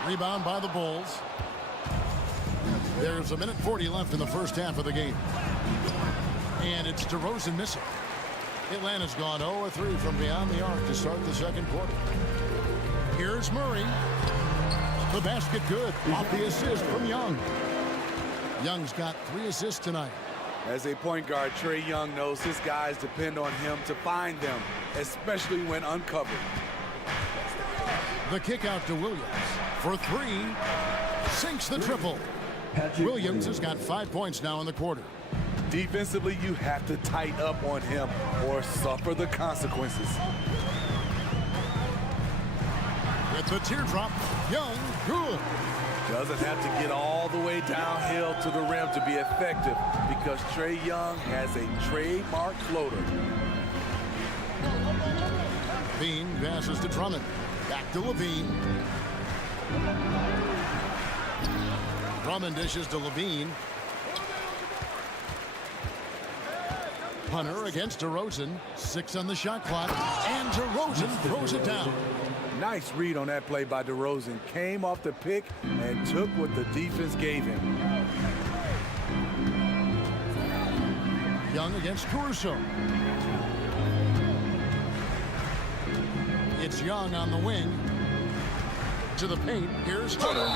Rebound by the Bulls. There's 1:40 left in the first half of the game. And it's DeRozan missing. Atlanta's gone 0-3 from beyond the arc to start the second quarter. Here's Murray. The basket good. Off the assist from Young. Young's got 3 assists tonight. As a point guard, Trae Young knows his guys depend on him to find them, especially when uncovered. The kick out to Williams for 3. Sinks the triple. Williams has got 5 points now in the quarter. Defensively, you have to tighten up on him or suffer the consequences. With the teardrop, Young, good. Doesn't have to get all the way downhill to the rim to be effective because Trae Young has a trademark floater. Bean passes to Drummond. Back to Levine. Drummond dishes to Levine. Hunter against DeRozan. 6 on the shot clock. And DeRozan throws it down. Nice read on that play by DeRozan. Came off the pick and took what the defense gave him. Young against Caruso. It's Young on the wing. To the paint. Here's Hunter.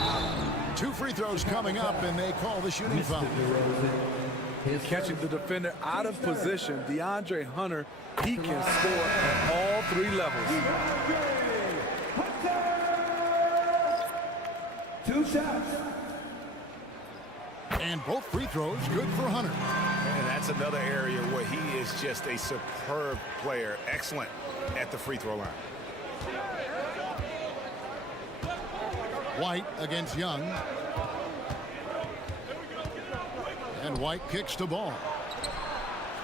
2 free throws coming up, and they call the shooting foul. Catching the defender out of position, DeAndre Hunter, he can score at all 3 levels. 2 shots. And both free throws good for Hunter. And that's another area where he is just a superb player. Excellent at the free throw line. White against Young. And White kicks the ball.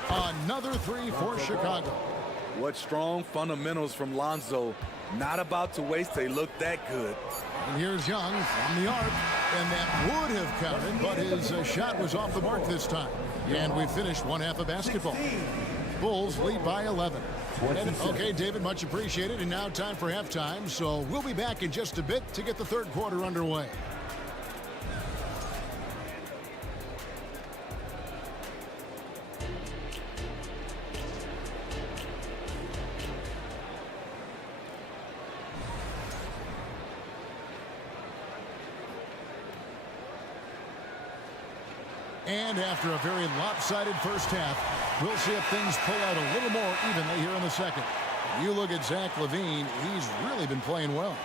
Another 3 for Chicago. What strong fundamentals from Lonzo. Not about to waste. They look that good. And here's Young from the arc. And that would have counted, but his shot was off the mark this time. And we finished 1 half of basketball. Bulls lead by 11. Okay, David, much appreciated. And now time for halftime. So we'll be back in just a bit to get the third quarter underway. And after a very lopsided first half, we'll see if things pull out a little more evenly here in the second. You look at Zach LaVine, he's really been playing well.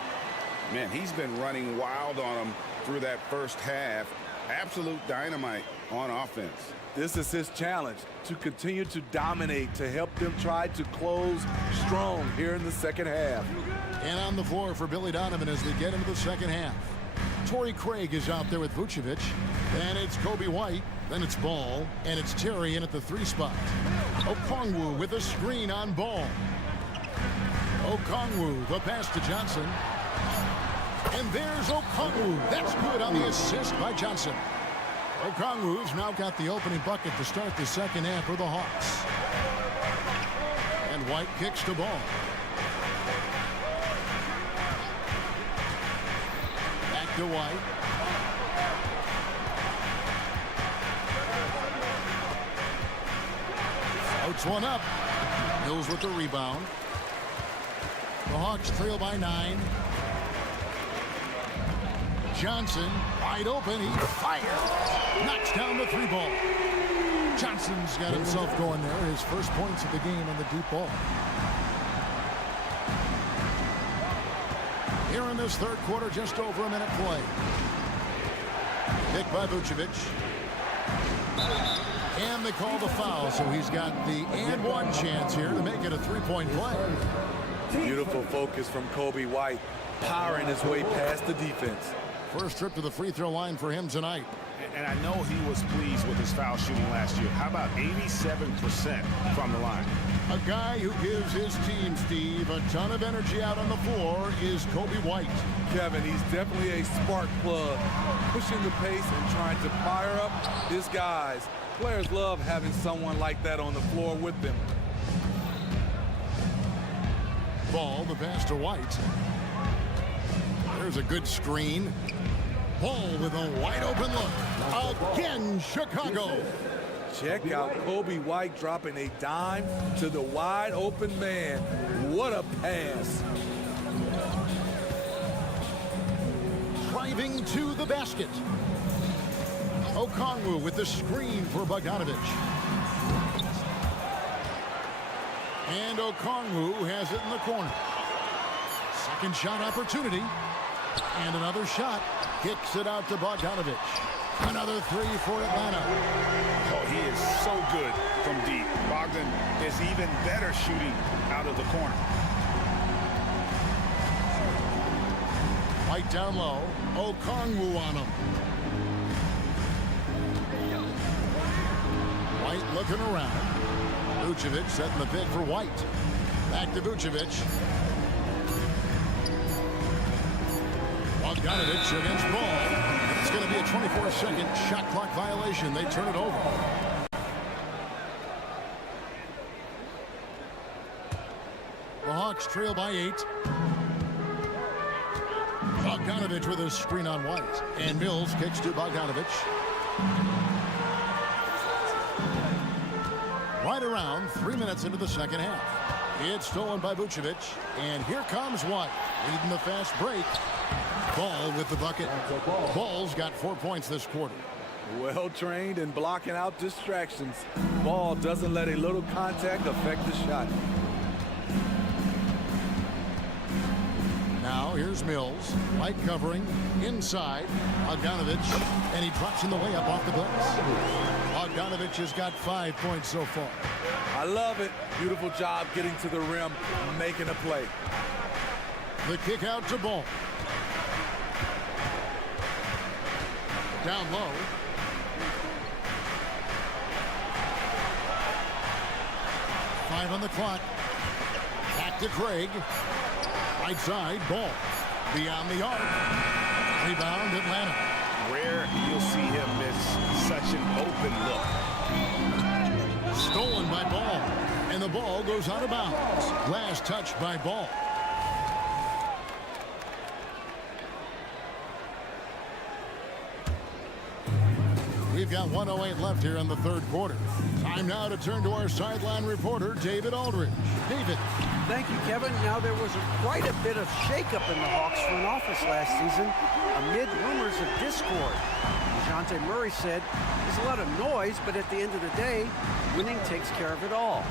Man, he's been running wild on him through that first half. Absolute dynamite on offense. This is his challenge, to continue to dominate, to help them try to close strong here in the second half. And on the floor for Billy Donovan as we get into the second half. Torrey Craig is out there with Vucevic. And it's Kobe White. Then it's Ball. And it's Terry in at the 3 spot. Okongwu with a screen on Ball. Okongwu, the pass to Johnson. And there's Okongwu. That's good on the assist by Johnson. Okongwu's now got the opening bucket to start the second half for the Hawks. And White kicks the ball. Back to White. Outs one up. Mills with the rebound. The Hawks trail by 9. Johnson wide open. He fires. Knocks down the 3 ball. Johnson's got himself going there. His first points of the game on the deep ball. Here in this third quarter, just over a minute play. Picked by Vucevic. And they call the foul, so he's got the and one chance here to make it a three-point play. Beautiful focus from Kobe White, powering his way past the defense. First trip to the free throw line for him tonight. And I know he was pleased with his foul shooting last year. How about 87% from the line? A guy who gives his team, Steve, a ton of energy out on the floor is Kobe White. Kevin, he's definitely a spark plug, pushing the pace and trying to fire up his guys. Players love having someone like that on the floor with them. Ball, the pass to White. There's a good screen. Ball with a wide open look. Again, Chicago. Check out Kobe White dropping a dime to the wide open man. What a pass. Driving to the basket. Okongwu with the screen for Bogdanovic. And Okongwu has it in the corner. Second shot opportunity. And another shot. Kicks it out to Bogdanovic. Another three for Atlanta. Oh, he is so good from deep. Bogdan is even better shooting out of the corner. White down low. Okongwu on him. White looking around. Vucevic setting the pick for White. Back to Vucevic. Bogdanovic against Ball. It's going to be a 24-second shot clock violation. They turn it over. The Hawks trail by 8. Bogdanovic with a screen on White. And Mills kicks to Bogdanovic. Right around 3 minutes into the second half. It's stolen by Vucevic. And here comes White, leading the fast break. Ball with the bucket. Ball's got 4 points this quarter. Well trained and blocking out distractions. Ball doesn't let a little contact affect the shot. Now here's Mills. White covering inside. Bogdanovic, and he drops in the layup off the glass. Bogdanovic has got 5 points so far. I love it. Beautiful job getting to the rim, making a play. The kick out to Ball. Down low. Five on the clock. Back to Craig. Right side, Ball. Beyond the arc. Rebound, Atlanta. Rare you'll see him miss such an open look. Stolen by Ball. And the ball goes out of bounds. Last touch by Ball. We've got 1:08 left here in the third quarter. Time now to turn to our sideline reporter, David Aldridge. David. Thank you, Kevin. Now, there was quite a bit of shakeup in the Hawks front office last season amid rumors of discord. DeJounte Murray said, there's a lot of noise, but at the end of the day, winning takes care of it all.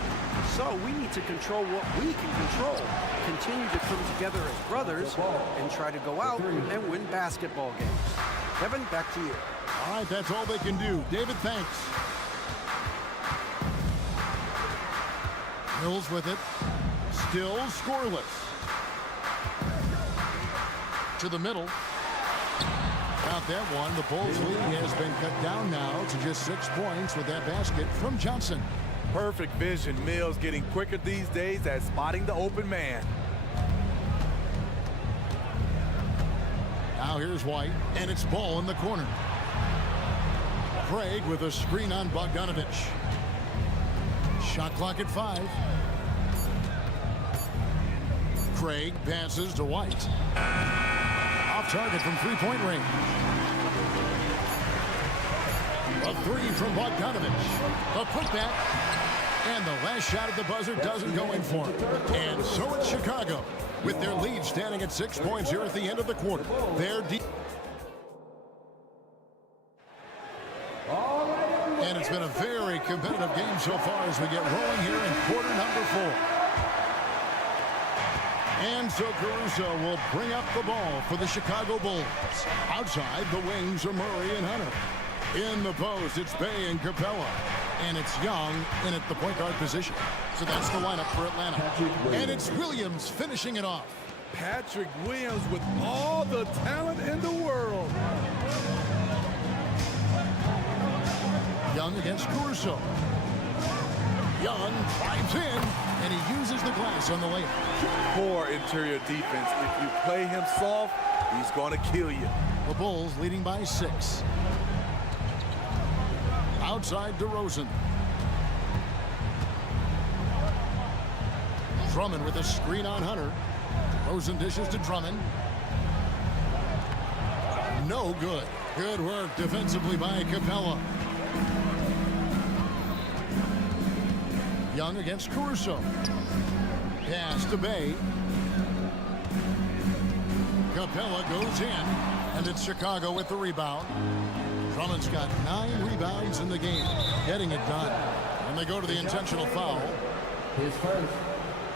So we need to control what we can control, continue to come together as brothers, and try to go out and win basketball games. Kevin, back to you. All right, that's all they can do. David, thanks. Mills with it. Still scoreless. To the middle. Got that one. The Bulls lead has been cut down now to just 6 points with that basket from Johnson. Perfect vision. Mills getting quicker these days at spotting the open man. Now here's White, and it's Ball in the corner. Craig with a screen on Bogdanovic. Shot clock at 5. Craig passes to White. Off target from three-point range. A three from Bogdanovic. The putback. And the last shot at the buzzer doesn't go in for him. And so it's Chicago, with their lead standing at 6 points here at the end of the quarter. They're deep. And it's been a very competitive game so far as we get rolling here in quarter number 4. And so Caruso will bring up the ball for the Chicago Bulls. Outside, the wings are Murray and Hunter. In the post, it's Bay and Capella. And it's Young in at the point guard position. So that's the lineup for Atlanta. And it's Williams finishing it off. Patrick Williams with all the talent in the world. Young against Caruso. Young drives in, and he uses the glass on the layup. Poor interior defense. If you play him soft, he's going to kill you. The Bulls leading by 6. Outside DeRozan. Drummond with a screen on Hunter. DeRozan dishes to Drummond. No good. Good work defensively by Capella. Young against Caruso. Pass to Bay. Capella goes in, and it's Chicago with the rebound. Drummond's got 9 rebounds in the game, getting it done. And they go to the intentional foul. His first.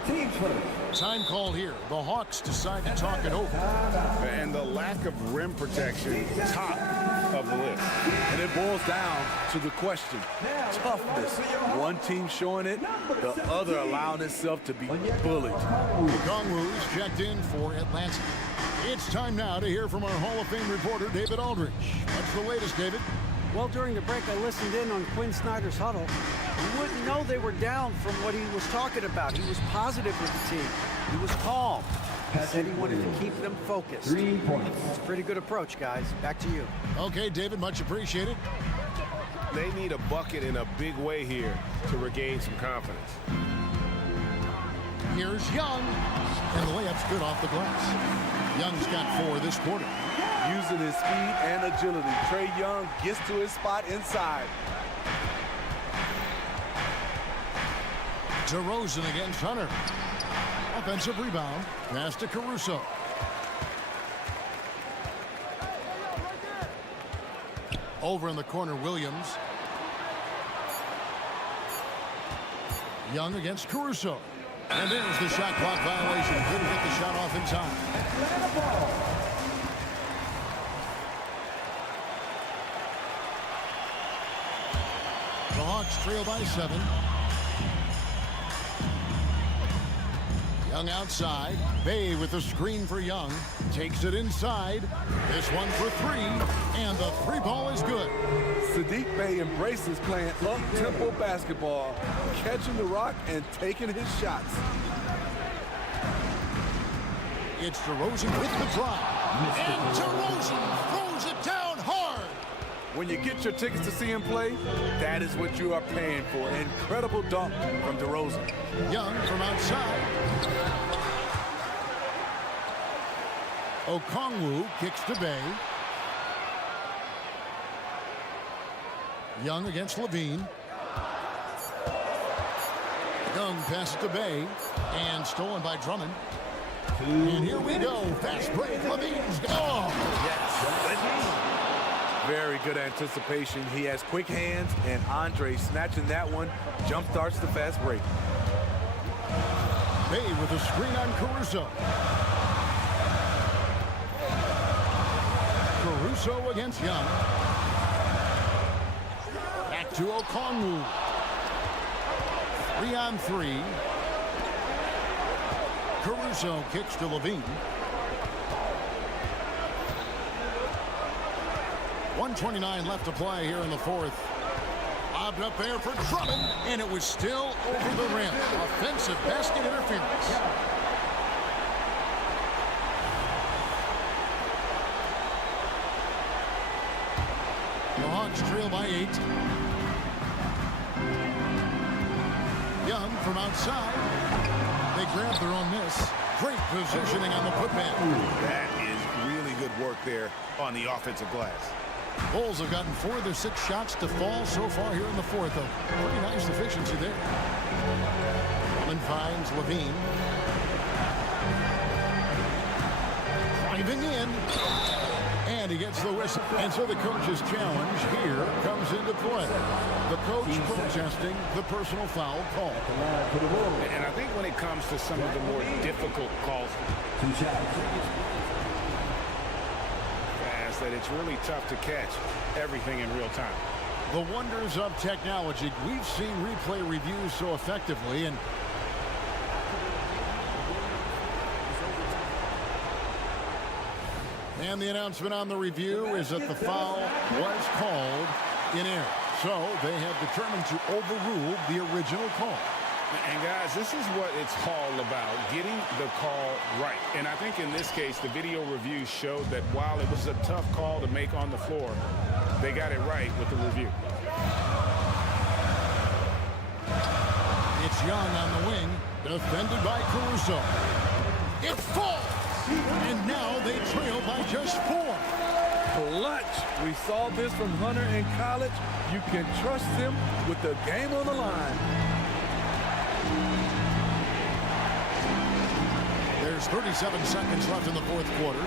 Team's first. Time called here. The Hawks decide to talk it over. And the lack of rim protection, top of the list. And it boils down to the question, toughness. One team showing it, the other allowing itself to be bullied. Okongwu's checked in for Atlanta. It's time now to hear from our Hall of Fame reporter, David Aldridge. What's the latest, David? Well, during the break, I listened in on Quinn Snyder's huddle. You wouldn't know they were down from what he was talking about. He was positive with the team. He was calm. He said he wanted to keep them focused. 3 points. It's a pretty good approach, guys. Back to you. Okay, David, much appreciated. They need a bucket in a big way here to regain some confidence. Here's Young, and the layup's good off the glass. Young's got 4 this quarter. Using his speed and agility, Trae Young gets to his spot inside. DeRozan against Hunter. Offensive rebound. Pass to Caruso. Over in the corner, Williams. Young against Caruso. And there's the shot clock violation. Couldn't get the shot off in time. The Hawks trail by 7. Young outside. Bay with the screen for Young. Takes it inside. This one for 3. And the 3 ball is good. Sadiq Bey embraces playing up-tempo basketball, catching the rock and taking his shots. It's DeRozan with the drive. And DeRozan throws it down hard. When you get your tickets to see him play, that is what you are paying for. Incredible dunk from DeRozan. Young from outside. Okongwu kicks to Bay. Young against Levine. Young passes to Bay. And stolen by Drummond. And here we go. Fast break. Levine's gone. Yes. Very good anticipation. He has quick hands, and Andre snatching that one jump starts the fast break. Bay with a screen on Caruso. Caruso against Young. Back to Okongwu. 3-on-3. Caruso kicks to Levine. 1:29 left to play here in the 4th. Lobbed up there for Drummond, and it was still over the rim. Offensive basket interference. The Hawks trail by 8. Young from outside. They grab their own miss. Great positioning on the putback. That is really good work there on the offensive glass. Bulls have gotten 4 of their 6 shots to fall so far here in the 4th. Pretty nice efficiency there. Drummond finds Levine. Driving in. And And he gets the whistle. And so the coach's challenge here comes into play. The coach protesting the personal foul call. And I think when it comes to some of the more difficult calls, that it's really tough to catch everything in real time. The wonders of technology. We've seen replay reviews so effectively, and the announcement on the review is that the foul was called in error. So they have determined to overrule the original call. And guys, this is what it's all about, getting the call right. And I think in this case, the video review showed that while it was a tough call to make on the floor, they got it right with the review. It's Young on the wing, defended by Caruso. It falls, and now they trail by just 4. Clutch. We saw this from Hunter in college. You can trust him with the game on the line. There's 37 seconds left in the fourth quarter.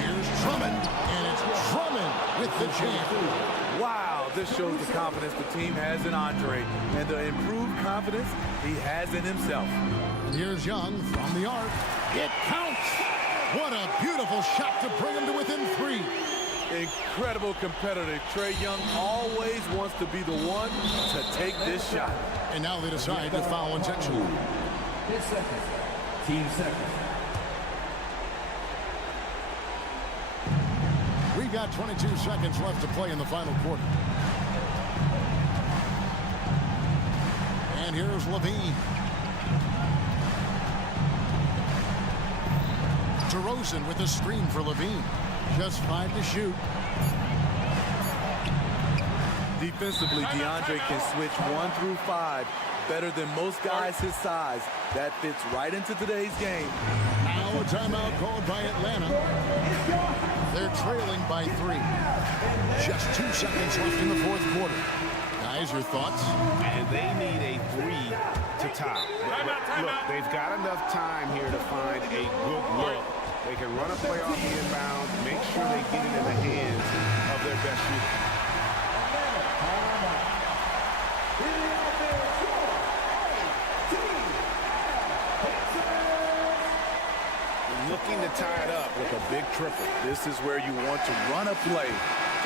Here's Drummond, and it's Drummond with the jam. Wow, this shows the confidence the team has in Andre and the improved confidence he has in himself. And here's Young from the arc. It counts. What a beautiful shot to bring him to within 3. Incredible competitor. Trae Young always wants to be the one to take this shot. And now they decide to foul intentionally. 10 seconds. Team seconds. We've got 22 seconds left to play in the final quarter. And here's Levine. DeRozan with a screen for Levine. Just 5 to shoot. Defensively, DeAndre can switch 1 through 5 better than most guys his size. That fits right into today's game. Now a timeout called by Atlanta. They're trailing by 3. Just 2 seconds left in the fourth quarter. Guys, your thoughts? And they need a 3 to tie. Look, they've got enough time here to find a good look. They can run a play off the inbound, make sure they get it in the hands of their best shooter. Looking to tie it up with a big triple. This is where you want to run a play.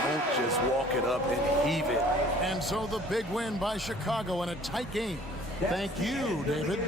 Don't just walk it up and heave it. And so the big win by Chicago in a tight game. Thank you, David.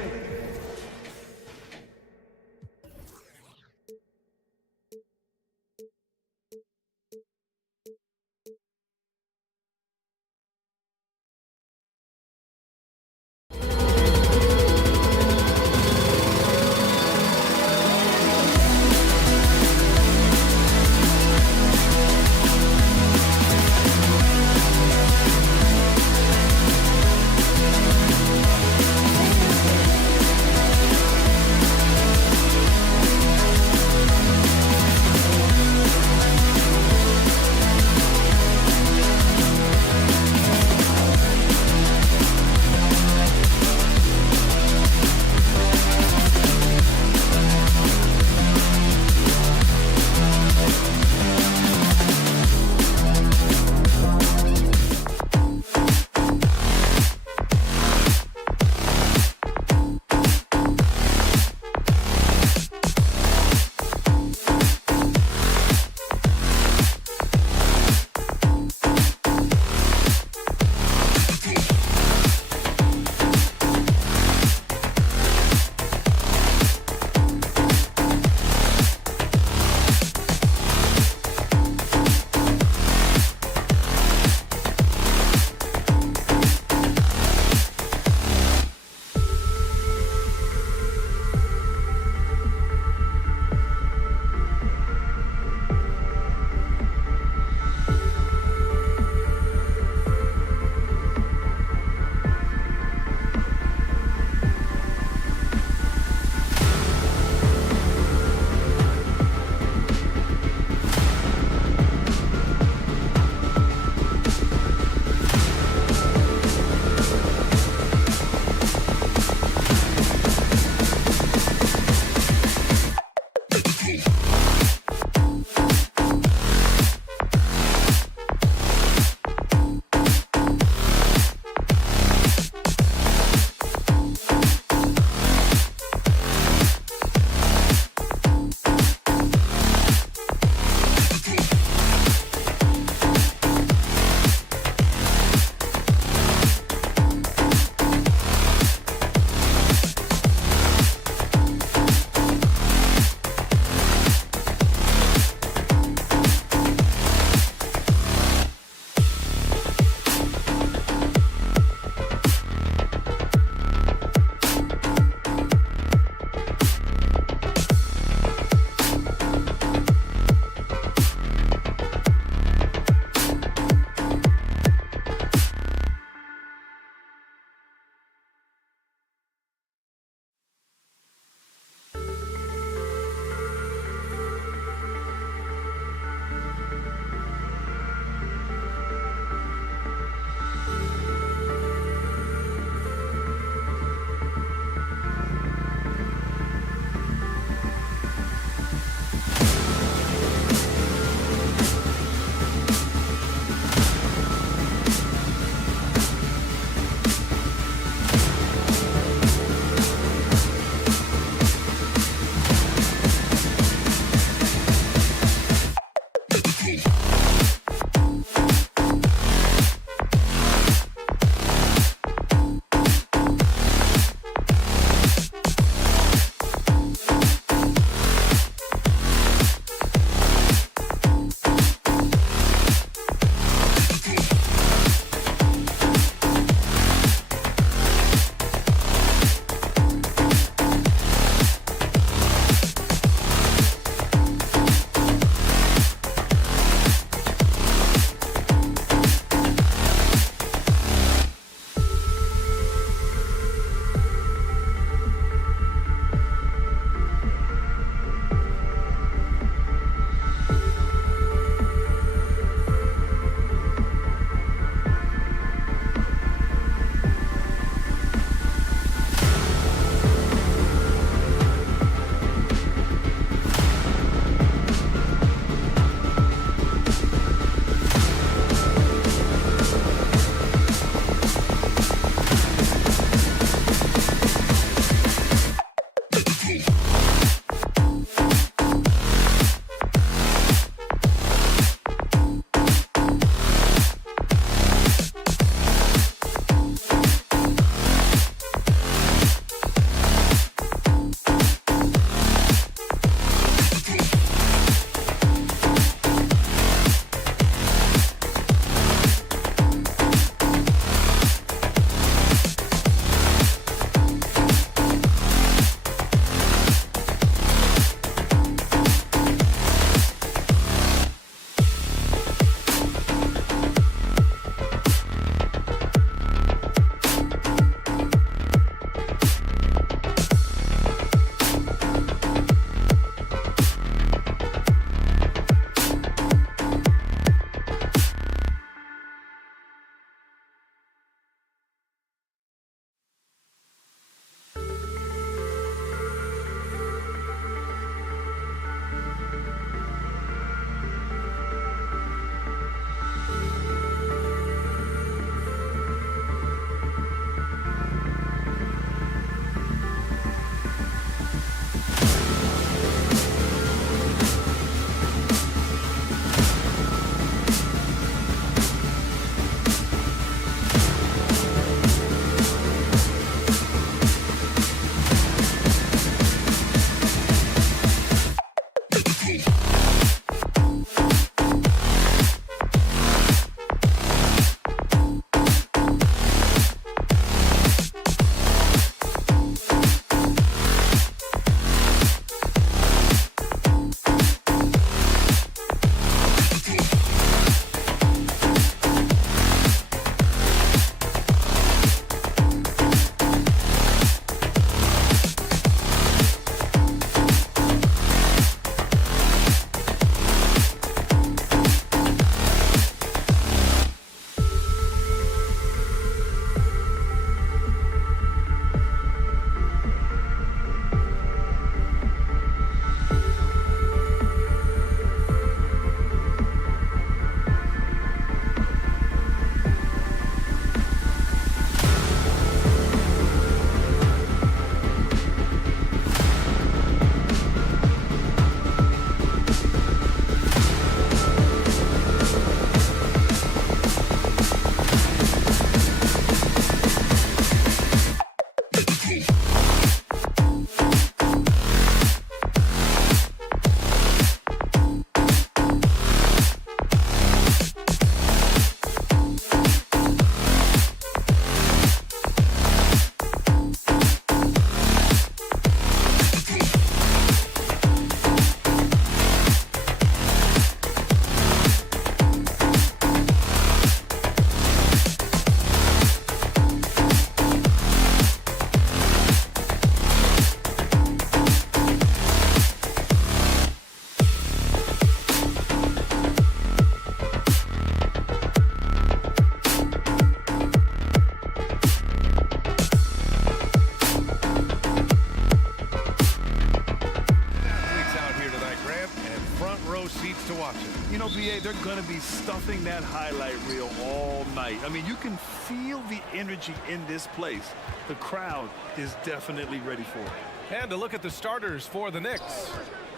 going to be stuffing that highlight reel all night. I mean, you can feel the energy in this place. The crowd is definitely ready for it. And to look at the starters for the Knicks.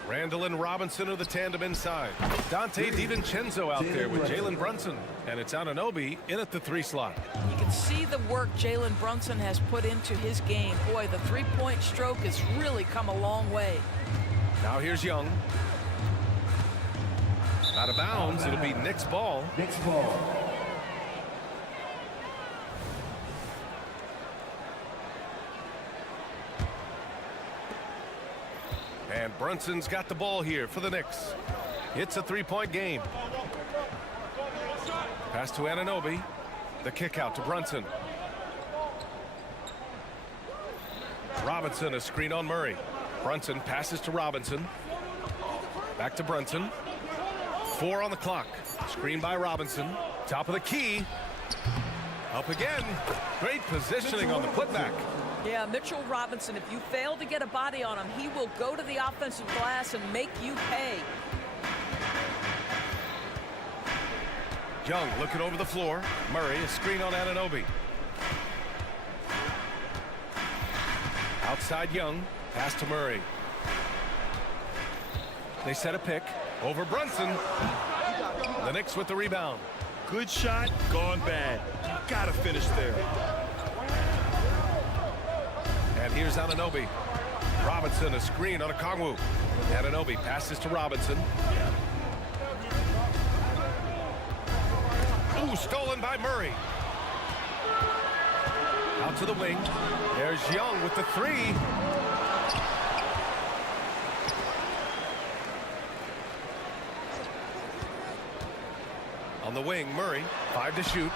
Randall and Robinson are the tandem inside. Dante DiVincenzo out there with Jalen Brunson. And it's Anunoby in at the 3 slot. You can see the work Jalen Brunson has put into his game. Boy, the three-point stroke has really come a long way. Now here's Young. Out of bounds, it'll be Knicks ball. Knicks ball. And Brunson's got the ball here for the Knicks. It's a 3-point game. Pass to Anunoby. The kick out to Brunson. Robinson, a screen on Murray. Brunson passes to Robinson. Back to Brunson. 4 on the clock. Screen by Robinson. Top of the key. Up again. Great positioning on the putback. Yeah, Mitchell Robinson, if you fail to get a body on him, he will go to the offensive glass and make you pay. Young looking over the floor. Murray, a screen on Anunoby. Outside Young. Pass to Murray. They set a pick. Over Brunson. The Knicks with the rebound. Good shot, gone bad. Gotta finish there. And here's Anunoby. Robinson, a screen on a Kongwu. Anunoby passes to Robinson. Ooh, stolen by Murray. Out to the wing. There's Young with the 3. On the wing, Murray, 5 to shoot.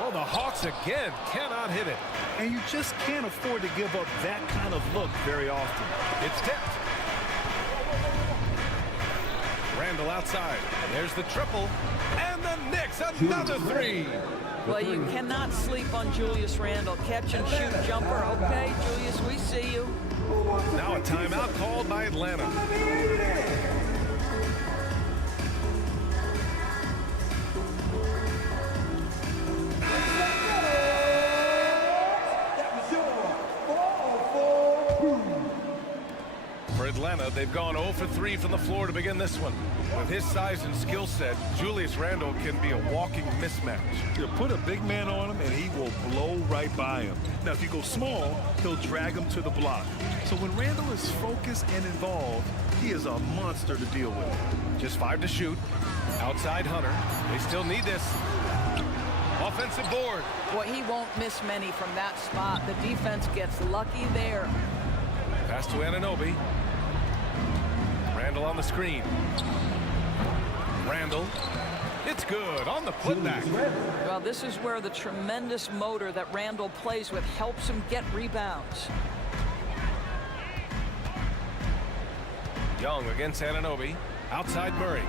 Well, the Hawks again cannot hit it. And you just can't afford to give up that kind of look very often. It's tipped. Randall outside. There's the triple. And the Knicks, another 3. Well, you cannot sleep on Julius Randle. Catch and shoot jumper. Okay, Julius, we see you. Now a timeout called by Atlanta. For Atlanta, they've gone 0 for 3 from the floor to begin this one. With his size and skill set, Julius Randle can be a walking mismatch. You put a big man on him, and he will blow right by him. Now, if you go small, he'll drag him to the block. So when Randle is focused and involved, he is a monster to deal with. Just 5 to shoot. Outside Hunter. They still need this. Offensive board. Boy, he won't miss many from that spot. The defense gets lucky there. Pass to Anunoby. Randall on the screen. Randall. It's good on the putback. Well, this is where the tremendous motor that Randall plays with helps him get rebounds. Young against Anunoby. Outside Murray.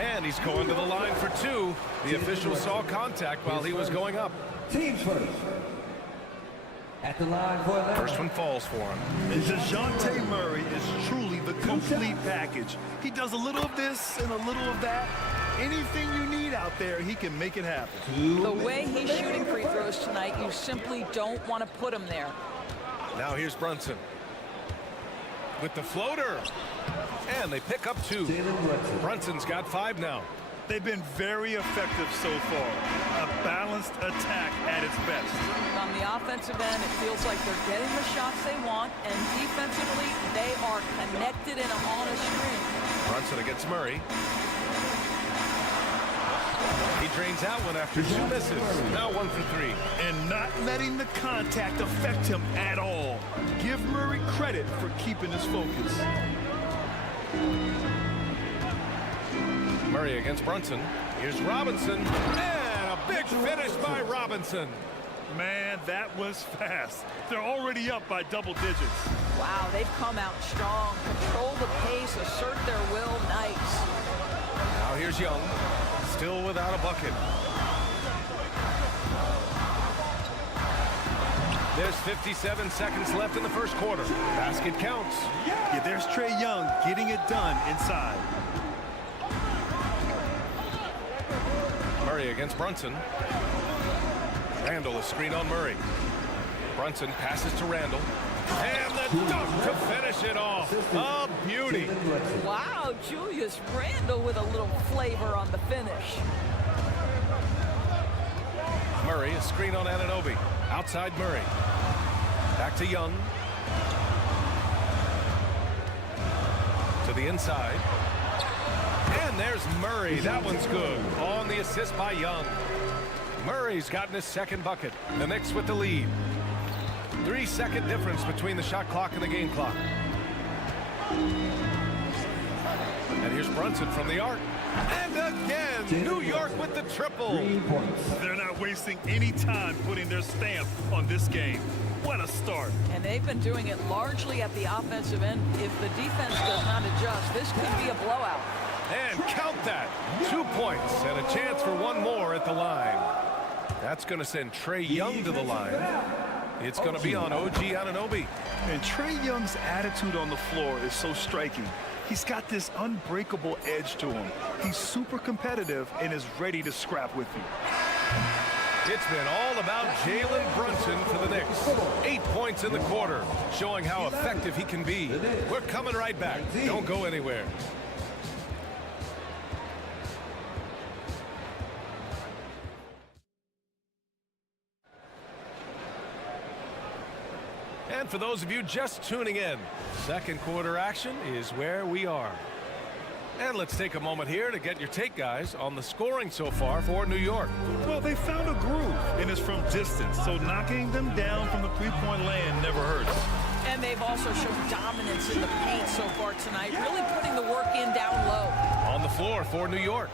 And he's going to the line for 2. The official saw contact while he was going up. Teams first. At the line for Atlanta. First one falls for him. And DeJounte Murray is truly the complete package. He does a little of this and a little of that. Anything you need out there, he can make it happen. The way he's shooting free throws tonight, you simply don't want to put him there. Now here's Brunson. With the floater. And they pick up 2. Brunson's got 5 now. They've been very effective so far. A balanced attack at its best. On the offensive end, it feels like they're getting the shots they want, and defensively, they are connected in on a string. Brunson against Murray. He drains out one after 2 misses. Now 1 for 3. And not letting the contact affect him at all. Give Murray credit for keeping his focus. Murray against Brunson. Here's Robinson. And a big finish by Robinson. Man, that was fast. They're already up by double digits. Wow, they've come out strong. Control the pace, assert their will. Nice. Now here's Young. Still without a bucket. There's 57 seconds left in the first quarter. Basket counts. Yeah, there's Trae Young getting it done inside. Murray against Brunson. Randall is screen on Murray. Brunson passes to Randall. And the dunk to finish it off. A beauty. Wow, Julius Randle with a little flavor on the finish. Murray, a screen on Anunoby. Outside Murray. Back to Young. To the inside. And there's Murray. That one's good. On the assist by Young. Murray's gotten his second bucket. The Knicks with the lead. 3-second difference between the shot clock and the game clock. And here's Brunson from the arc. And again, New York with the triple. They're not wasting any time putting their stamp on this game. What a start. And they've been doing it largely at the offensive end. If the defense does not adjust, this could be a blowout. And count that. 2 points and a chance for one more at the line. That's going to send Trae Young to the line. It's going to be on OG Anunoby. And Trae Young's attitude on the floor is so striking. He's got this unbreakable edge to him. He's super competitive and is ready to scrap with you. It's been all about Jalen Brunson for the Knicks. 8 points in the quarter, showing how effective he can be. We're coming right back. Don't go anywhere. And for those of you just tuning in, second quarter action is where we are. And let's take a moment here to get your take, guys, on the scoring so far for New York. Well, they found a groove, and it's from distance, so knocking them down from the three-point land never hurts. And they've also shown dominance in the paint so far tonight, really putting the work in down low. On the floor for New York,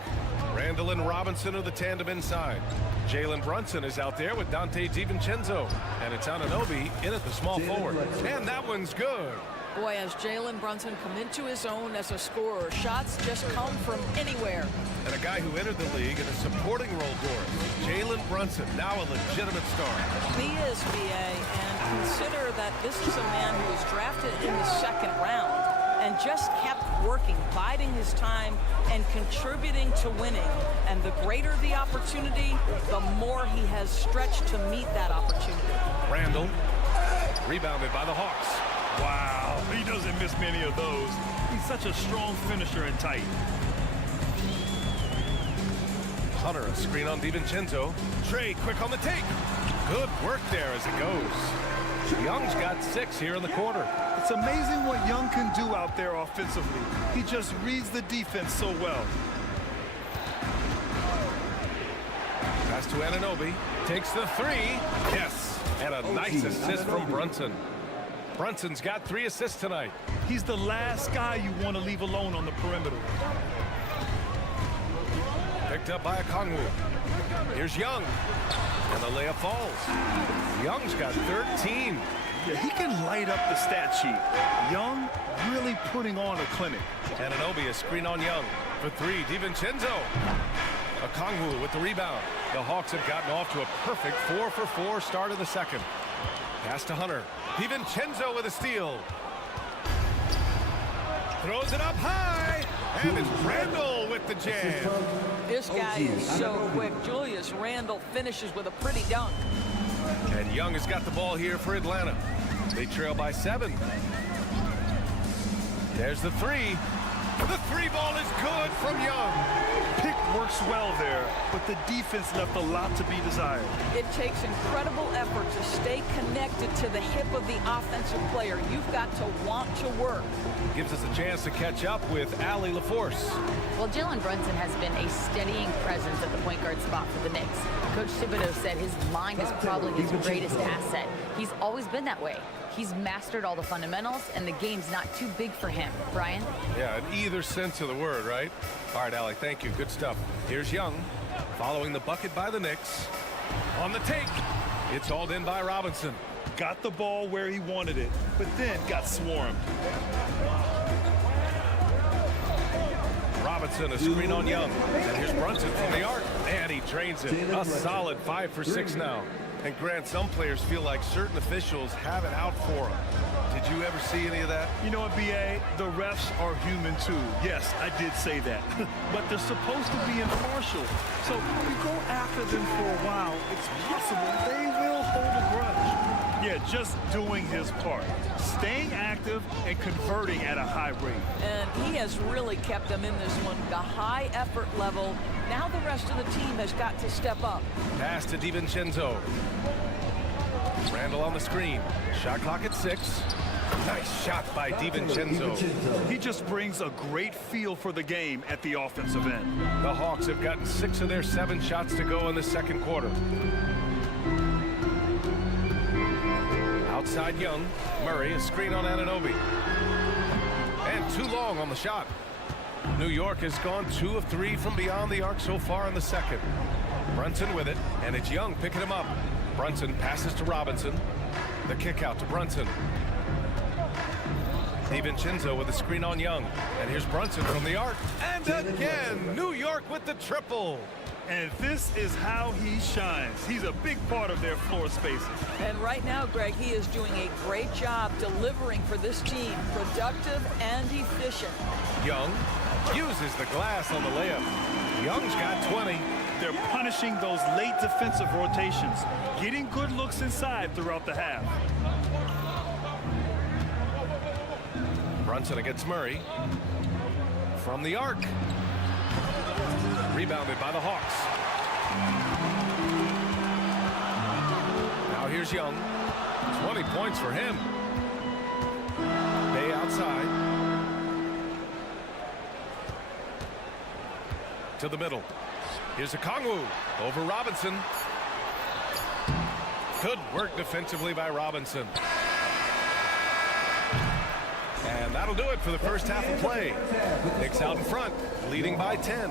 Randall and Robinson are the tandem inside. Jalen Brunson is out there with Dante DiVincenzo. And it's Anunoby in at the small forward. And that one's good. Boy, has Jalen Brunson come into his own as a scorer. Shots just come from anywhere. And a guy who entered the league in a supporting role, Doris. Jalen Brunson, now a legitimate star. He is, B.A., and consider that this is a man who was drafted in the second round and just kept working, biding his time, and contributing to winning. And the greater the opportunity, the more he has stretched to meet that opportunity. Randall, rebounded by the Hawks. Wow, he doesn't miss many of those. He's such a strong finisher and tight. Hunter, a screen on DiVincenzo. Trae quick on the take. Good work there as it goes. Young's got 6 here in the quarter. It's amazing what Young can do out there offensively. He just reads the defense so well. Pass to Anunoby. Takes the 3. Yes. And a nice assist from Brunson. Brunson's got 3 assists tonight. He's the last guy you want to leave alone on the perimeter. Picked up by a Kongwu. Here's Young. And the layup falls. Young's got 13. Yeah, he can light up the stat sheet. Young really putting on a clinic. Anunoby, a screen on Young. For 3, DiVincenzo. A Kongwu with the rebound. The Hawks have gotten off to a perfect 4-for-4 start of the second. Pass to Hunter. DiVincenzo with a steal. Throws it up high. And it's Randall with the jam. This guy is so quick. Julius Randle finishes with a pretty dunk. And Young has got the ball here for Atlanta. They trail by 7. There's the 3. The 3 ball is good from Young. Pick works well there, but the defense left a lot to be desired. It takes incredible effort to stay connected to the hip of the offensive player. You've got to want to work. Gives us a chance to catch up with Allie LaForce. Well, Jalen Brunson has been a steadying presence at the point guard spot for the Knicks. Coach Thibodeau said his mind is probably his greatest asset. He's always been that way. He's mastered all the fundamentals, and the game's not too big for him. Brian? Yeah, in either sense of the word, right? All right, Allie, thank you. Good stuff. Here's Young, following the bucket by the Knicks. On the take, it's hauled in by Robinson. Got the ball where he wanted it, but then got swarmed. Robinson, a screen on Young. And here's Brunson from the arc. And he drains it. A solid 5 for 6 now. And Grant, some players feel like certain officials have it out for them. Did you ever see any of that? You know what, B.A.? The refs are human too. Yes, I did say that. But they're supposed to be impartial. So if you go after them for a while, it's possible they will hold a grudge. Yeah, just doing his part. Staying active and converting at a high rate. And he has really kept them in this one. The high effort level. Now the rest of the team has got to step up. Pass to DiVincenzo. Randall on the screen. Shot clock at 6. Nice shot by DiVincenzo. He just brings a great feel for the game at the offensive end. The Hawks have gotten 6 of their 7 shots to go in the second quarter. Outside Young. Murray, a screen on Anunoby. And too long on the shot. New York has gone 2 of 3 from beyond the arc so far in the second. Brunson with it, and it's Young picking him up. Brunson passes to Robinson. The kick out to Brunson. DiVincenzo with a screen on Young. And here's Brunson from the arc. And again, New York with the triple. And this is how he shines. He's a big part of their floor spacing. And right now, Greg, he is doing a great job delivering for this team. Productive and efficient. Young uses the glass on the layup. Young's got 20. They're punishing those late defensive rotations, getting good looks inside throughout the half. Brunson against Murray. From the arc. Rebounded by the Hawks. Now here's Young. 20 points for him. Bay outside. To the middle. Here's a Kongwu over Robinson. Good work defensively by Robinson. And that'll do it for the first half of play. Knicks out in front, leading by 10.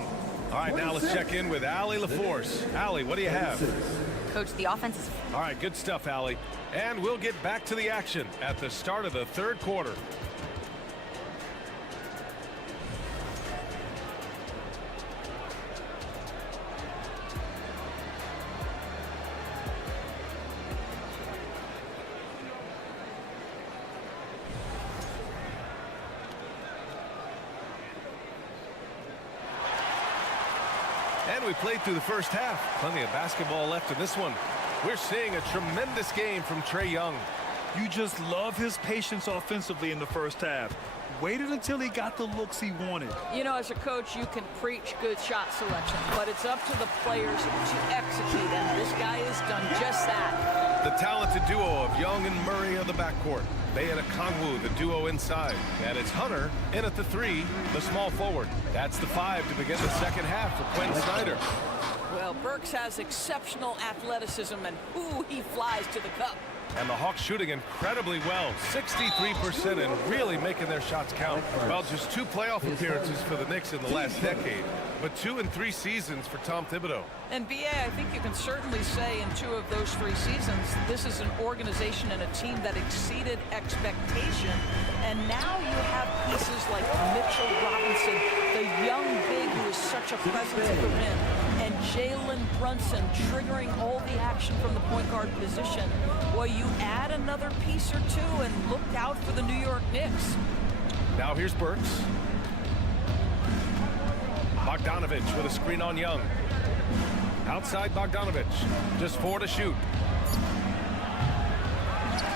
All right, now let's check in with Allie LaForce. Allie, what do you have? Coach, the offense is... All right, good stuff, Allie. And we'll get back to the action at the start of the third quarter. And we played through the first half. Plenty of basketball left in this one. We're seeing a tremendous game from Trae Young. You just love his patience offensively in the first half. Waited until he got the looks he wanted. You know, as a coach, you can preach good shot selection, but it's up to the players to execute, and this guy has done just that. The talented duo of Young and Murray of the backcourt. Bay and Kongwu, the duo inside. And it's Hunter in at the 3, the small forward. That's the 5 to begin the second half for Quinn Snyder. Well, Burks has exceptional athleticism, and ooh, he flies to the cup. And the Hawks shooting incredibly well, 63%, and really making their shots count. Well, just 2 playoff appearances for the Knicks in the last decade, but 2 in 3 seasons for Tom Thibodeau. And B.A., I think you can certainly say in 2 of those 3 seasons, this is an organization and a team that exceeded expectation. And now you have pieces like Mitchell Robinson, the young big who is such a presence at the rim, and Jalen Brunson triggering all the action from the point guard position. Well, you add another piece or 2 and look out for the New York Knicks. Now here's Burks. Bogdanovich with a screen on Young. Outside Bogdanovich, just 4 to shoot.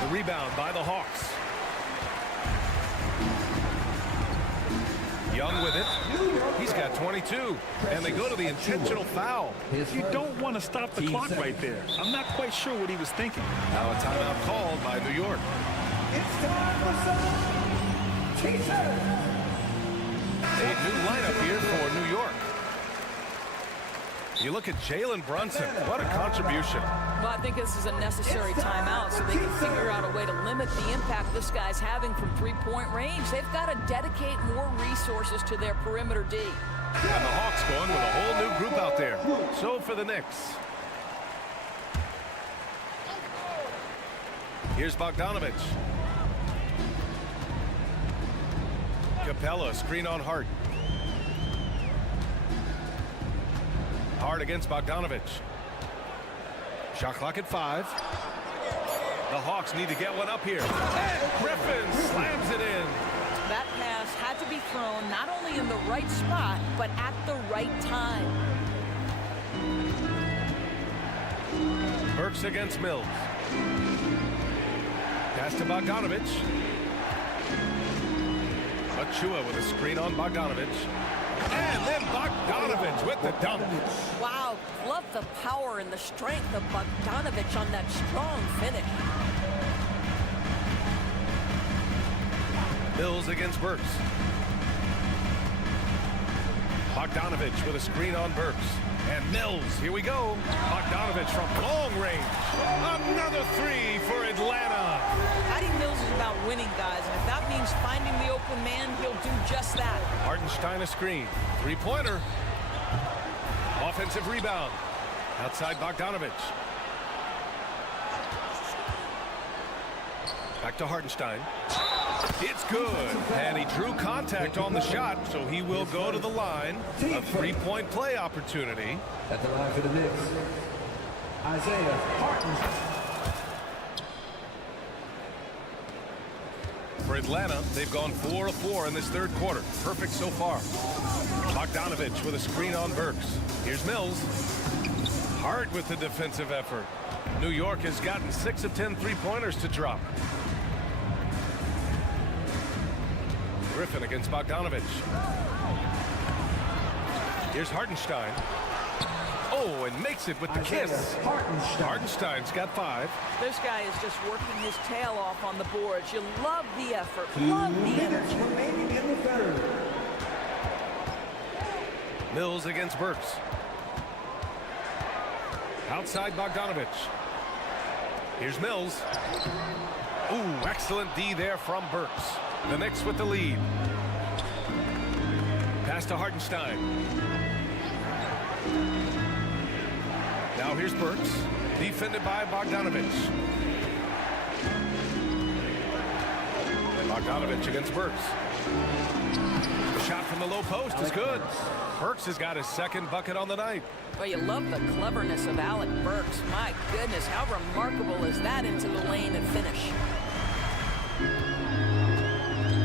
The rebound by the Hawks. Young with it. He's got 22. And they go to the intentional foul. You don't want to stop the clock right there. I'm not quite sure what he was thinking. Now a timeout called by New York. It's time for some teasers. A new lineup here for New York. You look at Jalen Brunson. What a contribution. Well, I think this is a necessary timeout so they can figure out a way to limit the impact this guy's having from three-point range. They've got to dedicate more resources to their perimeter D. And the Hawks going with a whole new group out there. So for the Knicks. Here's Bogdanovich. Capella, screen on Hart. Hart against Bogdanovich. Shot clock at 5. The Hawks need to get one up here. And Griffin slams it in. That pass had to be thrown not only in the right spot, but at the right time. Burks against Mills. Pass to Bogdanovich. Achua with a screen on Bogdanovich. And then Bogdanovich with the dump. Wow, love the power and the strength of Bogdanovich on that strong finish. Mills against Burks. Bogdanovich with a screen on Burks. And Mills, here we go. Bogdanovich from long range. Another 3 for Atlanta. Patty Mills is about winning, guys, and if that means finding the open man, he'll do just that. Hartenstein a screen. 3-pointer. Offensive rebound. Outside Bogdanovich. Back to Hartenstein. It's good. And he drew contact on the shot, so he will go to the line. A 3-point play opportunity. At the line for the Knicks, Isaiah Hartenstein. For Atlanta, they've gone 4 of 4 in this third quarter. Perfect so far. Bogdanovich with a screen on Burks. Here's Mills. Hart with the defensive effort. New York has gotten 6 of 10 3-pointers to drop. Griffin against Bogdanovich. Here's Hartenstein. Oh, and makes it with the kiss. Hartenstein's got 5. This guy is just working his tail off on the boards. You love the effort, love the energy. Remaining in the third. Mills against Burks. Outside Bogdanovich. Here's Mills. Ooh, excellent D there from Burks. The Knicks with the lead. Pass to Hartenstein. Now here's Burks. Defended by Bogdanovich. Bogdanovich against Burks. The shot from the low post is good. Burks has got his second bucket on the night. Well, you love the cleverness of Alec Burks. My goodness, how remarkable is that into the lane and finish?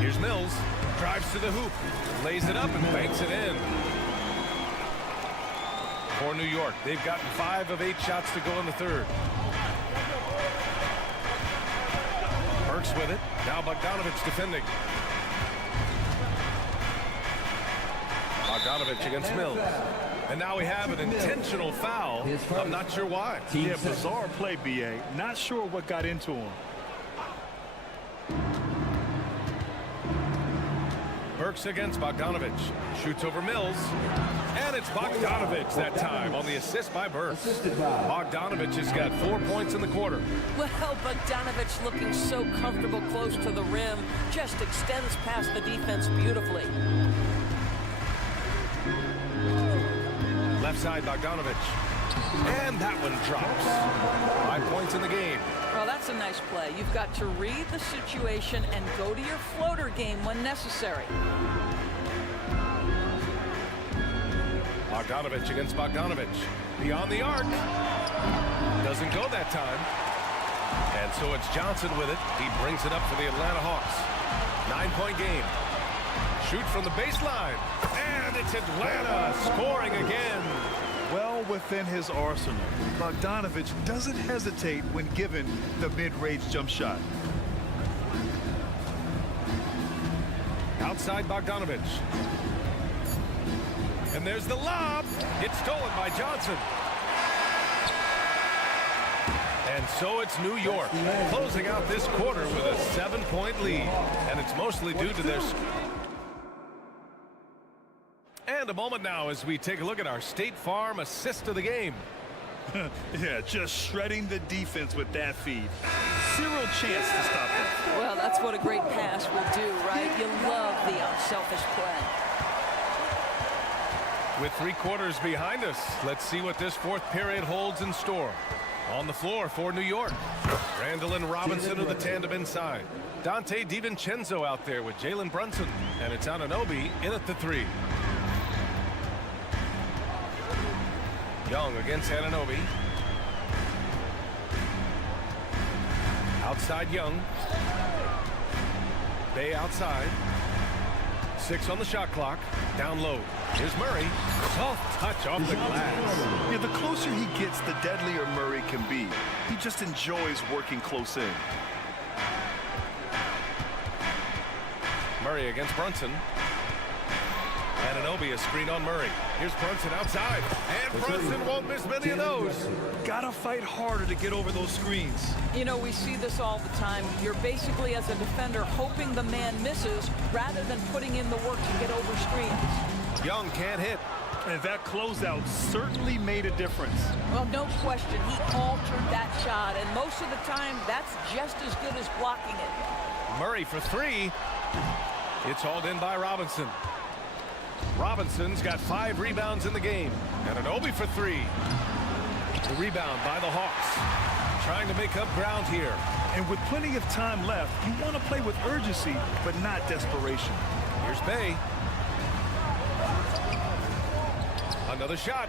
Here's Mills. Drives to the hoop. Lays it up and banks it in. For New York, they've gotten 5 of 8 shots to go in the third. Burks with it. Now Bogdanovich defending. Bogdanovich against Mills. And now we have an intentional foul. I'm not sure why. Yeah, bizarre play, B.A. Not sure what got into him. Burks against Bogdanovich. Shoots over Mills. And it's Bogdanovich that time on the assist by Burks. Bogdanovich has got 4 points in the quarter. Well, Bogdanovich looking so comfortable close to the rim. Just extends past the defense beautifully. Left side Bogdanovich. And that one drops. 5 points in the game. Well, that's a nice play. You've got to read the situation and go to your floater game when necessary. Bogdanovich against Bogdanovich. Beyond the arc. Doesn't go that time. And so it's Johnson with it. He brings it up for the Atlanta Hawks. 9-point game. Shoot from the baseline. And it's Atlanta scoring again. Well within his arsenal. Bogdanovich doesn't hesitate when given the mid-range jump shot. Outside Bogdanovich. And there's the lob. It's stolen by Johnson. And so it's New York closing out this quarter with a 7-point lead. And it's mostly due to their... And a moment now as we take a look at our State Farm assist of the game. Yeah, just shredding the defense with that feed. Zero chance to stop that. Well, that's what a great pass will do, right? You love the unselfish play. With 3 quarters behind us, let's see what this fourth period holds in store. On the floor for New York, Randall and Robinson are the tandem inside. Dante DiVincenzo out there with Jalen Brunson, and it's Anunoby in at the 3. Young against Anunoby. Outside Young. Bay outside. 6 on the shot clock. Down low. Here's Murray. Soft touch off the glass. Yeah, the closer he gets, the deadlier Murray can be. He just enjoys working close in. Murray against Brunson. Anunoby a screen on Murray. Here's Brunson outside. And Brunson won't miss many of those. Gotta fight harder to get over those screens. You know, we see this all the time. You're basically, as a defender, hoping the man misses rather than putting in the work to get over screens. Young can't hit. And that closeout certainly made a difference. Well, no question. He altered that shot, and most of the time, that's just as good as blocking it. Murray for 3. It's hauled in by Robinson. Robinson's got 5 rebounds in the game. Anunoby for 3. The rebound by the Hawks. Trying to make up ground here. And with plenty of time left, you want to play with urgency, but not desperation. Here's Bay. Another shot.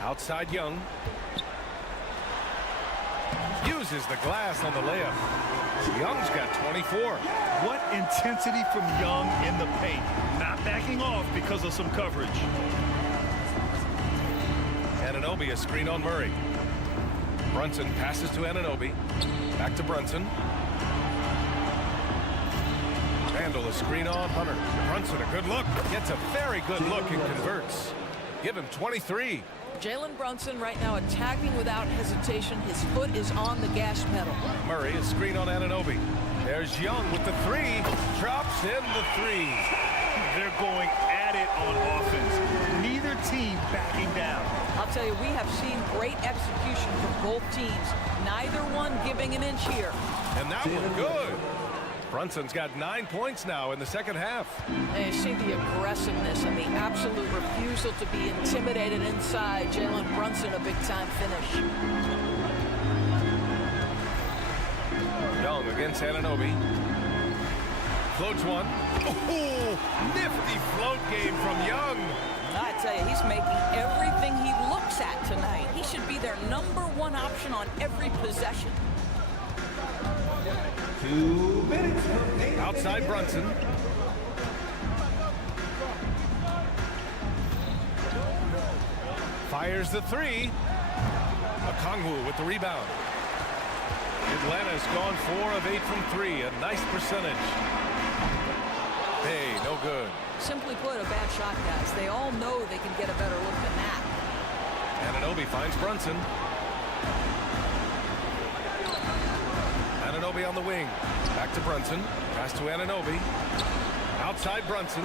Outside Young. Uses the glass on the layup. Young's got 24. What intensity from Young in the paint. Not backing off because of some coverage. Anunoby a screen on Murray. Brunson passes to Anunoby. Back to Brunson. Randall a screen on Hunter. Brunson a good look. Gets a very good look and converts. Give him 23. Jalen Brunson right now attacking without hesitation. His foot is on the gas pedal. Murray a screen on Anunoby. There's Young with the 3. Drops in the 3. They're going at it on offense. Neither team backing down. I'll tell you, we have seen great execution from both teams. Neither one giving an inch here. And that one good. Brunson's got 9 points now in the second half. And you see the aggressiveness and the absolute refusal to be intimidated inside. Jalen Brunson, a big-time finish. Young against Anunoby. Floats one. Oh, nifty float game from Young. I tell you, he's making everything he looks at tonight. He should be their #1 option on every possession. 2 minutes. Outside Brunson. Fires the 3. Okongwu with the rebound. Atlanta's gone 4 of 8 from 3. A nice percentage. Hey, no good. Simply put, a bad shot, guys. They all know they can get a better look than that. Anunoby finds Brunson. Anunoby on the wing. Back to Brunson. Pass to Anunoby. Outside Brunson.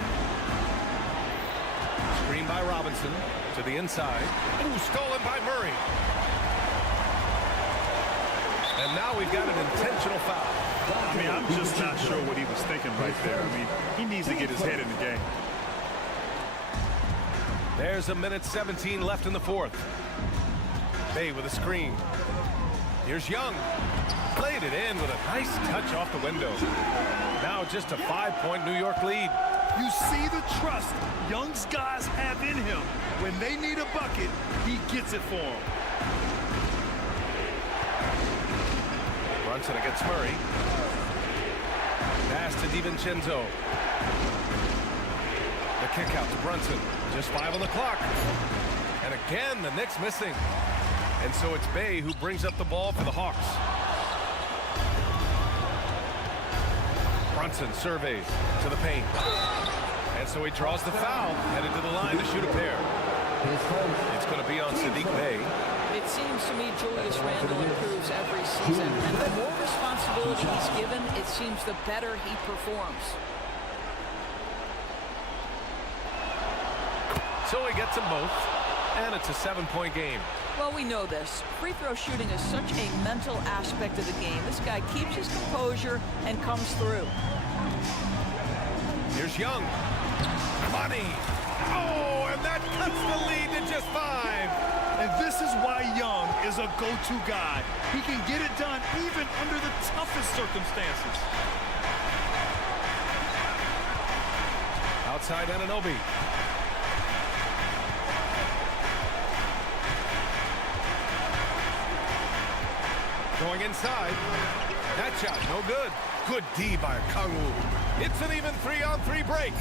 Screen by Robinson. To the inside. Ooh, stolen by Murray. And now we've got an intentional foul. I mean, I'm just not sure what he was thinking right there. I mean, he needs to get his head in the game. There's a minute 17 left in the 4th. Bay with a screen. Here's Young. Played it in with a nice touch off the window. Now just a 5-point New York lead. You see the trust Young's guys have in him. When they need a bucket, he gets it for them. Brunson against Murray. Pass to DiVincenzo. The kick out to Brunson. Just 5 on the clock. And again, the Knicks missing. And so it's Bay who brings up the ball for the Hawks. Brunson surveys to the paint. And so he draws the foul, headed to the line to shoot a pair. It's going to be on Saddiq Bey. It seems to me Julius Randle improves every season, and the more responsibility he's given, it seems the better he performs. So he gets them both, and it's a 7-point game. Well, we know this. Free throw shooting is such a mental aspect of the game. This guy keeps his composure and comes through. Here's Young. Money. Oh, and that cuts the lead to just 5. And this is why Young is a go-to guy. He can get it done even under the toughest circumstances. Outside Anunoby. Going inside. That shot, no good. Good D by Kangwoo. It's an even 3-on-3 break.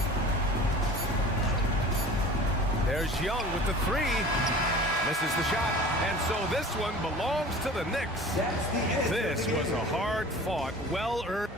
There's Young with the three. Misses the shot. And so this one belongs to the Knicks. This was a hard-fought, well-earned.